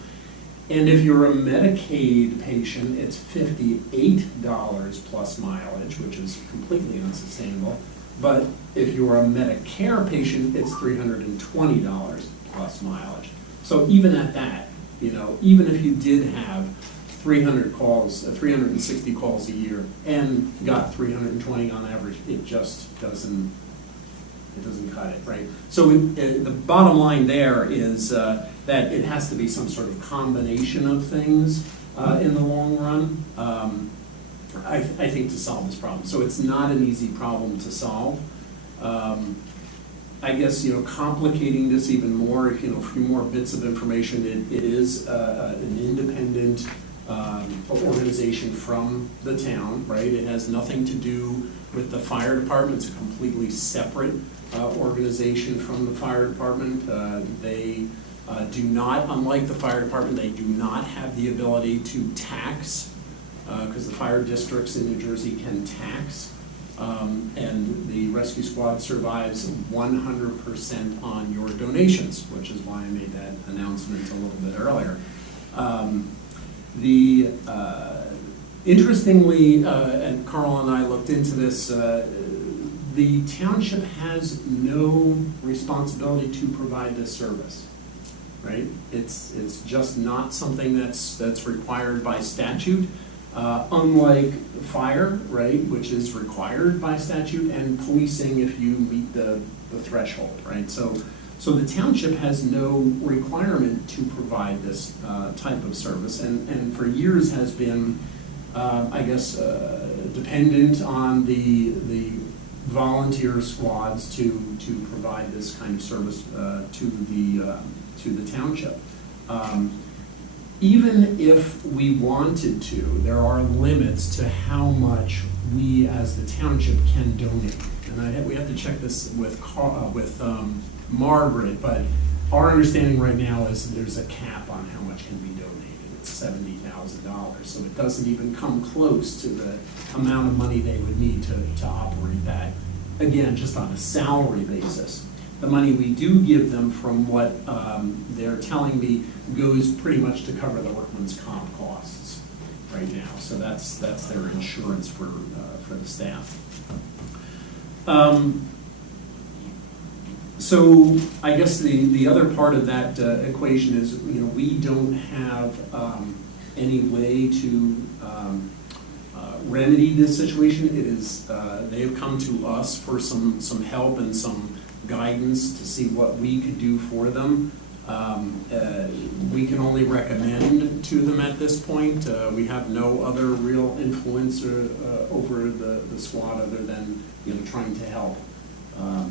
And if you're a Medicaid patient, it's $58 plus mileage, which is completely unsustainable. But if you're a Medicare patient, it's $320 plus mileage. So even at that, even if you did have 360 calls a year and got 320 on average, it just doesn't cut it, right? So the bottom line there is that it has to be some sort of combination of things in the long run, I think, to solve this problem. So it's not an easy problem to solve. I guess, complicating this even more, a few more bits of information, it is an independent organization from the town, right? It has nothing to do with the fire department. It's a completely separate organization from the fire department. They do not, unlike the fire department, they do not have the ability to tax, because the fire districts in New Jersey can tax. And the rescue squad survives 100% on your donations, which is why I made that announcement a little bit earlier. Interestingly, and Carl and I looked into this, the township has no responsibility to provide this service, right? It's just not something that's required by statute. Unlike fire, right, which is required by statute, and policing if you meet the threshold, right? So the township has no requirement to provide this type of service, and for years has been, I guess, dependent on the volunteer squads to provide this kind of service to the township. Even if we wanted to, there are limits to how much we as the township can donate. And we have to check this with Margaret, but our understanding right now is there's a cap on how much can be donated. It's $70,000, so it doesn't even come close to the amount of money they would need to operate that. Again, just on a salary basis. The money we do give them, from what they're telling me, goes pretty much to cover the workman's comp costs right now. So that's their insurance for the staff. So I guess the other part of that equation is, we don't have any way to remedy this situation. It is they have come to us for some help and some guidance to see what we could do for them. We can only recommend to them at this point. We have no other real influence over the squad other than trying to help.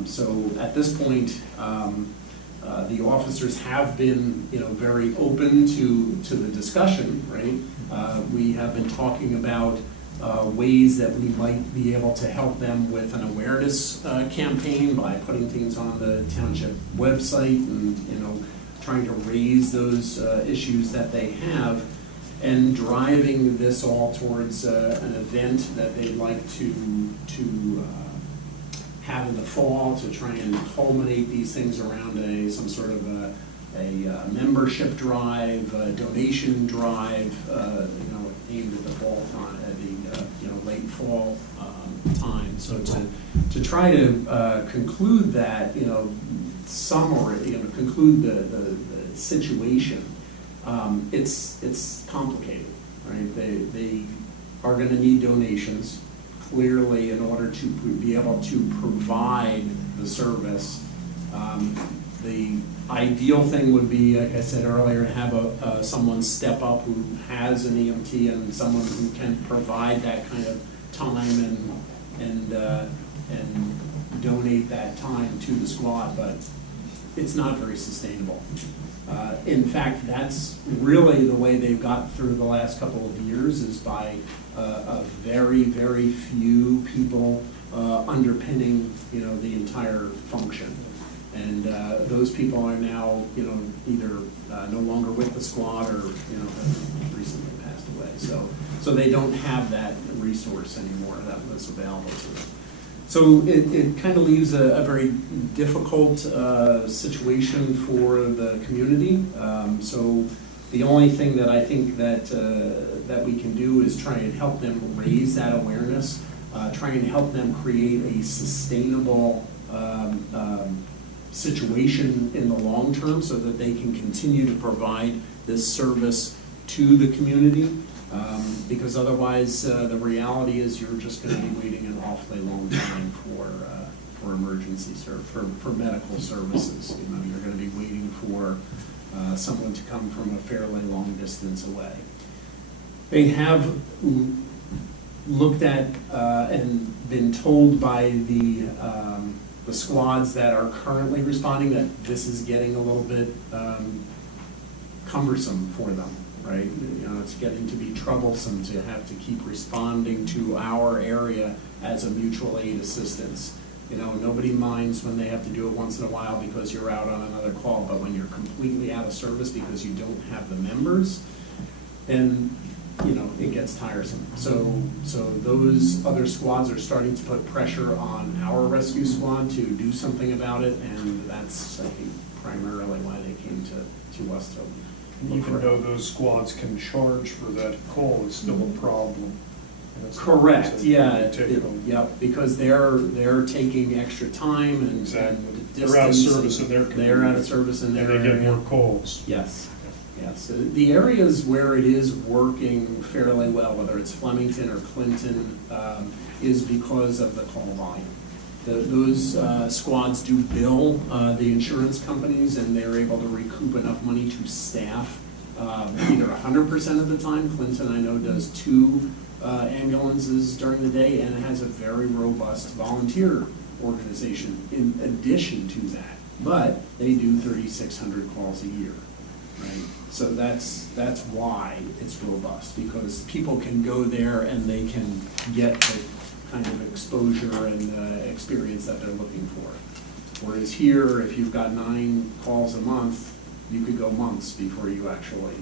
So at this point, the officers have been very open to the discussion. Right, we have been talking about ways that we might be able to help them with an awareness campaign by putting things on the township website and trying to raise those issues that they have, and driving this all towards an event that they'd like to have in the fall to try and culminate these things around some sort of a membership drive, a donation drive, aimed at the fall time, at the late fall time. So to try to conclude that, summary, conclude the situation, it's complicated, right? They are going to need donations, clearly, in order to be able to provide the service. The ideal thing would be, like I said earlier, to have someone step up who has an EMT and someone who can provide that kind of time and donate that time to the squad, but it's not very sustainable. In fact, that's really the way they've got through the last couple of years, is by a very, very few people underpinning, the entire function. And those people are now, either no longer with the squad or, have recently passed away. So they don't have that resource anymore that was available to them. So it kind of leaves a very difficult situation for the community. So the only thing that I think that we can do is try and help them raise that awareness, try and help them create a sustainable situation in the long term so that they can continue to provide this service to the community. Because otherwise, the reality is you're just going to be waiting an awfully long time for emergency for medical services. You're going to be waiting for someone to come from a fairly long distance away. They have looked at and been told by the squads that are currently responding that this is getting a little bit cumbersome for them. Right, it's getting to be troublesome to have to keep responding to our area as a mutual aid assistance. You know, nobody minds when they have to do it once in a while because you're out on another call, but when you're completely out of service because you don't have the members, then, you know, it gets tiresome. So those other squads are starting to put pressure on our rescue squad to do something about it, and that's, I think, primarily why they came to us to look Even for though those squads can charge for that call, it's still a problem. And it's Correct, not yeah, typical. yep, because they're taking extra time and Exactly. and They're out of distance, service in their and community. they're out of service in their And they get area. more calls. Yes, yes. The areas where it is working fairly well, whether it's Flemington or Clinton, is because of the call volume. Those squads do bill the insurance companies, and they're able to recoup enough money to staff either 100% of the time. Clinton, I know, does 2 ambulances during the day, and it has a very robust volunteer organization in addition to that. But they do 3,600 calls a year, right? So that's why it's robust, because people can go there and they can get the kind of exposure and experience that they're looking for. Whereas here, if you've got 9 calls a month, you could go months before you actually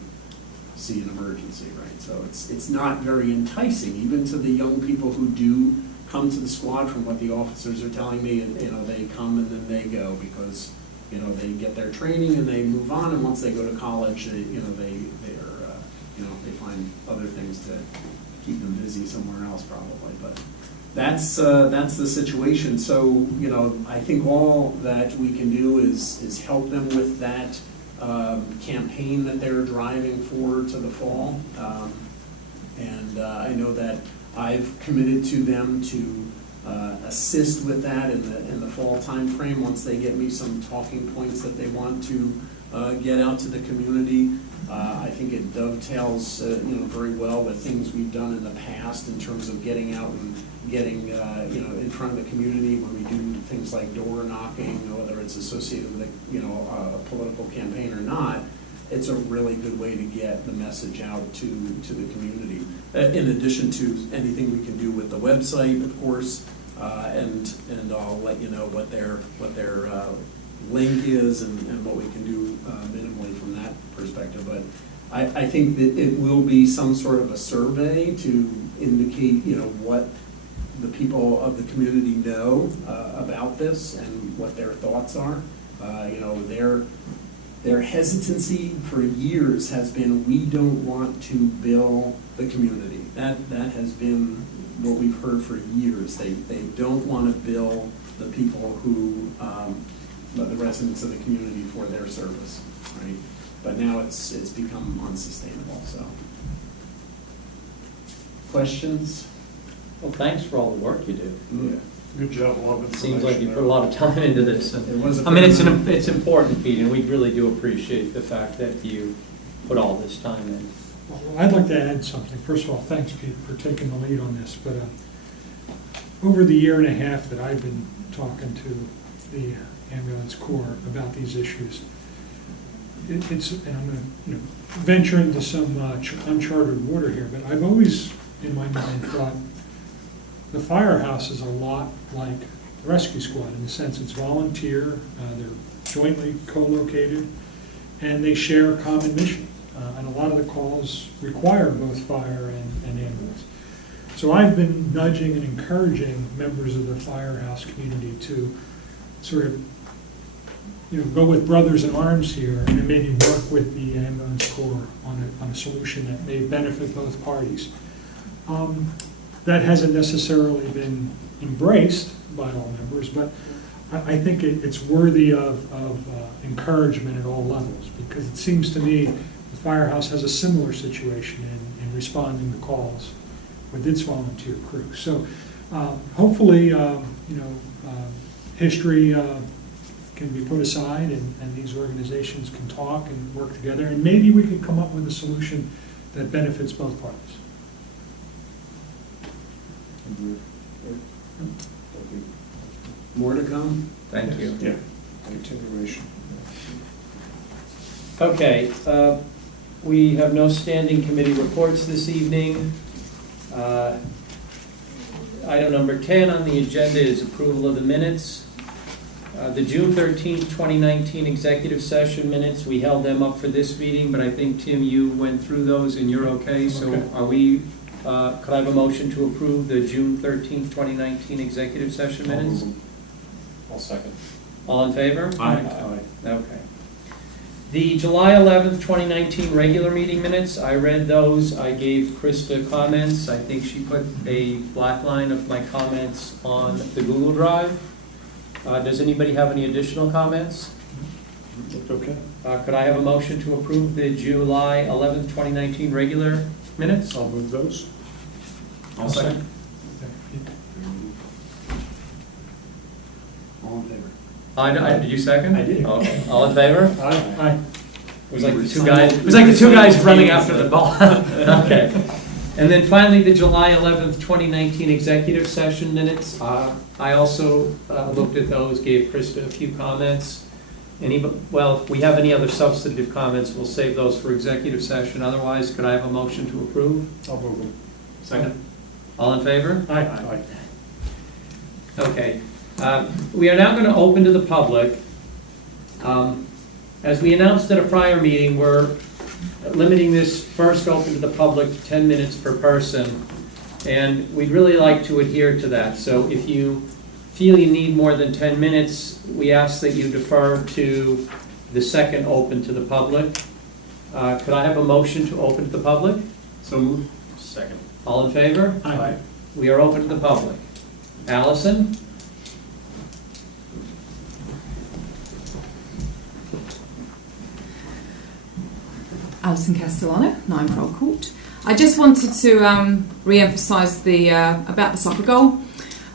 see an emergency, right? So it's not very enticing, even to the young people who do come to the squad. From what the officers are telling me, and you know, they come and then they go because, you know, they get their training and they move on, and once they go to college, they find other things to keep them busy somewhere else probably. But that's the situation. So, you know, I think all that we can do is help them with that campaign that they're driving forward to the fall. And I know that I've committed to them to assist with that in the fall timeframe once they get me some talking points that they want to get out to the community. I think it dovetails very well with things we've done in the past in terms of getting out and getting in front of the community when we do things like door knocking, whether it's associated with a political campaign or not. It's a really good way to get the message out to the community. In addition to anything we can do with the website, of course, and I'll let you know what their link is and what we can do minimally from that perspective. But I think that it will be some sort of a survey to indicate what the people of the community know about this and what their thoughts are. Their hesitancy for years has been, we don't want to bill the community. That has been what we've heard for years. They don't want to bill the people who, the residents of the community for their service, right? But now it's become unsustainable, so. Questions? Well, thanks for all the work you do. Yeah. Good job, a lot of information. Seems like you there. put a lot of time into this. And, It was a I mean, fair it's important, Pete, and we really do appreciate the fact that you put all this time in. Well, I'd like to add something. First of all, thanks, Pete, for taking the lead on this. But over the year and a half that I've been talking to the ambulance corps about these issues, and I'm going to venture into some uncharted water here, but I've always, in my mind, thought the firehouse is a lot like the rescue squad in the sense it's volunteer, they're jointly co-located, and they share a common mission. And a lot of the calls require both fire and ambulance. So I've been nudging and encouraging members of the firehouse community to sort of go with brothers in arms here and maybe work with the ambulance corps on a solution that may benefit both parties. That hasn't necessarily been embraced by all members, but I think it's worthy of encouragement at all levels, because it seems to me the firehouse has a similar situation in responding to calls with its volunteer crew. So hopefully, history can be put aside and these organizations can talk and work together, and maybe we could come up with a solution that benefits both parties. More to come? Thank you. Yeah, continuation. Okay, we have no standing committee reports this evening. item number 10 on the agenda is approval of the minutes. The June 13th, 2019 executive session minutes, we held them up for this meeting, but I think, Tim, you went through those and you're okay. So Okay. are we, could I have a motion to approve the June 13th, 2019 executive session minutes? I'll second. All in favor? Aye. Okay. The July 11th, 2019 regular meeting minutes, I read those. I gave Krista comments. I think she put a black line of my comments on the Google Drive. Does anybody have any additional comments? Looked okay. Could I have a motion to approve the July 11th, 2019 regular minutes? I'll move those. I'll second. All in favor? Did you second? I did. Okay. All in favor? Aye. It was like the two guys. It was like the two guys running after the ball. Okay. And then finally, the July 11th, 2019 executive session minutes. I also looked at those, gave Krista a few comments. Well, if we have any other substantive comments, we'll save those for executive session. Otherwise, could I have a motion to approve? I'll move them. Second. All in favor? Aye. Okay. We are now going to open to the public. As we announced at a prior meeting, we're limiting this first open to the public to 10 minutes per person, and we'd really like to adhere to that. So if you feel you need more than 10 minutes, we ask that you defer to the second open to the public. Could I have a motion to open to the public? So moved. Second. All in favor? Aye. We are open to the public. Allison? Alison Castellano, 9 Pearl Court. I just wanted to re-emphasise about the soccer goal.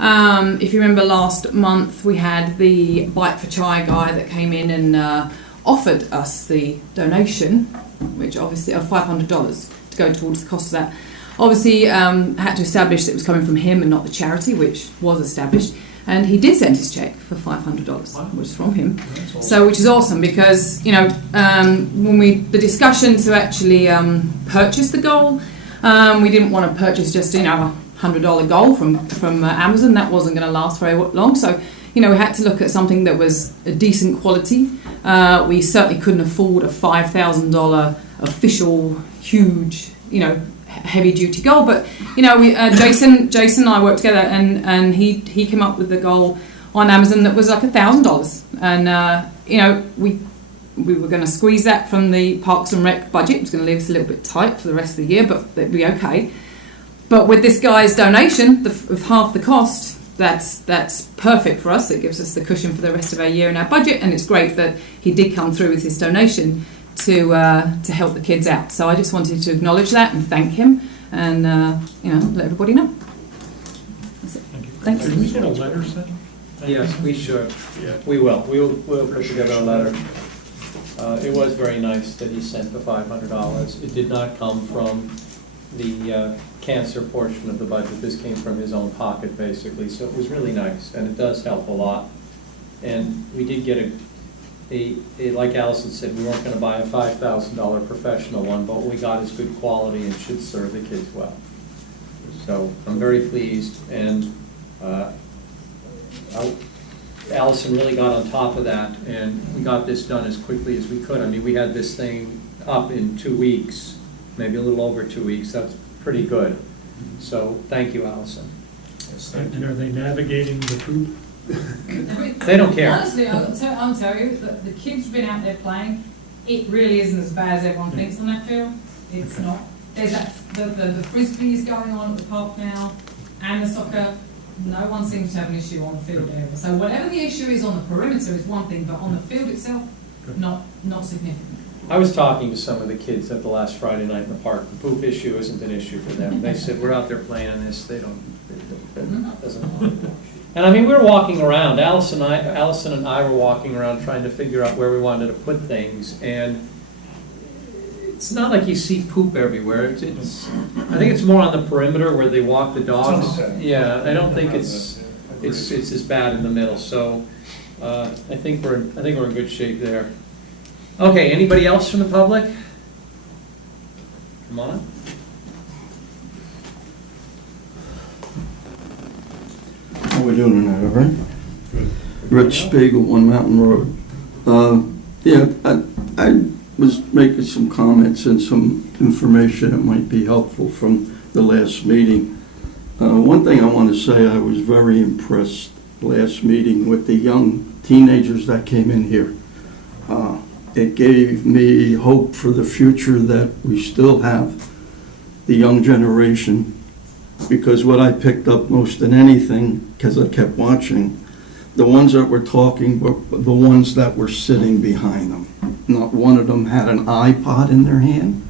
If you remember last month, we had the Bike for Chai guy that came in and offered us the donation, which obviously of $500 to go towards the cost of that. Obviously, had to establish that it was coming from him and not the charity, which was established. And he did send his cheque for $500, which was from him. So, which is awesome because, you know, when the discussion to actually purchase the goal, we didn't want to purchase just, you know, a $100 goal from Amazon. That wasn't going to last very long. So, you know, we had to look at something that was a decent quality. We certainly couldn't afford a $5,000 official, huge, you know, heavy-duty goal, but you know, Jason and I worked together, and he came up with the goal on Amazon that was like $1,000, and you know, we were going to squeeze that from the Parks and Rec budget. It was going to leave us a little bit tight for the rest of the year, but it'd be okay. But with this guy's donation of half the cost, that's perfect for us. It gives us the cushion for the rest of our year in our budget, and it's great that he did come through with his donation to help the kids out. So I just wanted to acknowledge that and thank him, and you know, let everybody know. That's it. Thanks. Can we get a letter sent? Yes, we should. Yeah. We will. We'll put together a letter. It was very nice that he sent the $500. It did not come from the cancer portion of the budget. This came from his own pocket, basically. So it was really nice, and it does help a lot. And we did get like Allison said, we weren't going to buy a $5,000 professional one, but what we got is good quality and should serve the kids well. So I'm very pleased, and Allison really got on top of that, and we got this done as quickly as we could. I mean, we had this thing up in 2 weeks, maybe a little over 2 weeks. That's pretty good. So thank you, Allison. And are they navigating the poop? They don't care. Honestly, I'll tell you, the kids have been out there playing. It really isn't as bad as everyone thinks on that field. It's not. There's the frisbee is going on at the park now, and the soccer. No one seems to have an issue on the field area. So whatever the issue is on the perimeter is one thing, but on the field itself, not significant. I was talking to some of the kids at the last Friday night in the park. The poop issue isn't an issue for them. They said, we're out there playing on this. It doesn't. And I mean, we were walking around. Allison and I were walking around trying to figure out where we wanted to put things, and it's not like you see poop everywhere. I think it's more on the perimeter where they walk the dogs. Yeah, I don't think it's as bad in the middle. So I think we're in good shape there. Okay, anybody else from the public? Come on. we doing tonight, all right? Rich Spiegel, One Mountain Road. Yeah, I was making some comments and some information that might be helpful from the last meeting. One thing I want to say, I was very impressed last meeting with the young teenagers that came in here. It gave me hope for the future that we still have the young generation, because what I picked up most than anything, because I kept watching, the ones that were talking were the ones that were sitting behind them. Not one of them had an iPod in their hand.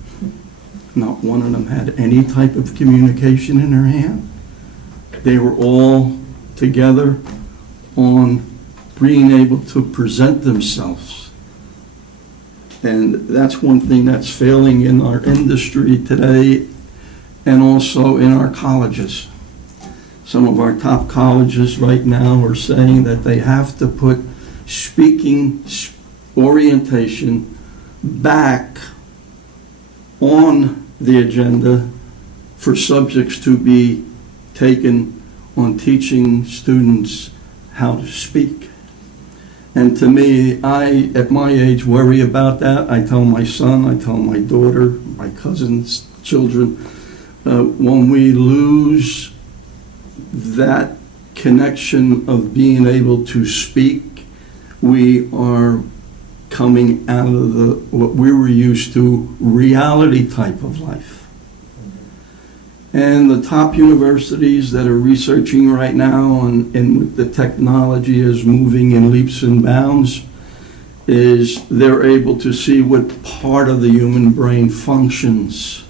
Not one of them had any type of communication in their hand. They were all together on being able to present themselves. And that's one thing that's failing in our industry today and also in our colleges. Some of our top colleges right now are saying that they have to put speaking orientation back on the agenda for subjects to be taken on teaching students how to speak. And to me, I, at my age, worry about that. I tell my son, I tell my daughter, my cousins, children, when we lose that connection of being able to speak, we are coming out of the what we were used to, reality type of life. And the top universities that are researching right now, and the technology is moving in leaps and bounds, is they're able to see what part of the human brain functions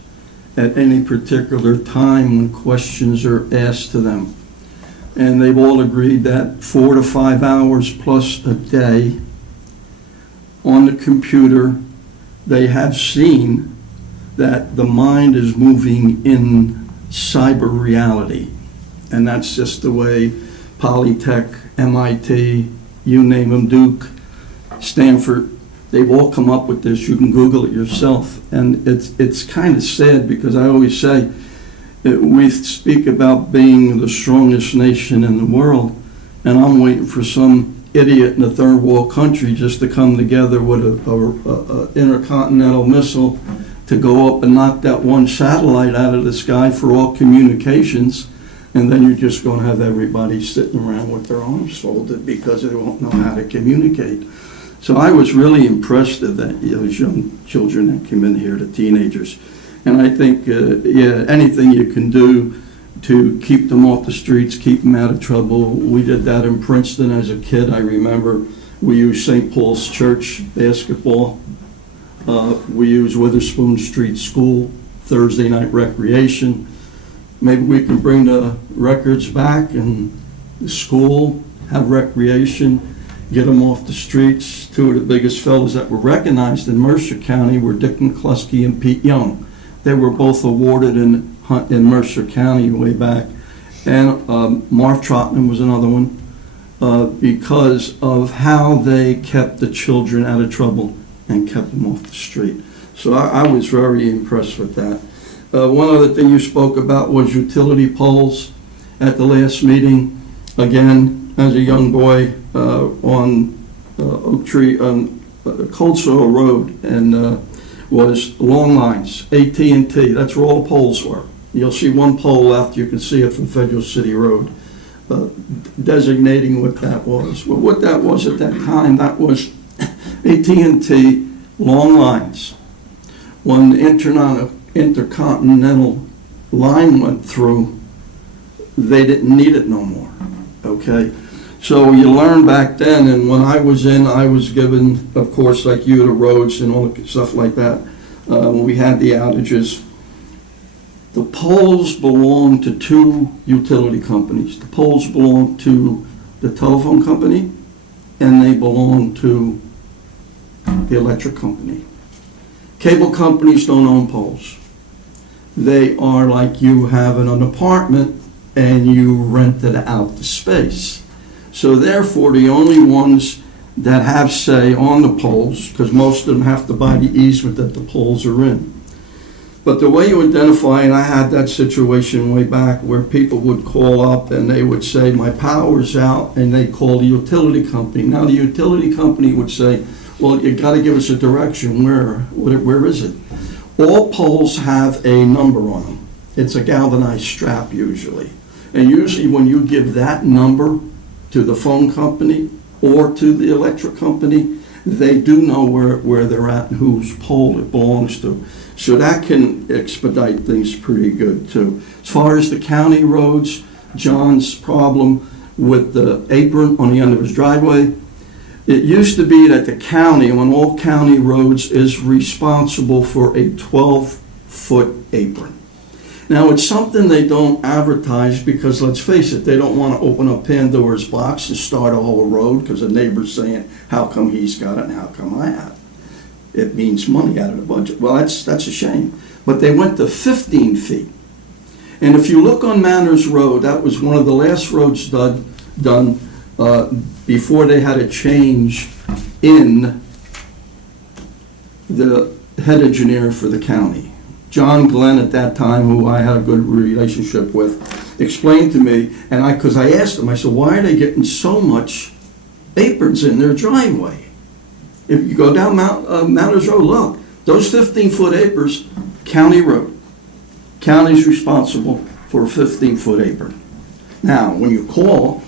at any particular time when questions are asked to them. And they've all agreed that 4 to 5 hours plus a day on the computer, they have seen that the mind is moving in cyber reality. And that's just the way Polytech, MIT, you name them, Duke, Stanford, they've all come up with this. You can Google it yourself. And it's kind of sad, because I always say, we speak about being the strongest nation in the world, and I'm waiting for some idiot in a third world country just to come together with a intercontinental missile to go up and knock that one satellite out of the sky for all communications, and then you're just going to have everybody sitting around with their arms folded because they won't know how to communicate. So I was really impressed at that, those young children that came in here, the teenagers. And I think, yeah, anything you can do to keep them off the streets, keep them out of trouble. We did that in Princeton as a kid. I remember we used St. Paul's Church basketball. We used Witherspoon Street School, Thursday night recreation. Maybe we can bring the records back and the school, have recreation, get them off the streets. Two of the biggest fellows that were recognized in Mercer County were Dick McCluskey and Pete Young. They were both awarded in Mercer County way back. And Marv Trotman was another one, because of how they kept the children out of trouble and kept them off the street. So I was very impressed with that. One other thing you spoke about was utility poles at the last meeting. Again, as a young boy on Oak Tree, on Cold Soil Road, and was long lines, AT&T, that's where all the poles were. You'll see one pole left, you can see it from Federal City Road, designating what that was. Well, what that was at that time, that was AT&T long lines. When the intercontinental line went through, they didn't need it no more, okay? So you learn back then, and when I was given, of course, like you, the roads and all the stuff like that, when we had the outages. The poles belong to two utility companies. The poles belong to the telephone company, and they belong to the electric company. Cable companies don't own poles. They are like you have an apartment and you rented out the space. So therefore, the only ones that have say on the poles, because most of them have to buy the easement that the poles are in. But the way you identify, and I had that situation way back where people would call up and they would say, my power's out, and they call the utility company. Now the utility company would say, well, you gotta give us a direction, where is it? All poles have a number on them. It's a galvanized strap usually. And usually when you give that number to the phone company or to the electric company, they do know where they're at and whose pole it belongs to. So that can expedite things pretty good too. As far as the county roads, John's problem with the apron on the end of his driveway, it used to be that the county, on all county roads, is responsible for a 12-foot apron. Now, it's something they don't advertise because, let's face it, they don't want to open up Pandora's box and start a whole road because a neighbor's saying, how come he's got it and how come I have it? It means money out of the budget. Well, that's a shame. But they went to 15 feet. And if you look on Manners Road, that was one of the last roads done before they had a change in the head engineer for the county. John Glenn at that time, who I had a good relationship with, explained to me, and because I asked him, I said, why are they getting so much aprons in their driveway? If you go down Manners Road, look, those 15-foot aprons, county road. County's responsible for a 15-foot apron. Now, when you call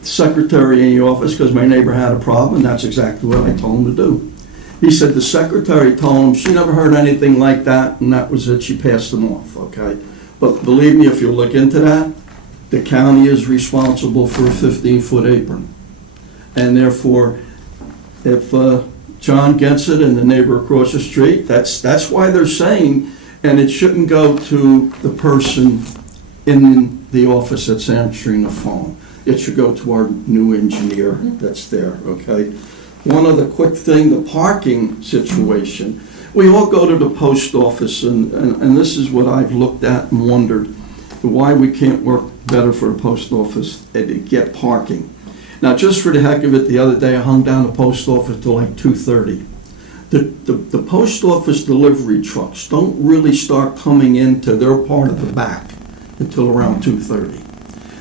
the secretary in the office, because my neighbor had a problem, and that's exactly what I told him to do. He said the secretary told him she never heard anything like that, and that was it. She passed them off, okay? But believe me, if you look into that, the county is responsible for a 15-foot apron. And therefore, if John gets it and the neighbor across the street, that's why they're saying, and it shouldn't go to the person in the office that's answering the phone. It should go to our new engineer that's there, okay? One other quick thing, the parking situation. We all go to the post office, and this is what I've looked at and wondered, why we can't work better for the post office to get parking. Now, just for the heck of it, the other day I hung down the post office till like 2:30. The post office delivery trucks don't really start coming into their part of the back until around 2:30.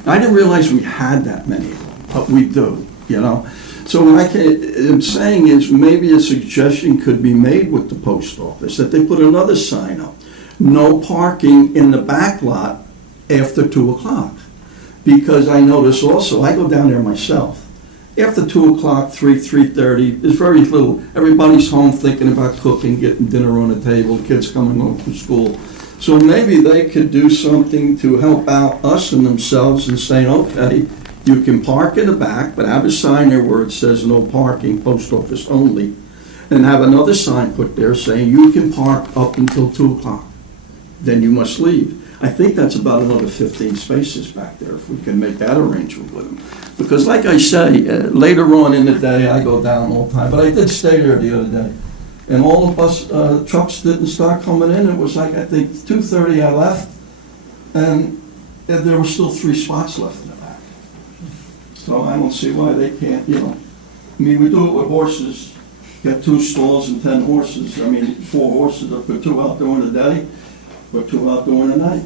I didn't realize we had that many of them, but we do, you know. So what I'm saying is maybe a suggestion could be made with the post office, that they put another sign up. No parking in the back lot after 2 o'clock. Because I notice also, I go down there myself. After 2 o'clock, 3:30, there's very little. Everybody's home thinking about cooking, getting dinner on the table, the kids coming home from school. So maybe they could do something to help out us and themselves and saying, okay, you can park in the back, but have a sign there where it says no parking, post office only, and have another sign put there saying you can park up until 2 o'clock. Then you must leave. I think that's about another 15 spaces back there if we can make that arrangement with them. Because like I say, later on in the day, I go down all the time, but I did stay there the other day. And all the bus trucks didn't start coming in. It was like, I think, 2:30 I left, and there were still 3 spots left in the back. So I don't see why they can't, you know. I mean, we do it with horses. Got 2 stalls and 10 horses. I mean, 4 horses, put 2 out during the day, put 2 out during the night.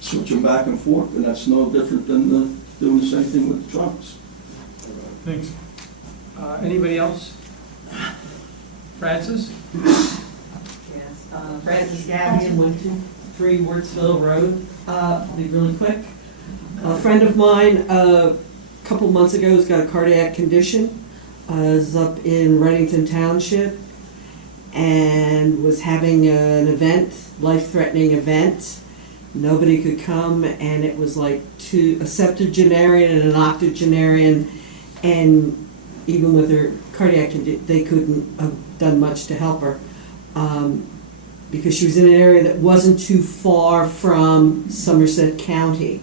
Switch them back and forth, and that's no different than doing the same thing with the trucks. Thanks. Anybody else? Francis? Yes, Francis Gabbian, 123 Wurtsville Road. I'll be really quick. A friend of mine, a couple months ago, has got a cardiac condition, is up in Reddington Township, and was having an event, life-threatening event. Nobody could come, and it was like a septuagenarian and an octogenarian, and even with her cardiac condition, they couldn't have done much to help her because she was in an area that wasn't too far from Somerset County.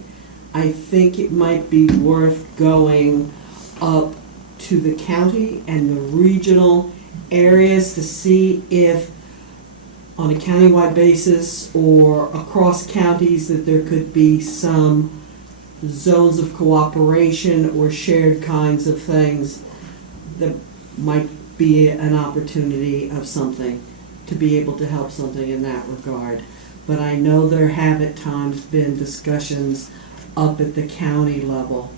I think it might be worth going up to the county and the regional areas to see if on a countywide basis or across counties that there could be some zones of cooperation or shared kinds of things that might be an opportunity of something to be able to help something in that regard. but I know there have at times been discussions up at the county level.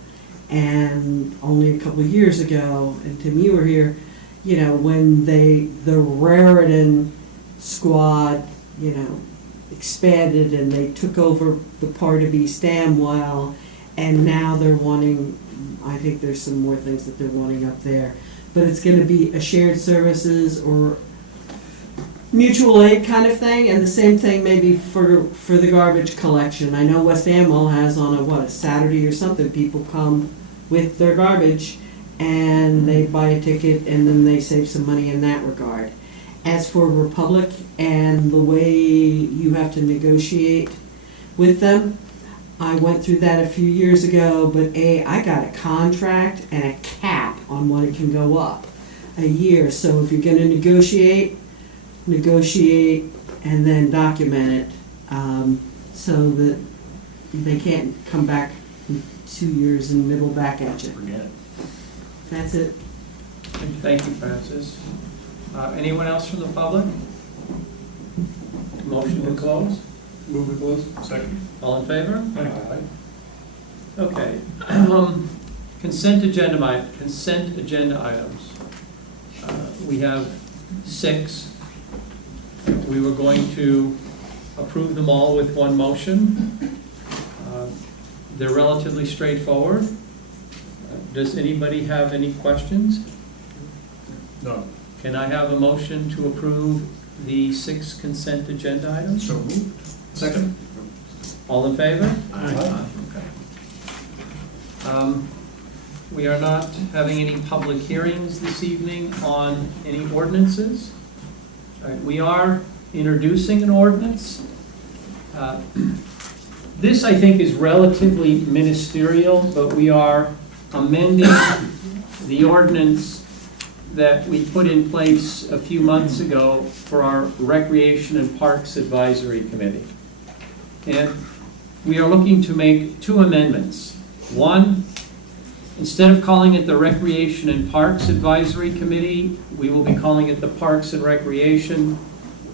And only a couple of years ago, and Tim, you were here, you know, when the Raritan squad, you know, expanded and they took over the part of East Amwell, and now they're wanting, I think there's some more things that they're wanting up there. But it's going to be a shared services or mutual aid kind of thing, and the same thing maybe for the garbage collection. I know West Amwell has on a Saturday or something, people come with their garbage and they buy a ticket and then they save some money in that regard. As for Republic and the way you have to negotiate with them, I went through that a few years ago, but I got a contract and a cap on what it can go up a year. So if you're going to negotiate and then document it so that they can't come back in 2 years and nibble back at you. Forget it. That's it. Thank you, Francis. Anyone else from the public? Motion to close? Move to close. Second. All in favor? Aye. Okay. Consent agenda items. We have 6. We were going to approve them all with one motion. They're relatively straightforward. Does anybody have any questions? No. Can I have a motion to approve the 6 consent agenda items? So moved. Second. All in favor? Aye. Okay. We are not having any public hearings this evening on any ordinances. We are introducing an ordinance. This, I think, is relatively ministerial, but we are amending the ordinance that we put in place a few months ago for our Recreation and Parks Advisory Committee. And we are looking to make 2 amendments. One, instead of calling it the Recreation and Parks Advisory Committee, we will be calling it the Parks and Recreation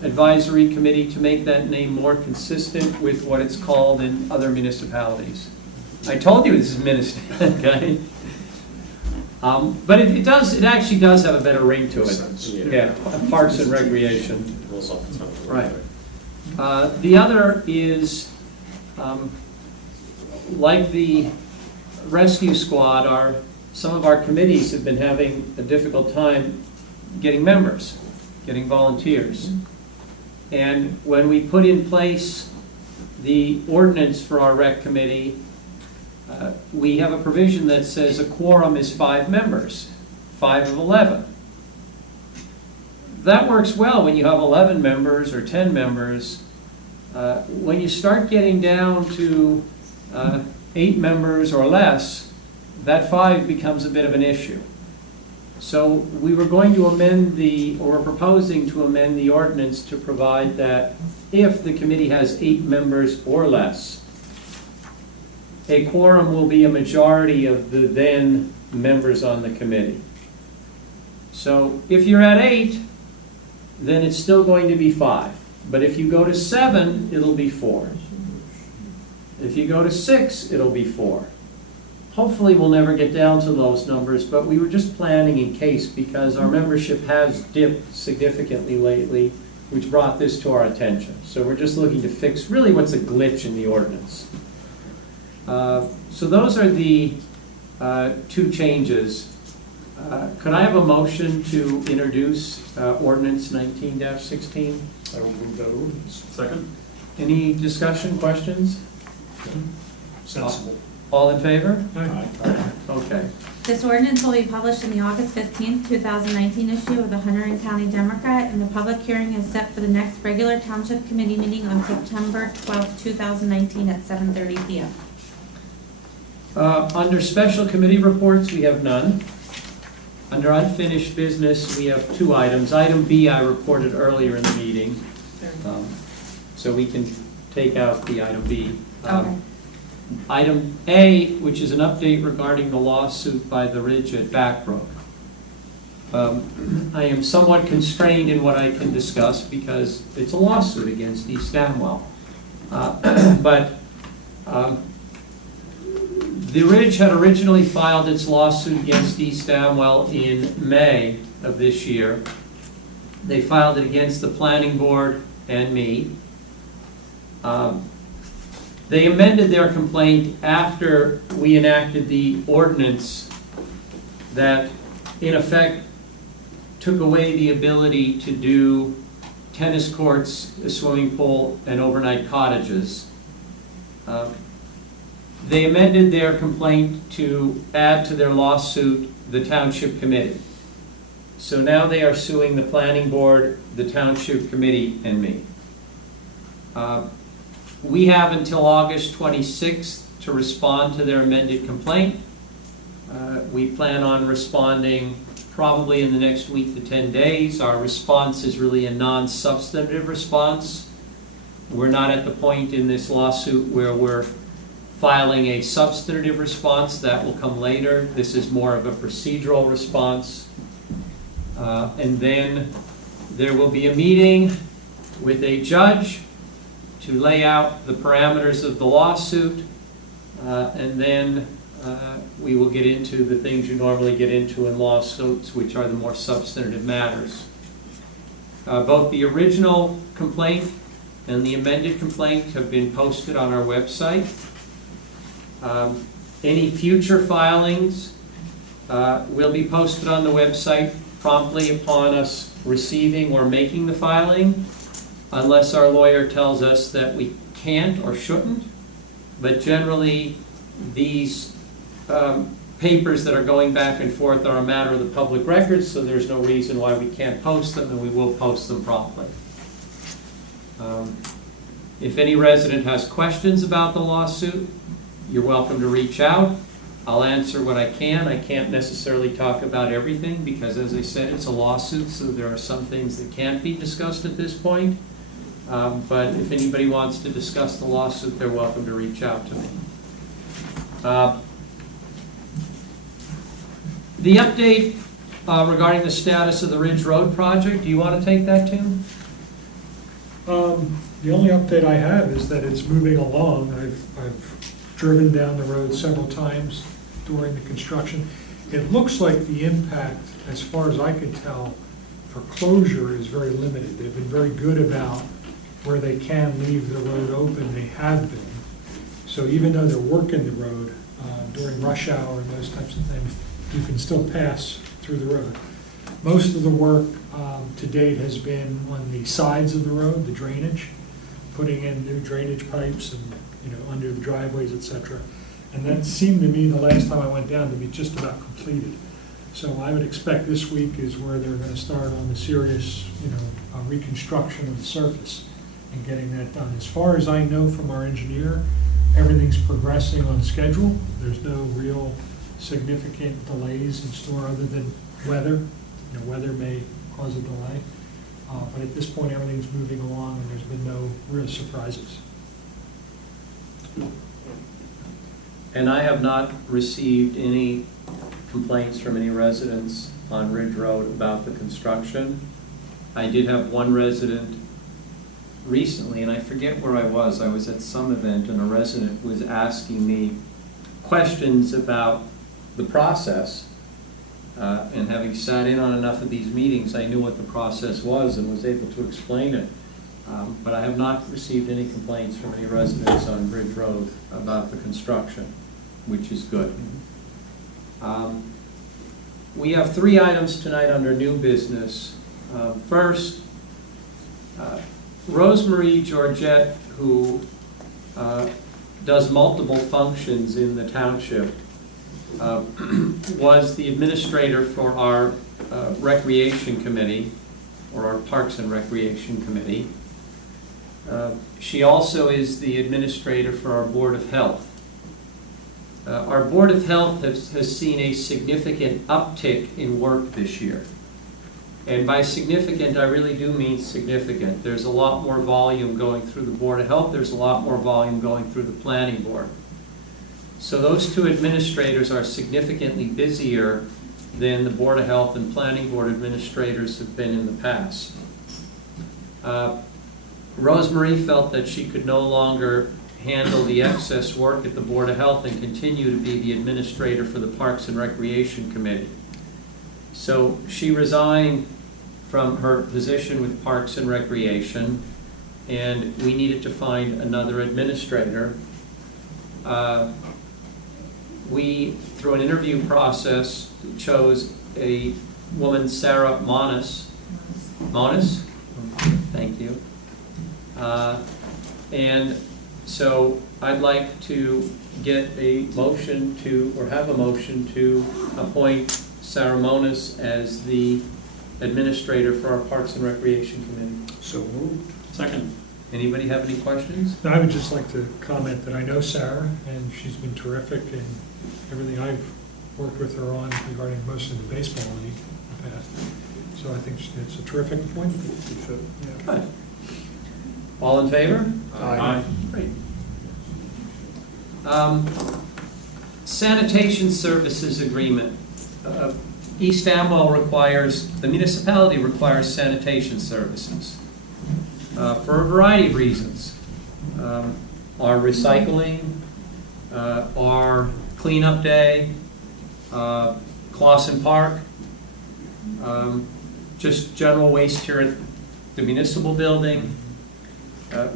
Advisory Committee to make that name more consistent with what it's called in other municipalities. I told you this is ministerial, okay? But it actually does have a better ring to it. Yeah, Parks and Recreation. Right. The other is, like the rescue squad, some of our committees have been having a difficult time getting members, getting volunteers. And when we put in place the ordinance for our rec committee, we have a provision that says a quorum is 5 members, 5 of 11. That works well when you have 11 members or 10 members. When you start getting down to 8 members or less, that 5 becomes a bit of an issue. So we were going to we're proposing to amend the ordinance to provide that if the committee has 8 members or less, a quorum will be a majority of the then members on the committee. So if you're at 8, then it's still going to be 5. But if you go to 7, it'll be 4. If you go to 6, it'll be 4. Hopefully we'll never get down to those numbers, but we were just planning in case because our membership has dipped significantly lately, which brought this to our attention. So we're just looking to fix really what's a glitch in the ordinance. So those are the 2 changes. Could I have a motion to introduce ordinance 19-16? I will move that ordinance. Second. Any discussion, questions? Sensible. All in favor? Aye. Okay. This ordinance will be published in the August 15th, 2019 issue of the Hunterdon County Democrat, and the public hearing is set for the next regular Township Committee meeting on September 12th, 2019 at 7:30 p.m. Under special committee reports, we have none. Under unfinished business, we have 2 items. Item B I reported earlier in the meeting, so we can take out the item B. Okay. Item A, which is an update regarding the lawsuit by the Ridge at Backbrook. I am somewhat constrained in what I can discuss because it's a lawsuit against East Amwell. But the Ridge had originally filed its lawsuit against East Amwell in May of this year. They filed it against the planning board and me. They amended their complaint after we enacted the ordinance that, in effect, took away the ability to do tennis courts, a swimming pool, and overnight cottages. They amended their complaint to add to their lawsuit the township committee. So now they are suing the planning board, the township committee, and me. We have until August 26th to respond to their amended complaint. We plan on responding probably in the next week to 10 days. Our response is really a non-substantive response. We're not at the point in this lawsuit where we're filing a substantive response. That will come later. This is more of a procedural response. And then there will be a meeting with a judge to lay out the parameters of the lawsuit, and then we will get into the things you normally get into in lawsuits, which are the more substantive matters. Both the original complaint and the amended complaint have been posted on our website. Any future filings will be posted on the website promptly upon us receiving or making the filing, unless our lawyer tells us that we can't or shouldn't. But generally, these papers that are going back and forth are a matter of the public record, so there's no reason why we can't post them, and we will post them promptly. If any resident has questions about the lawsuit, you're welcome to reach out. I'll answer what I can. I can't necessarily talk about everything because, as I said, it's a lawsuit, so there are some things that can't be discussed at this point. But if anybody wants to discuss the lawsuit, they're welcome to reach out to me. The update regarding the status of the Ridge Road project, do you want to take that, Tim? The only update I have is that it's moving along. I've driven down the road several times during the construction. It looks like the impact, as far as I can tell, for closure is very limited. They've been very good about where they can leave the road open, they have been. So even though they're working the road during rush hour and those types of things, you can still pass through the road. Most of the work to date has been on the sides of the road, the drainage, putting in new drainage pipes and under the driveways, etc. And that seemed to me the last time I went down to be just about completed. So I would expect this week is where they're going to start on the serious, reconstruction of the surface and getting that done. As far as I know from our engineer, everything's progressing on schedule. There's no real significant delays in store other than weather. Weather may cause a delay. But at this point, everything's moving along and there's been no real surprises. And I have not received any complaints from any residents on Ridge Road about the construction. I did have one resident recently, and I forget where I was at some event, and a resident was asking me questions about the process. And having sat in on enough of these meetings, I knew what the process was and was able to explain it. But I have not received any complaints from any residents on Ridge Road about the construction, which is good. We have 3 items tonight under new business. First, Rosemarie Georgette, who does multiple functions in the township, was the administrator for our recreation committee, or our Parks and Recreation Committee. She also is the administrator for our Board of Health. Our Board of Health has seen a significant uptick in work this year. And by significant, I really do mean significant. There's a lot more volume going through the Board of Health. There's a lot more volume going through the Planning Board. So those 2 administrators are significantly busier than the Board of Health and Planning Board administrators have been in the past. Rosemary felt that she could no longer handle the excess work at the Board of Health and continue to be the administrator for the Parks and Recreation Committee. So she resigned from her position with Parks and Recreation, and we needed to find another administrator. We, through an interview process, chose a woman, Sarah Monis. Monis? Thank you. And so I'd like to get a motion to, or have a motion to appoint Sarah Monis as the administrator for our Parks and Recreation Committee. So moved. Second. Anybody have any questions? I would just like to comment that I know Sarah, and she's been terrific in everything I've worked with her on regarding most of the baseball league in the past. So I think it's a terrific appointment. Yeah. Good. All in favor? Aye. Great. Sanitation Services Agreement. East Amwell requires, the municipality requires sanitation services for a variety of reasons. Our recycling, our cleanup day, Clausen Park, just general waste here at the municipal building.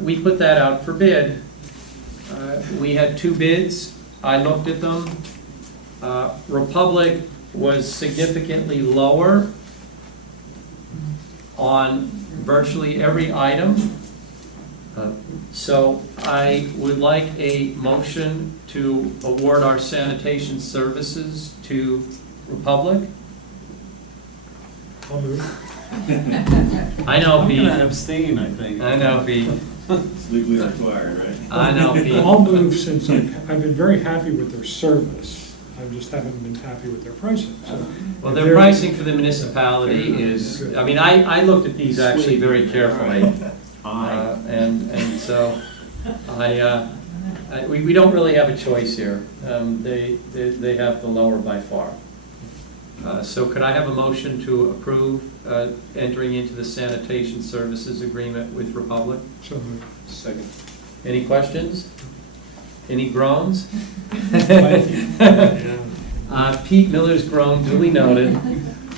We put that out for bid. We had 2 bids. I looked at them. Republic was significantly lower on virtually every item. So I would like a motion to award our sanitation services to Republic. I'll move. I know, I'm Pete. gonna abstain, I think. I know, Pete. It's legally required, right? I know, Pete. I'll move since I've been very happy with their service. I just haven't been happy with their pricing. So Well, their pricing for the municipality is, I mean, I looked at these actually very carefully. And so we don't really have a choice here. They have the lower by far. So could I have a motion to approve entering into the sanitation services agreement with Republic? So moved. Second. Any questions? Any groans? Pete Miller's groan, duly noted,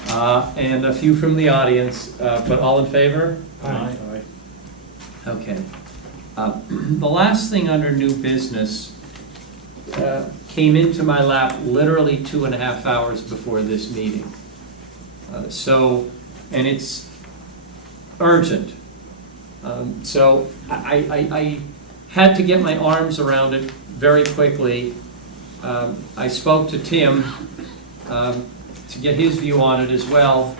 and a few from the audience, but all in favor? Aye. Okay. The last thing under new business came into my lap literally 2.5 hours before this meeting. And it's urgent. So I had to get my arms around it very quickly. I spoke to Tim to get his view on it as well.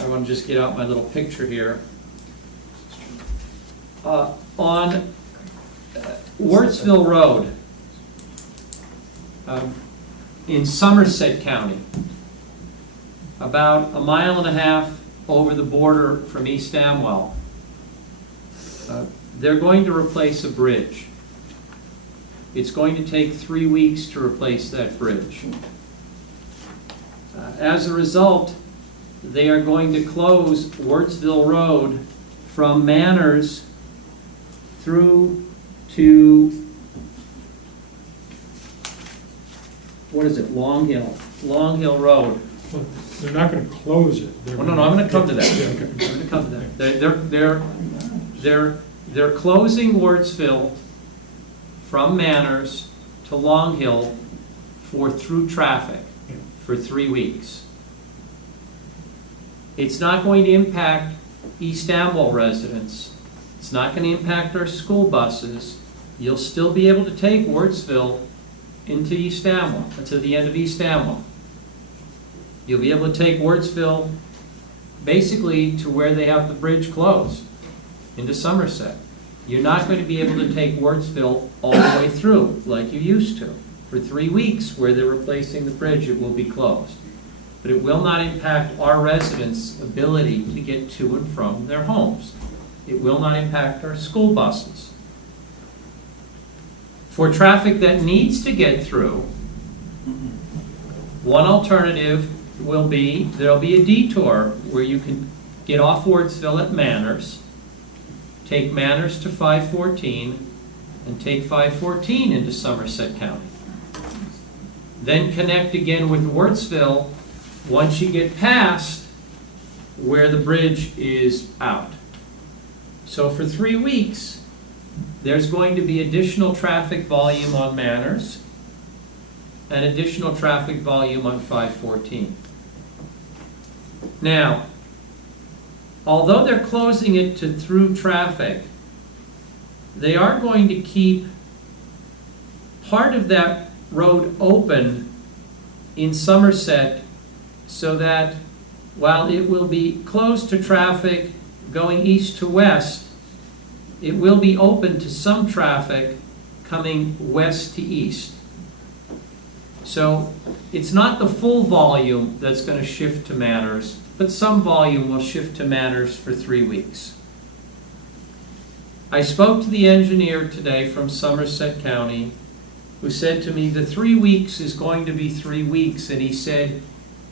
I want to just get out my little picture here. On Wardsville Road in Somerset County, about 1.5 miles over the border from East Amwell, they're going to replace a bridge. It's going to take 3 weeks to replace that bridge. As a result, they are going to close Wardsville Road from Manners through to, what is it, Long Hill Road. Well, they're not going to close it. Oh, no, I'm going to come to that. Yeah, okay. I'm going to come to that. They're closing Wardsville from Manners to Long Hill for through traffic for 3 weeks. It's not going to impact East Amwell residents. It's not going to impact our school buses. You'll still be able to take Wardsville into East Amwell, to the end of East Amwell. You'll be able to take Wardsville basically to where they have the bridge closed, into Somerset. You're not going to be able to take Wardsville all the way through like you used to. For 3 weeks where they're replacing the bridge, it will be closed. But it will not impact our residents' ability to get to and from their homes. It will not impact our school buses. For traffic that needs to get through, one alternative there'll be a detour where you can get off Wardsville at Manners, take Manners to 514, and take 514 into Somerset County. Then connect again with Wardsville once you get past where the bridge is out. So for 3 weeks, there's going to be additional traffic volume on Manners and additional traffic volume on 514. Now, although they're closing it to through traffic, they are going to keep part of that road open in Somerset so that while it will be closed to traffic going east to west, it will be open to some traffic coming west to east. So it's not the full volume that's going to shift to Manners, but some volume will shift to Manners for 3 weeks. I spoke to the engineer today from Somerset County who said to me the 3 weeks is going to be 3 weeks, and he said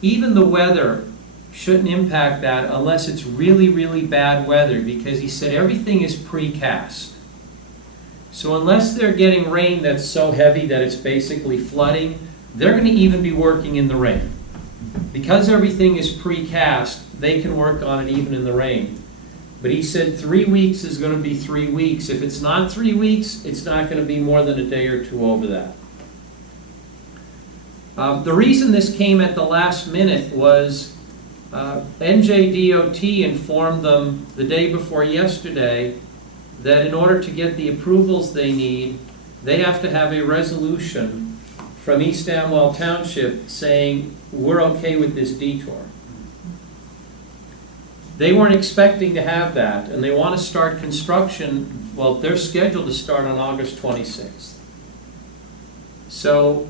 even the weather shouldn't impact that unless it's really, really bad weather, because he said everything is precast. So unless they're getting rain that's so heavy that it's basically flooding, they're going to even be working in the rain. Because everything is precast, they can work on it even in the rain. But he said 3 weeks is going to be 3 weeks. If it's not 3 weeks, it's not going to be more than a day or two over that. The reason this came at the last minute was NJDOT informed them the day before yesterday that in order to get the approvals they need, they have to have a resolution from East Amwell Township saying we're okay with this detour. They weren't expecting to have that, and they want to start construction. Well, they're scheduled to start on August 26th. So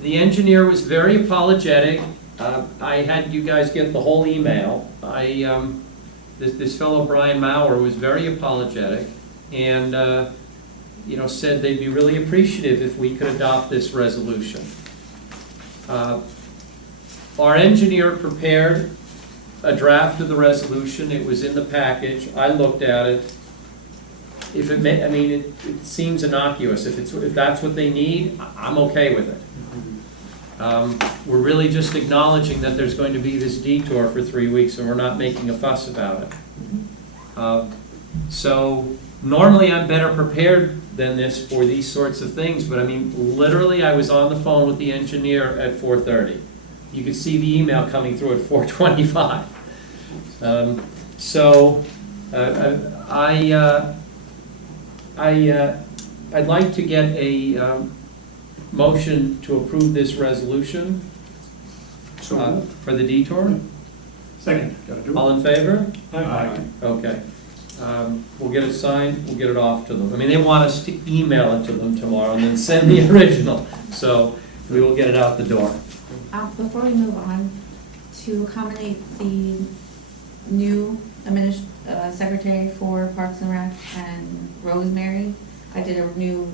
the engineer was very apologetic. I had you guys get the whole email. This fellow Brian Maurer was very apologetic, and said they'd be really appreciative if we could adopt this resolution. Our engineer prepared a draft of the resolution. It was in the package. I looked at it. It seems innocuous. If that's what they need, I'm okay with it. We're really just acknowledging that there's going to be this detour for 3 weeks, and we're not making a fuss about it. So normally I'm better prepared than this for these sorts of things, but literally I was on the phone with the engineer at 4:30. You could see the email coming through at 4:25. I'd like to get a motion to approve this resolution for the detour. Second. Gotta do it. All in favor? Aye. Okay. We'll get it signed, we'll get it off to them. They want us to email it to them tomorrow and then send the original. So we will get it out the door. Before we move on, to accommodate the new secretary for Parks and Rec and Rosemary, I did a new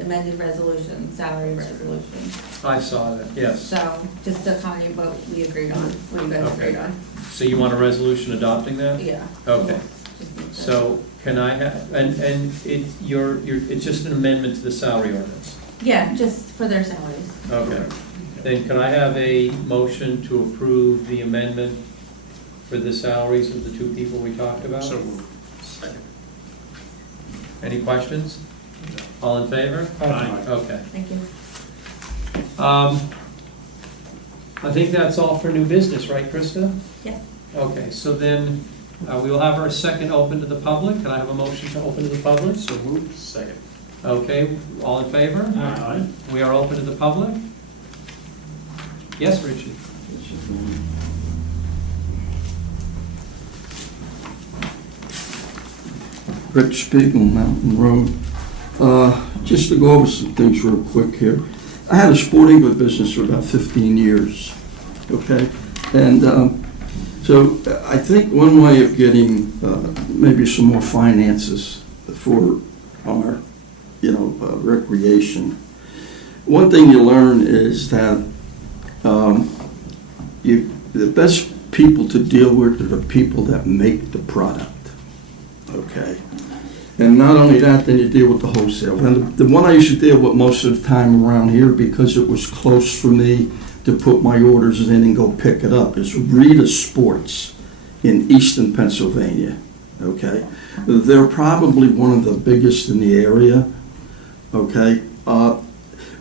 amended resolution, salary resolution. I saw that, yes. So just to accommodate what we agreed on, what you guys agreed on. So you want a resolution adopting that? Yeah. Okay. So can I have, and it's just an amendment to the salary ordinance? Yeah, just for their salaries. Okay. Then can I have a motion to approve the amendment for the salaries of the 2 people we talked about? So moved. Second. Any questions? All in favor? Aye. Okay. Thank you. I think that's all for new business, right, Krista? Yes. Okay, so then we will have our second open to the public. Can I have a motion to open to the public? So moved. Second. Okay, all in favor? Aye. We are open to the public? Yes, Richard? Rich Spiegel, Mountain Road. Just to go over some things real quick here. I had a sporting goods business for about 15 years, okay? And so I think one way of getting maybe some more finances for our, recreation, one thing you learn is that the best people to deal with are the people that make the product, okay? And not only that, then you deal with the wholesale. And the one I used to deal with most of the time around here, because it was close for me to put my orders in and go pick it up, is Rita Sports in Easton, Pennsylvania, okay? They're probably one of the biggest in the area, okay?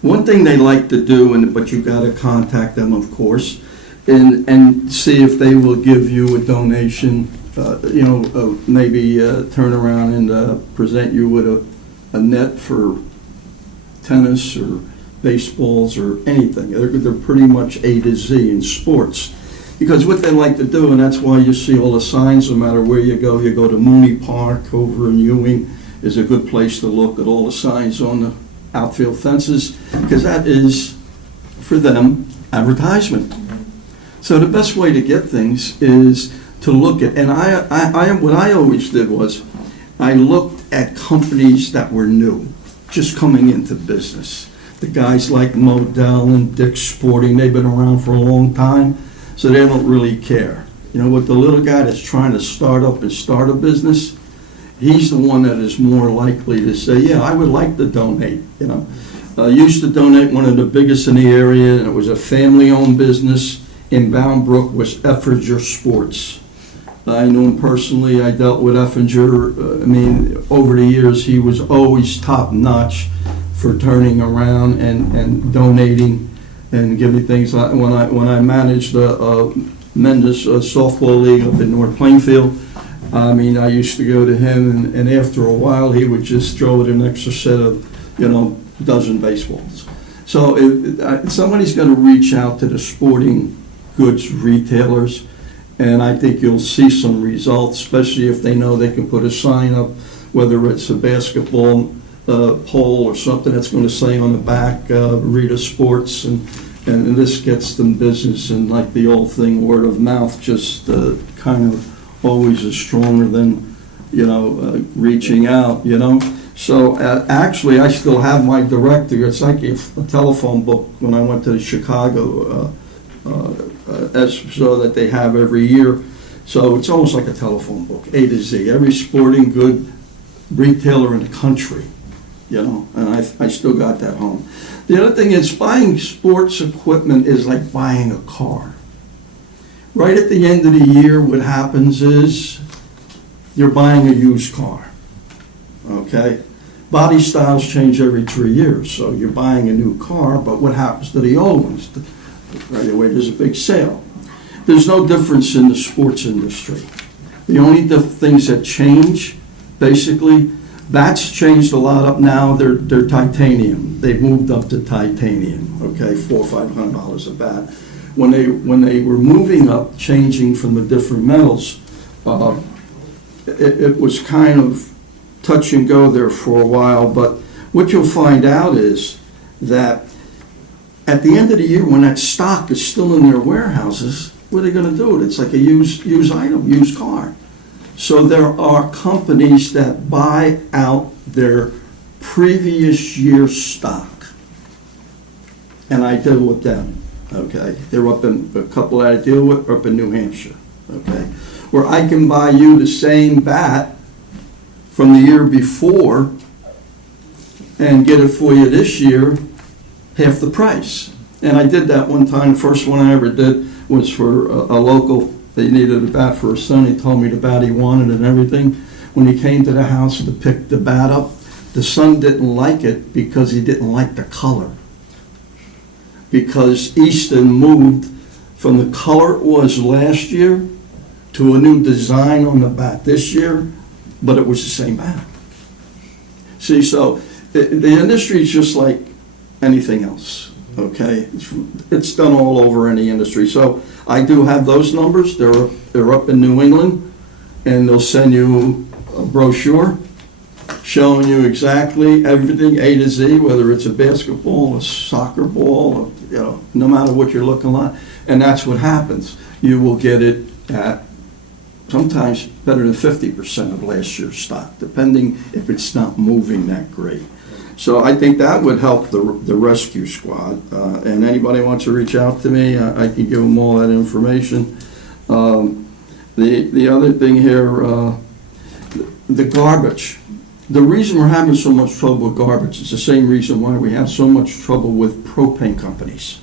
One thing they like to do, but you got to contact them, of course, and see if they will give you a donation, maybe turn around and present you with a net for tennis or baseballs or anything. They're pretty much A to Z in sports. Because what they like to do, and that's why you see all the signs, no matter where you go to Mooney Park over in Ewing, is a good place to look at all the signs on the outfield fences, because that is, for them, advertisement. So the best way to get things is to look at, and what I always did was, I looked at companies that were new, just coming into business. The guys like Modell and Dick's Sporting, they've been around for a long time, so they don't really care. You know what, the little guy that's trying to start a business, he's the one that is more likely to say, yeah, I would like to donate, you know. I used to donate one of the biggest in the area, and it was a family-owned business in Bound Brook, was Effinger Sports. I knew him personally. I dealt with Effinger. Over the years, he was always top-notch for turning around and donating and giving things. When I managed Mendes softball league up in North Plainfield, I used to go to him, and after a while, he would just throw it an extra set of, dozen baseballs. So somebody's going to reach out to the sporting goods retailers, and I think you'll see some results, especially if they know they can put a sign up, whether it's a basketball pole or something that's going to say on the back, Rita Sports, and this gets them business. And like the old thing, word of mouth just kind of always is stronger than, reaching out, So actually, I still have my directory. It's like a telephone book when I went to Chicago, so that they have every year. So it's almost like a telephone book, A to Z. Every sporting good retailer in the country, and I still got that home. The other thing is, buying sports equipment is like buying a car. Right at the end of the year, what happens is you're buying a used car, okay? Body styles change every 3 years, so you're buying a new car, but what happens to the old ones? Right away, there's a big sale. There's no difference in the sports industry. The only things that change, basically, bats changed a lot up now. They're titanium. They've moved up to titanium, okay, $400 or $500 a bat. When they were moving up, changing from the different metals, it was kind of touch and go there for a while. But what you'll find out is that at the end of the year, when that stock is still in their warehouses, what are they going to do with it? It's like a used item, used car. So there are companies that buy out their previous year's stock, and I deal with them. Okay, they're up in a couple that I deal with are up in New Hampshire. Okay, where I can buy you the same bat from the year before and get it for you this year, half the price. And I did that one time. The first one I ever did was for a local. They needed a bat for his son. He told me the bat he wanted and everything. When he came to the house to pick the bat up, the son didn't like it because he didn't like the color. Because Easton moved from the color it was last year to a new design on the bat this year, but it was the same bat. See, so the industry is just like anything else, okay? It's done all over any industry. So I do have those numbers. They're up in New England, and they'll send you a brochure showing you exactly everything A to Z, whether it's a basketball, a soccer ball, no matter what you're looking at. And that's what happens. You will get it at sometimes better than 50% of last year's stock, depending if it's not moving that great. So I think that would help the rescue squad. And anybody wants to reach out to me, I can give them all that information. The other thing here, the garbage. The reason we're having so much trouble with garbage is the same reason why we have so much trouble with propane companies.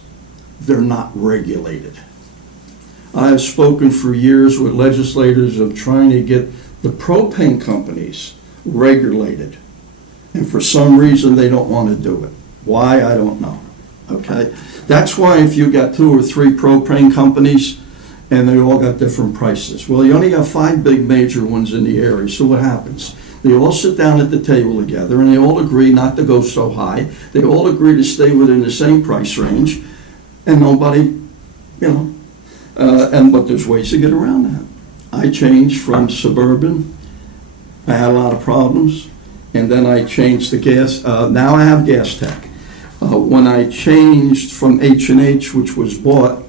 They're not regulated. I have spoken for years with legislators of trying to get the propane companies regulated. And for some reason, they don't want to do it. Why, I don't know. Okay? That's why if you got 2 or 3 propane companies and they all got different prices. Well, you only got 5 big major ones in the area, so what happens? They all sit down at the table together and they all agree not to go so high. They all agree to stay within the same price range, and nobody, but there's ways to get around that. I changed from Suburban. I had a lot of problems. And then I changed the gas. Now I have Gas Tech. When I changed from H&H, which was bought,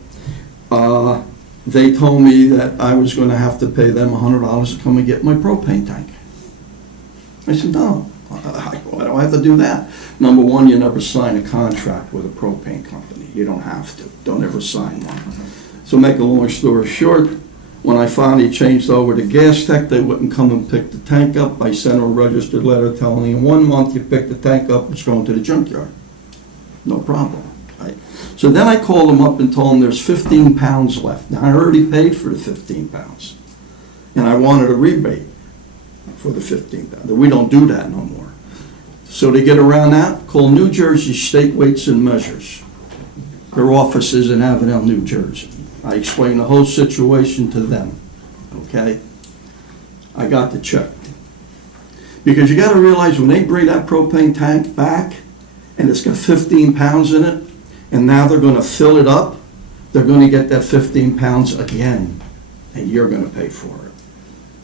they told me that I was going to have to pay them $100 to come and get my propane tank. I said, no, why do I have to do that? Number one, you never sign a contract with a propane company. You don't have to. Don't ever sign one. So make a long story short, when I finally changed over to Gas Tech, they wouldn't come and pick the tank up. I sent them a registered letter telling me in 1 month you pick the tank up, it's going to the junkyard. No problem. Right? So then I called them up and told them there's 15 pounds left. Now I already paid for the 15 pounds. And I wanted a rebate for the 15 pounds. We don't do that no more. So to get around that, call New Jersey State Weights and Measures. Their office is in Avenel, New Jersey. I explained the whole situation to them, okay? I got the check. Because you got to realize when they bring that propane tank back and it's got 15 pounds in it, and now they're going to fill it up, they're going to get that 15 pounds again, and you're going to pay for it.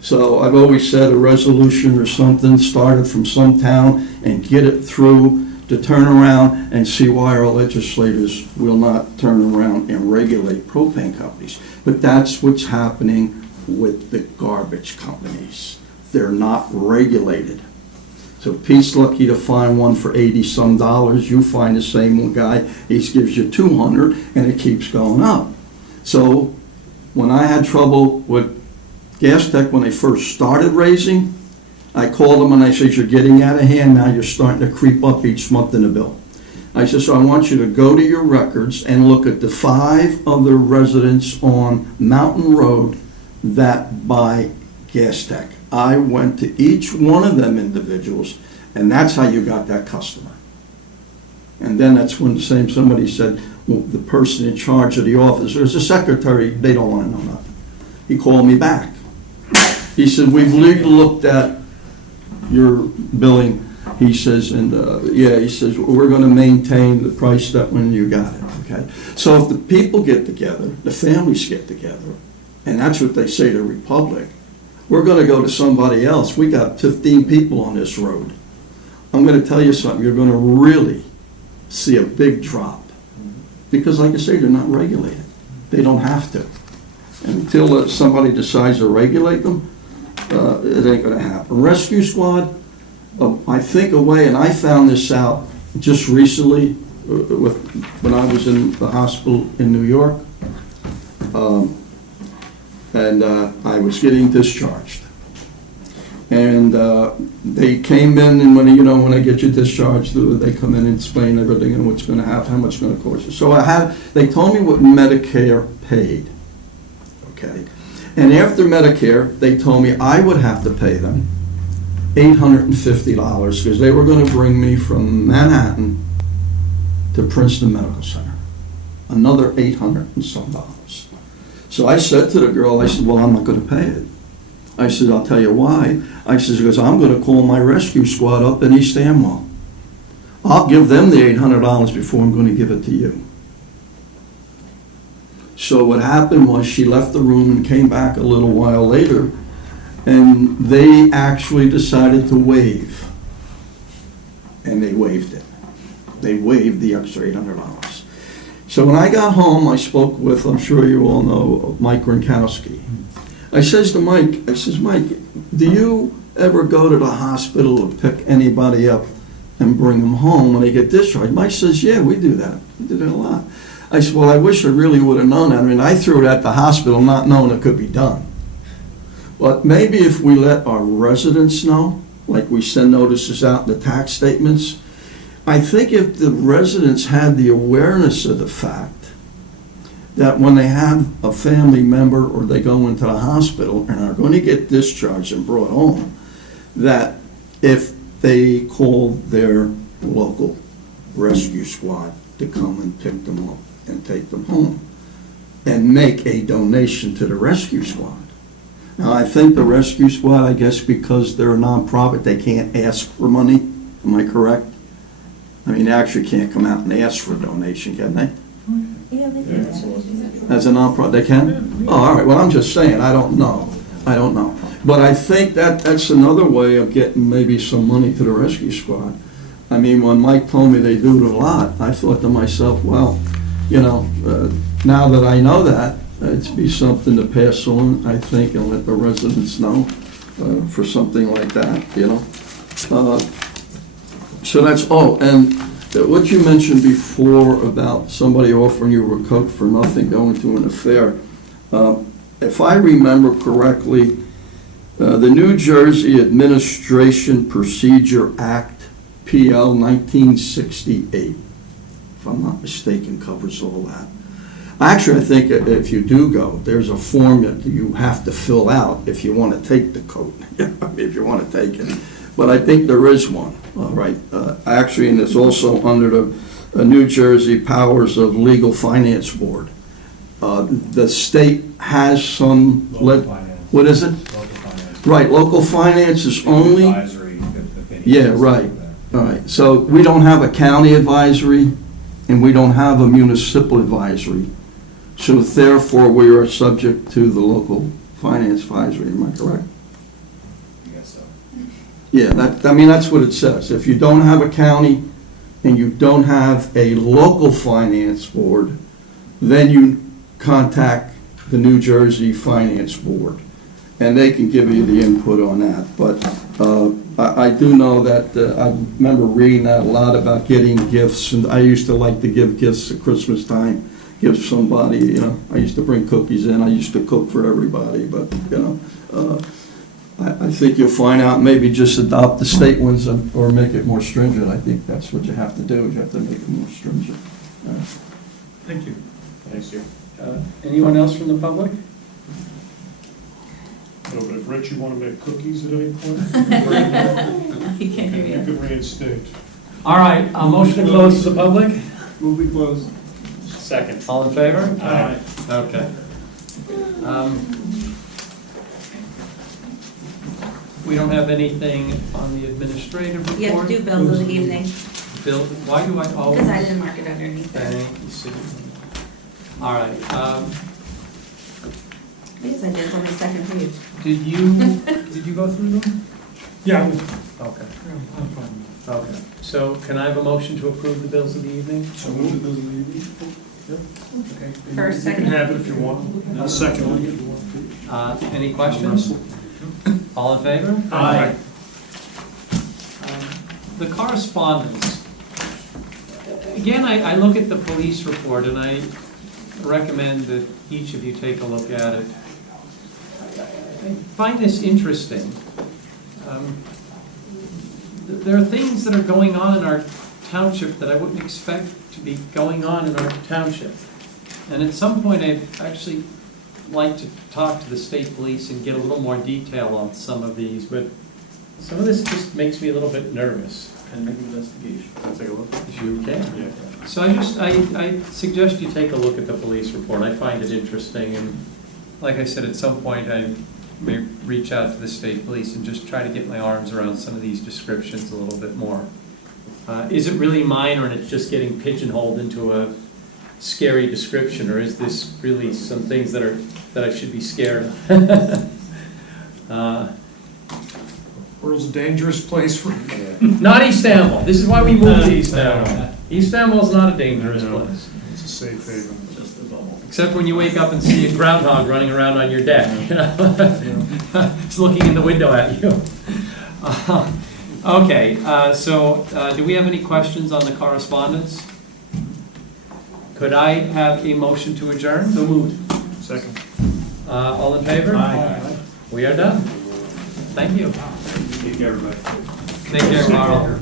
So I've always said a resolution or something started from some town and get it through to turn around and see why our legislators will not turn around and regulate propane companies. But that's what's happening with the garbage companies. They're not regulated. So Pete's lucky to find one for $80-some. You find the same one guy, he gives you $200, and it keeps going up. So when I had trouble with Gas Tech when they first started raising, I called them and I said, you're getting out of hand now, you're starting to creep up each month in the bill. I said, so I want you to go to your records and look at the 5 other residents on Mountain Road that buy Gas Tech. I went to each one of them individuals, and that's how you got that customer. And then that's when somebody said, well, the person in charge of the office, there's a secretary, they don't want to know nothing. He called me back. He said, we've looked at your billing, he says, and he says, we're going to maintain the price that when you got it, okay? So if the people get together, the families get together, and that's what they say to Republic, we're going to go to somebody else. We got 15 people on this road. I'm going to tell you something, you're going to really see a big drop. Because like I say, they're not regulated. They don't have to. Until somebody decides to regulate them, it ain't going to happen. Rescue Squad, I think a way, and I found this out just recently when I was in the hospital in New York, and I was getting discharged. And they came in, and when I get you discharged, they come in and explain everything and what's going to happen, how much it's going to cost you. So they told me what Medicare paid. Okay. And after Medicare, they told me I would have to pay them $850 because they were going to bring me from Manhattan to Princeton Medical Center. Another $800 and some dollars. So I said to the girl, I said, well, I'm not going to pay it. I said, I'll tell you why. I said, because I'm going to call my rescue squad up in East Amwell. I'll give them the $800 before I'm going to give it to you. So what happened was she left the room and came back a little while later, and they actually decided to waive. And they waived it. They waived the extra $800. So when I got home, I spoke with, I'm sure you all know, Mike Gronkowski. I says to Mike, Mike, do you ever go to the hospital or pick anybody up and bring them home when they get discharged. Mike says, yeah, we do that. We do that a lot. I said, well, I wish I really would have known that. I mean, I threw it at the hospital not knowing it could be done. But maybe if we let our residents know, like we send notices out in the tax statements, I think if the residents had the awareness of the fact that when they have a family member or they go into the hospital and are going to get discharged and brought home, that if they call their local rescue squad to come and pick them up and take them home and make a donation to the rescue squad. Now, I think the rescue squad, I guess because they're a nonprofit, they can't ask for money. Am I correct? I mean, they actually can't come out and ask for a donation, can they? Yeah, they do. As a nonprofit, they can? Oh, all right, well, I'm just saying, I don't know. But I think that's another way of getting maybe some money to the rescue squad. I mean, when Mike told me they do it a lot, I thought to myself, well, you know, now that I know that, it'd be something to pass on, I think, and let the residents know for something like that, you know. So that's, and what you mentioned before about somebody offering you a coat for nothing, going to an affair. If I remember correctly, the New Jersey Administration Procedure Act, PL 1968, if I'm not mistaken, covers all that. Actually, I think if you do go, there's a form that you have to fill out if you want to take the coat, if you want to take it. But I think there is one, all right. Actually, and it's also under the New Jersey Powers of Legal Finance Board. The state has some, what is it? Local finance. Right, local finance is only. Advisory opinion. Yeah, right, all right. So we don't have a county advisory and we don't have a municipal advisory. So therefore, we are subject to the local finance advisory, am I correct? I guess so. Yeah, that's what it says. If you don't have a county and you don't have a local finance board, then you contact the New Jersey Finance Board, and they can give you the input on that. But I do know that, I remember reading that a lot about getting gifts, and I used to like to give gifts at Christmas time, give somebody, you know, I used to bring cookies in, I used to cook for everybody, but, you know, I think you'll find out maybe just adopt the state ones or make it more stringent. I think that's what you have to do, is you have to make it more stringent. Thank you. Thanks, you. Anyone else from the public? No, but if Rich, you want to make cookies at any point? He can't hear You you. can reinstate. All right, a motion to close to the public? Move we close. Second. All in favor? Aye. Okay. We don't have anything on the administrative report? You have to do bills of the evening, Bill, why do I always? because I didn't mark it underneath there. Thank you, Sue. All right, Because I did, it's on the second page. did you go through them? Yeah, Okay, I'm fine. okay. So can I have a motion to approve the bills of the evening? So move the bills of the evening. Okay. First, You can second. have it if you want. A second one if you want. Any questions? All in favor? Aye. The correspondence. Again, I look at the police report and I recommend that each of you take a look at it. I find this interesting. There are things that are going on in our township that I wouldn't expect to be going on in our township. And at some point, I'd actually like to talk to the state police and get a little more detail on some of these, but some of this just makes me a little bit nervous. And make an investigation. I'll take a look. If you can. Yeah. So I suggest you take a look at the police report. I find it interesting, and like I said, at some point I may reach out to the state police and just try to get my arms around some of these descriptions a little bit more. Is it really minor and it's just getting pigeonholed into a scary description, or is this really some things that I should be scared of? World's a dangerous place for. Not East Amwell. This is why we moved to East Amwell. East Amwell is not a dangerous place. It's a safe haven. Just a bubble. Except when you wake up and see a groundhog running around on your deck, you know, it's looking in the window at you. Okay, do we have any questions on the correspondence? Could I have a motion to adjourn? So moved. Second. All in favor? Aye. We are done. Thank you. Take care, everybody. Take care, Carl.